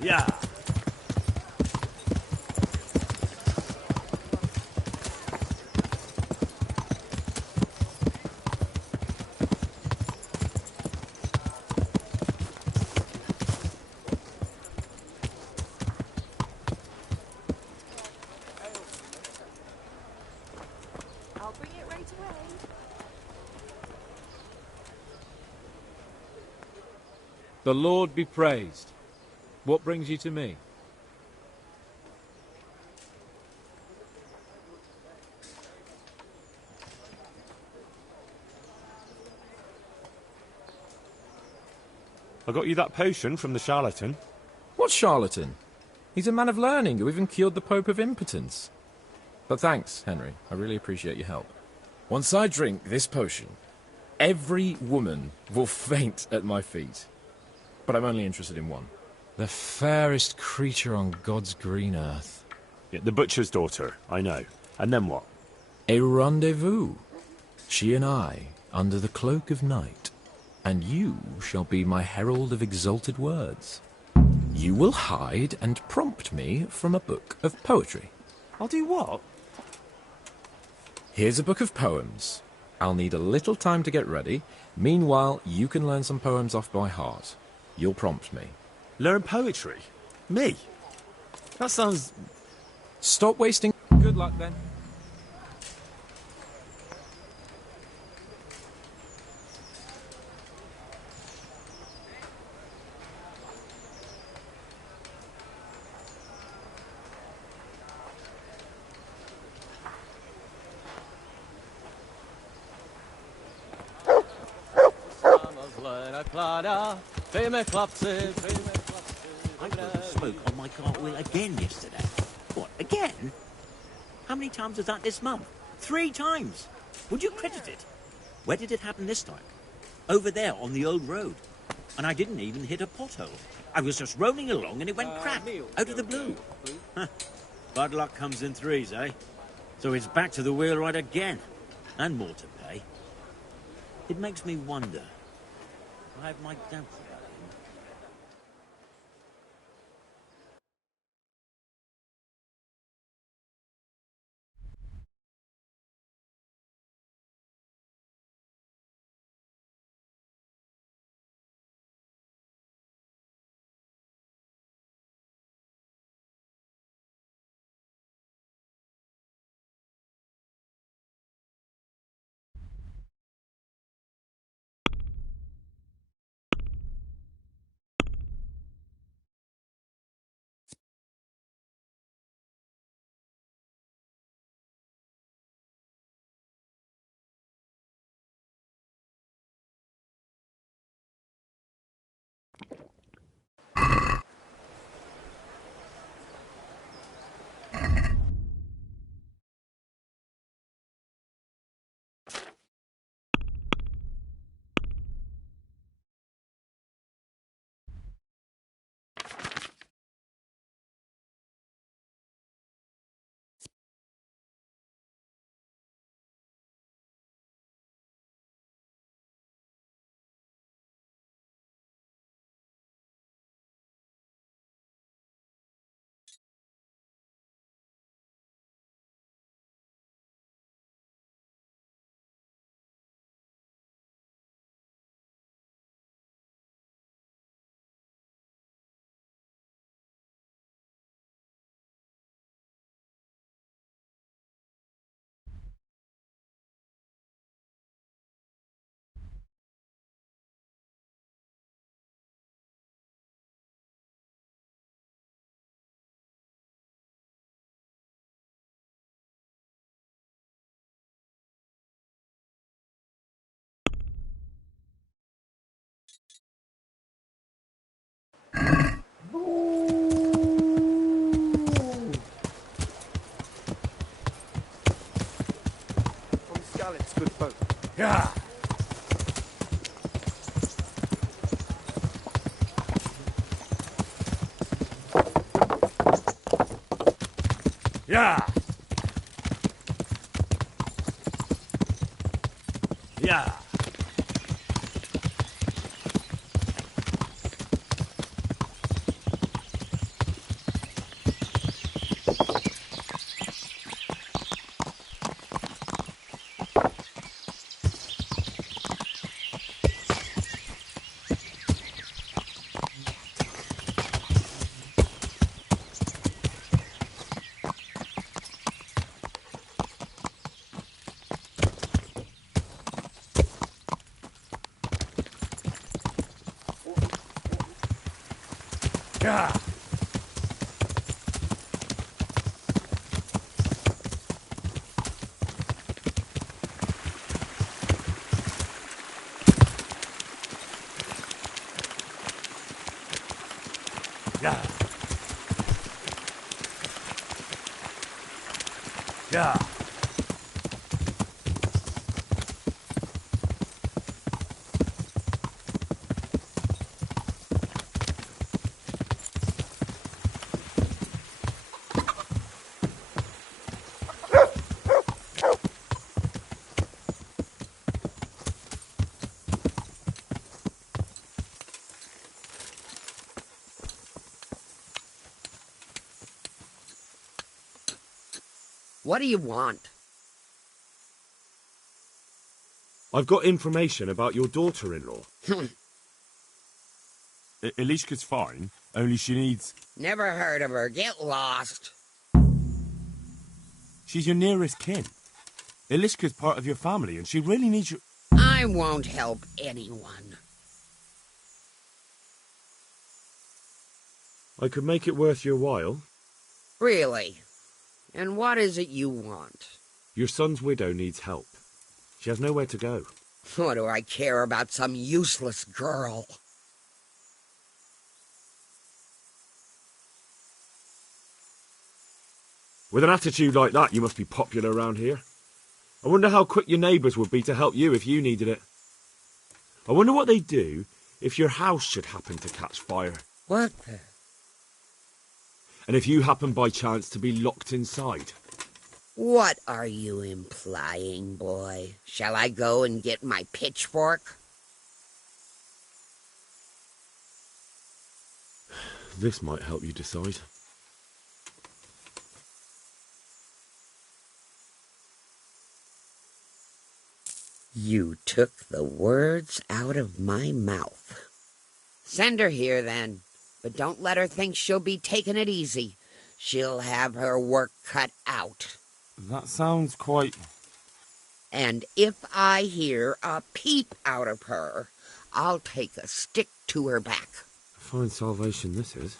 Yeah. I'll bring it right away. The Lord be praised. What brings you to me? I got you that potion from the charlatan. What charlatan? He's a man of learning who even cured the Pope of impotence. But thanks, Henry. I really appreciate your help. Once I drink this potion, every woman will faint at my feet. But I'm only interested in one. The fairest creature on God's green earth. Yeah, the butcher's daughter, I know. And then what? A rendezvous. She and I, under the cloak of night. And you shall be my herald of exalted words. You will hide and prompt me from a book of poetry. I'll do what? Here's a book of poems. I'll need a little time to get ready. Meanwhile, you can learn some poems off by heart. You'll prompt me. Learn poetry? Me? That sounds... Stop wasting... Good luck, then. I broke smoke on my cartwheel again yesterday. What, again? How many times was that this month? 3 times! Would you credit it? Where did it happen this time? Over there on the old road. And I didn't even hit a pothole. I was just rolling along and it went crack, out of the blue. Bad luck comes in threes, eh? So it's back to the wheelwright again. And more to pay. It makes me wonder. I have my doubts about him. I got the smoke on my cartwheel again yesterday. What, again? How many times does that this month? 3 times. Would you credit it? Where did it happen this time? Over there on the old road. And I didn't even hit a pothole. I was just rolling along and it went crack, out of the blue. Bad luck comes in threes, eh? So it's back to the wheelwright again. And more to pay. It makes me wonder. I have my doubts about him. Yeah. Yeah. Yeah. Yeah. Yeah. Yeah. What do you want? I've got information about your daughter-in-law. Elishka's fine, only she needs... Never heard of her. Get lost. She's your nearest kin. Elishka's part of your family, and she really needs you... I won't help anyone. I could make it worth your while. Really? And what is it you want? Your son's widow needs help. She has nowhere to go. What do I care about some useless girl? With an attitude like that, you must be popular around here. I wonder how quick your neighbours would be to help you if you needed it. I wonder what they'd do if your house should happen to catch fire. What? And if you happen by chance to be locked inside. What are you implying, boy? Shall I go and get my pitchfork? This might help you decide. You took the words out of my mouth. Send her here, then. But don't let her think she'll be taking it easy. She'll have her work cut out. That sounds quite... And if I hear a peep out of her, I'll take a stick to her back. Fine salvation this is.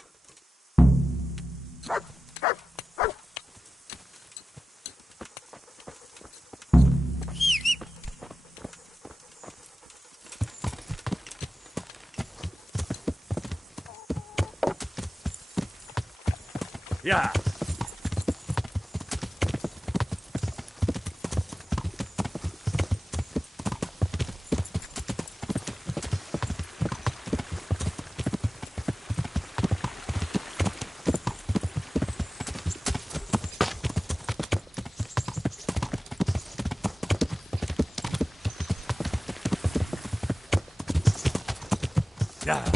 Yeah. Yeah.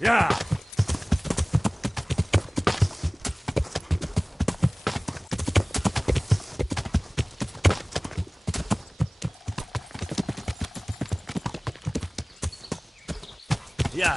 Yeah. Yeah.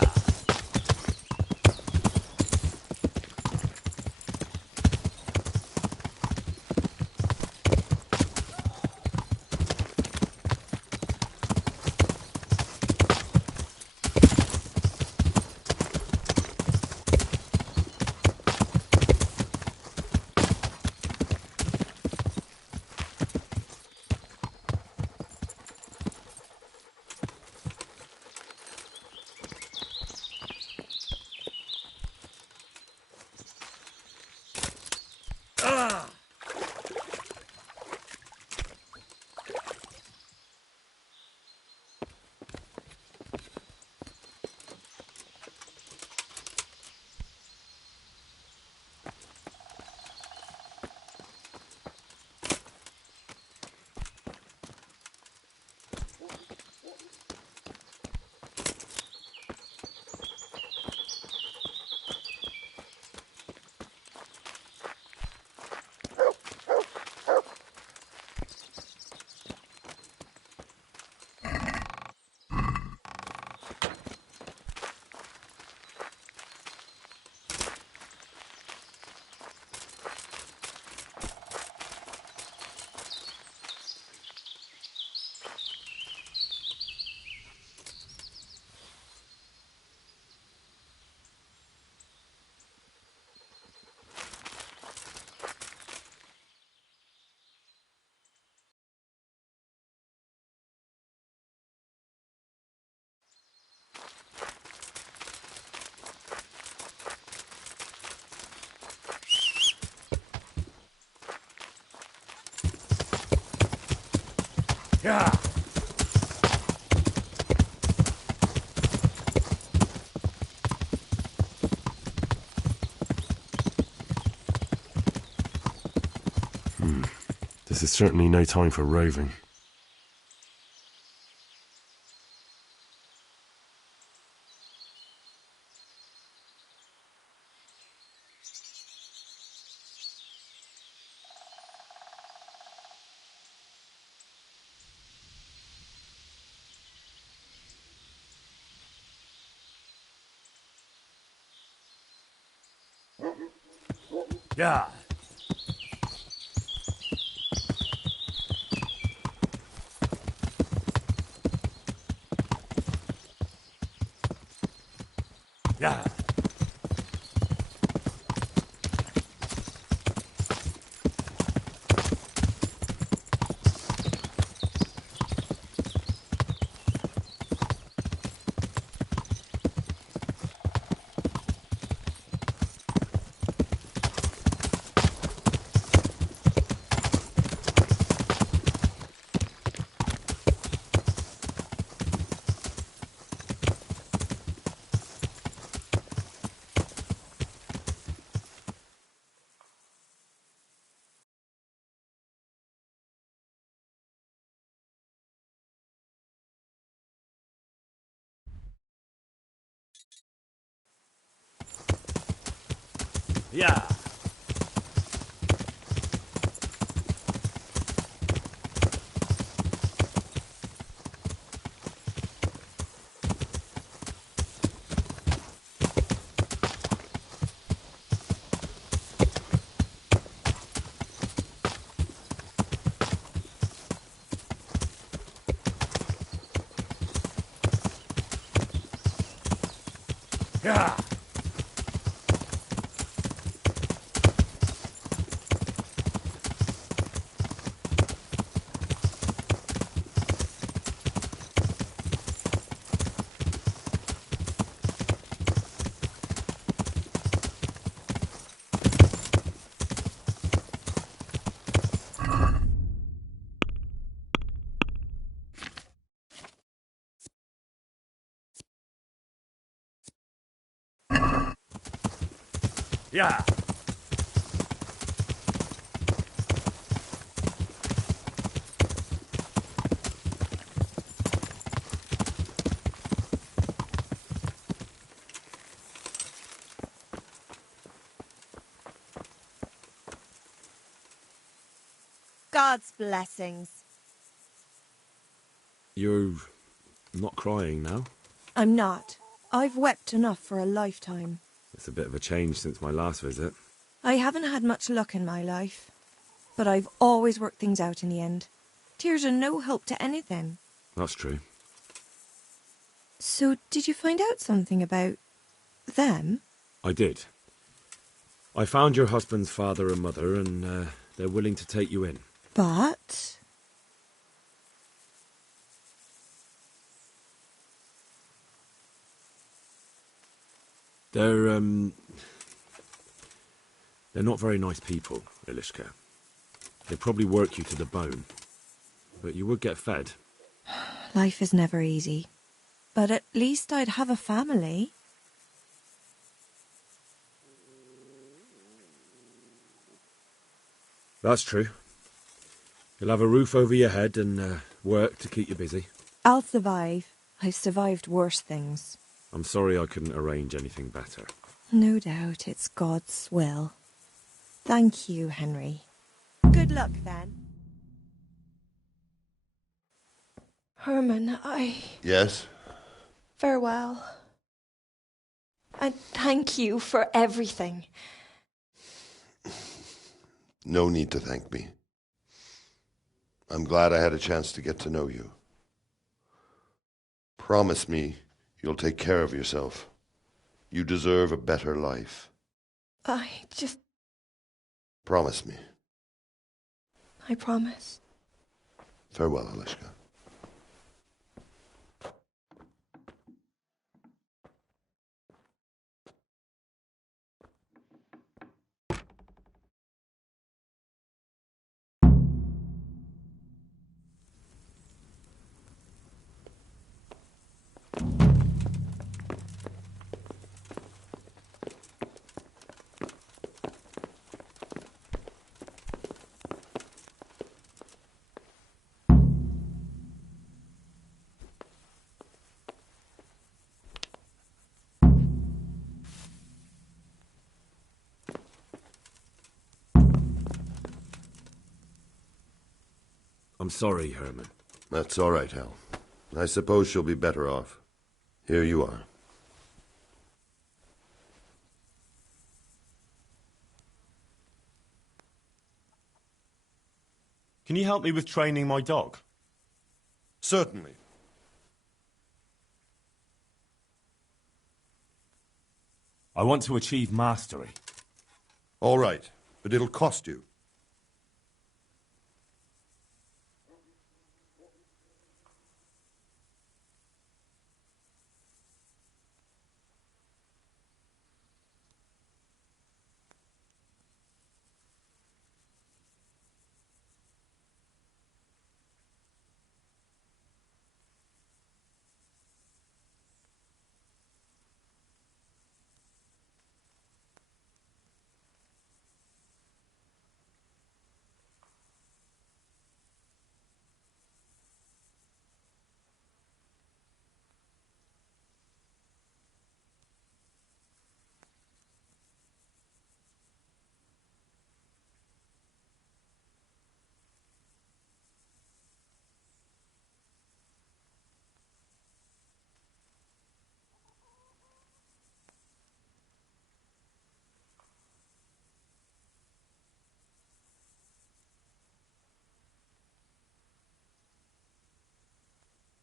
Yeah. This is certainly no time for roving. Yeah. Yeah. Yeah. Yeah. Yeah. God's blessings. You're not crying now? I'm not. I've wept enough for a lifetime. It's a bit of a change since my last visit. I haven't had much luck in my life, but I've always worked things out in the end. Tears are no help to anything. That's true. So, did you find out something about them? I did. I found your husband's father and mother, and they're willing to take you in. But... They're not very nice people, Ilishka. They'd probably work you to the bone. But you would get fed. Life is never easy. But at least I'd have a family. That's true. You'll have a roof over your head and work to keep you busy. I'll survive. I've survived worse things. I'm sorry I couldn't arrange anything better. No doubt it's God's will. Thank you, Henry. Good luck, then. Herman, Yes? Farewell. And thank you for everything. No need to thank me. I'm glad I had a chance to get to know you. Promise me you'll take care of yourself. You deserve a better life. I just... Promise me. I promise. Farewell, Alishka. I'm sorry, Herman. That's all right, Hal. I suppose she'll be better off. Here you are. Can you help me with training my dog? Certainly. I want to achieve mastery. All right, but it'll cost you.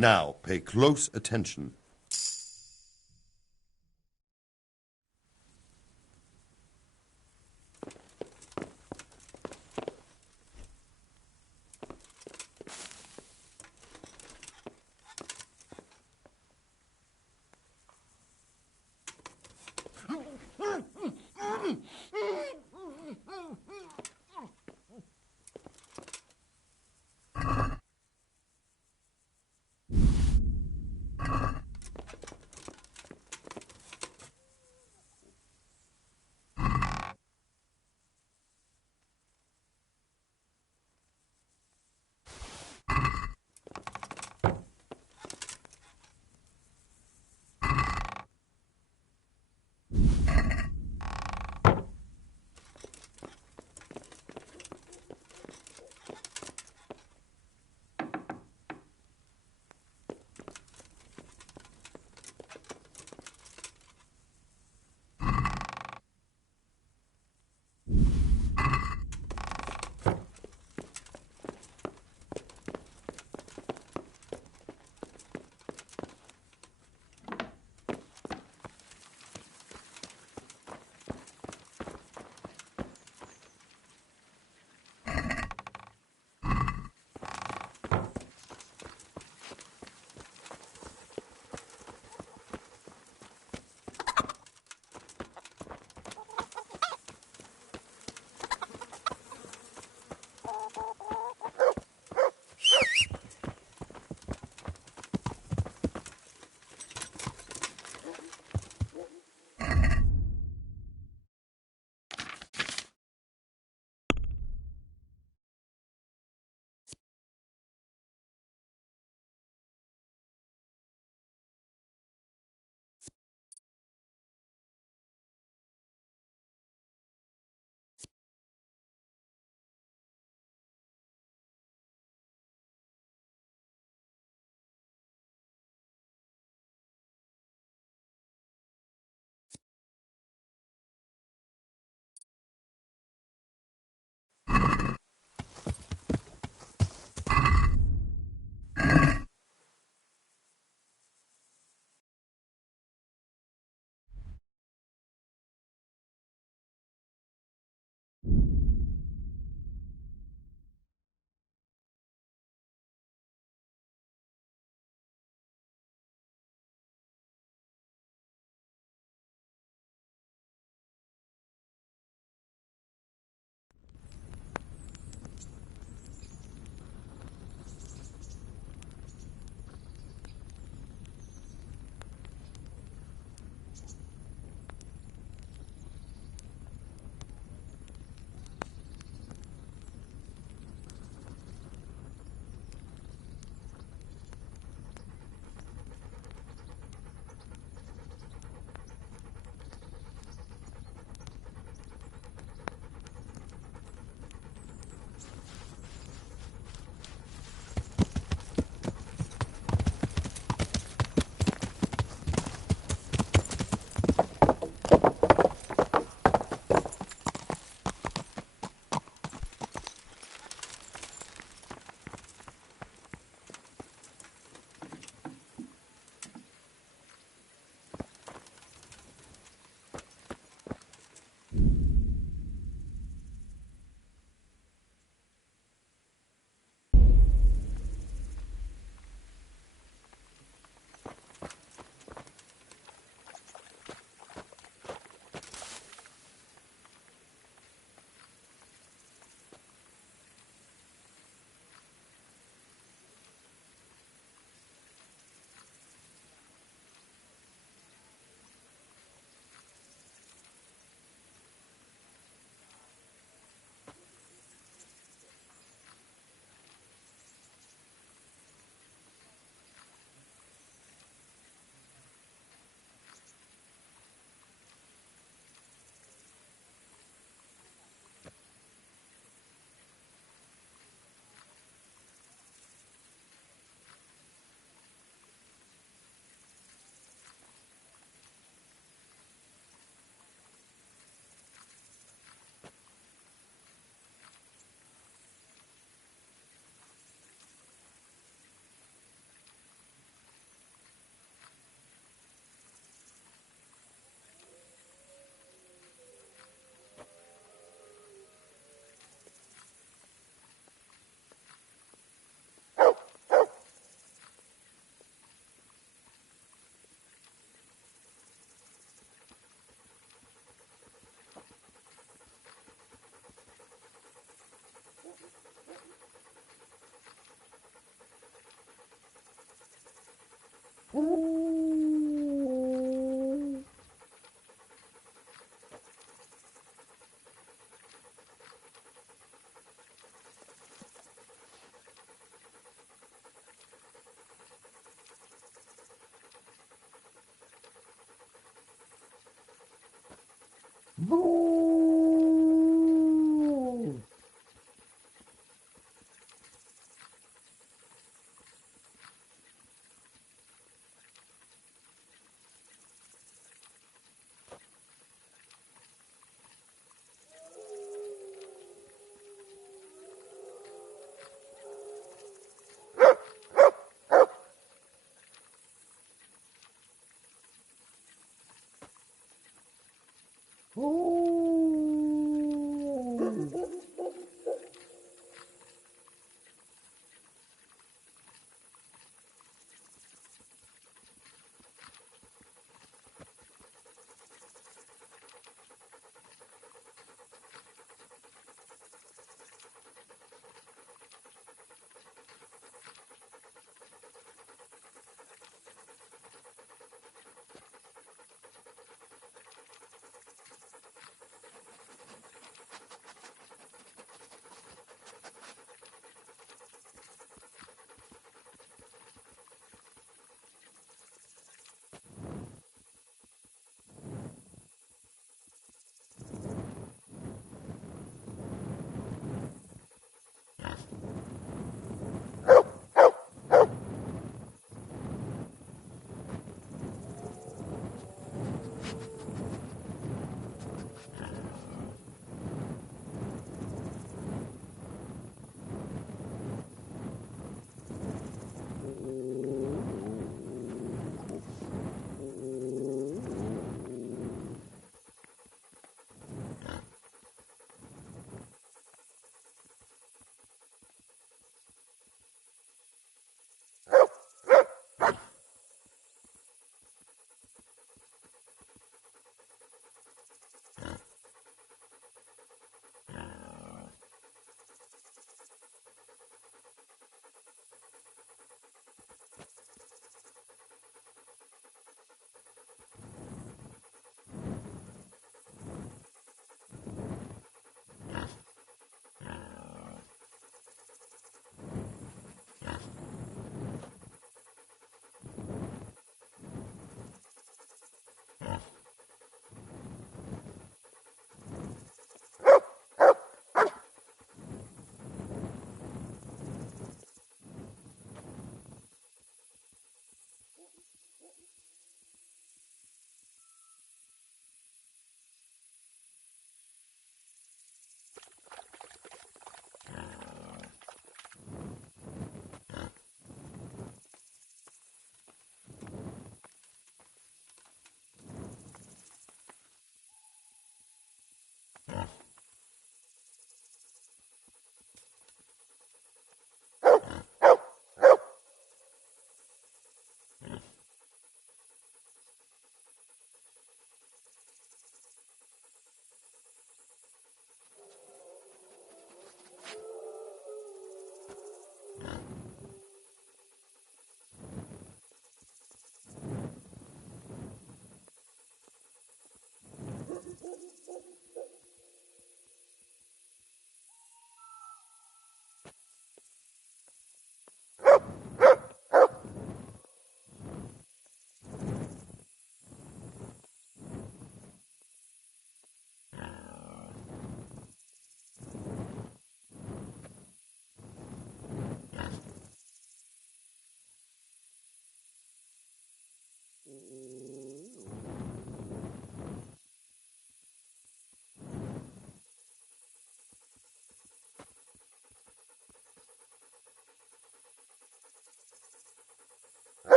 Now, pay close attention.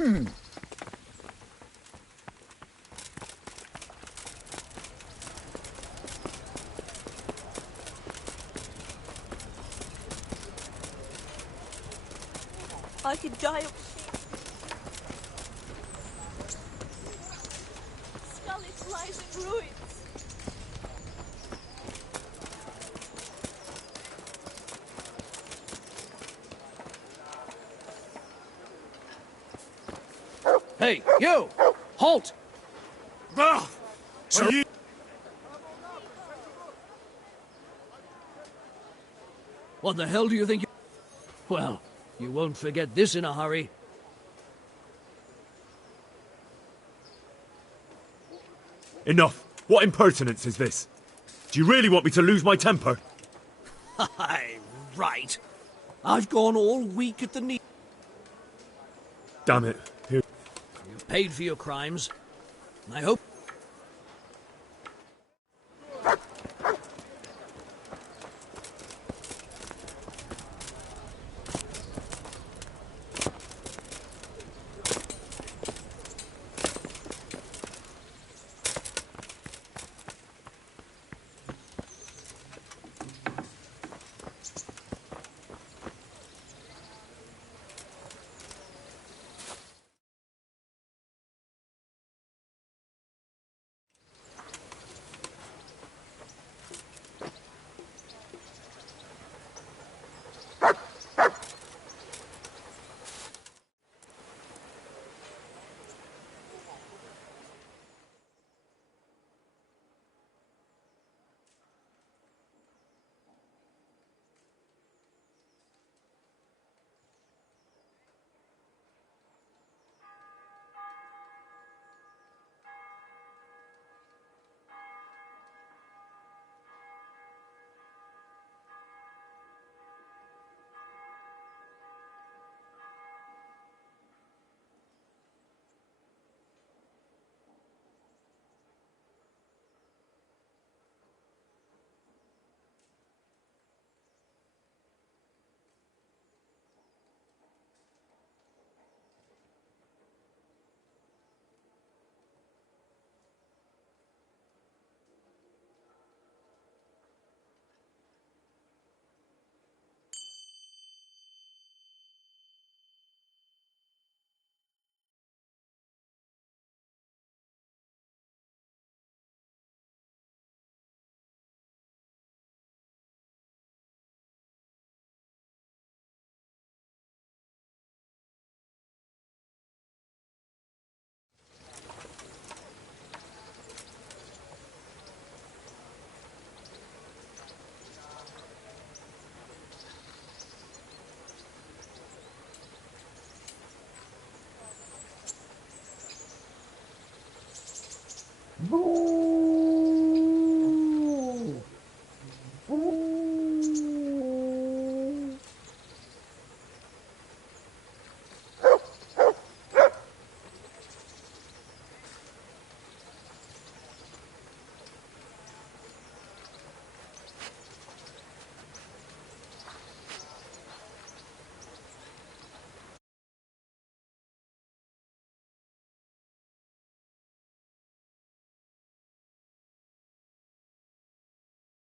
I could die of Scarlet lies in ruins. Hey, you! Halt! Ah! Are you... What the hell do you think you... Well, you won't forget this in a hurry. Enough! What impertinence is this? Do you really want me to lose my temper? Aye, right. I've gone all week at the knee. Damn it. Here. You've paid for your crimes. I hope... Boo!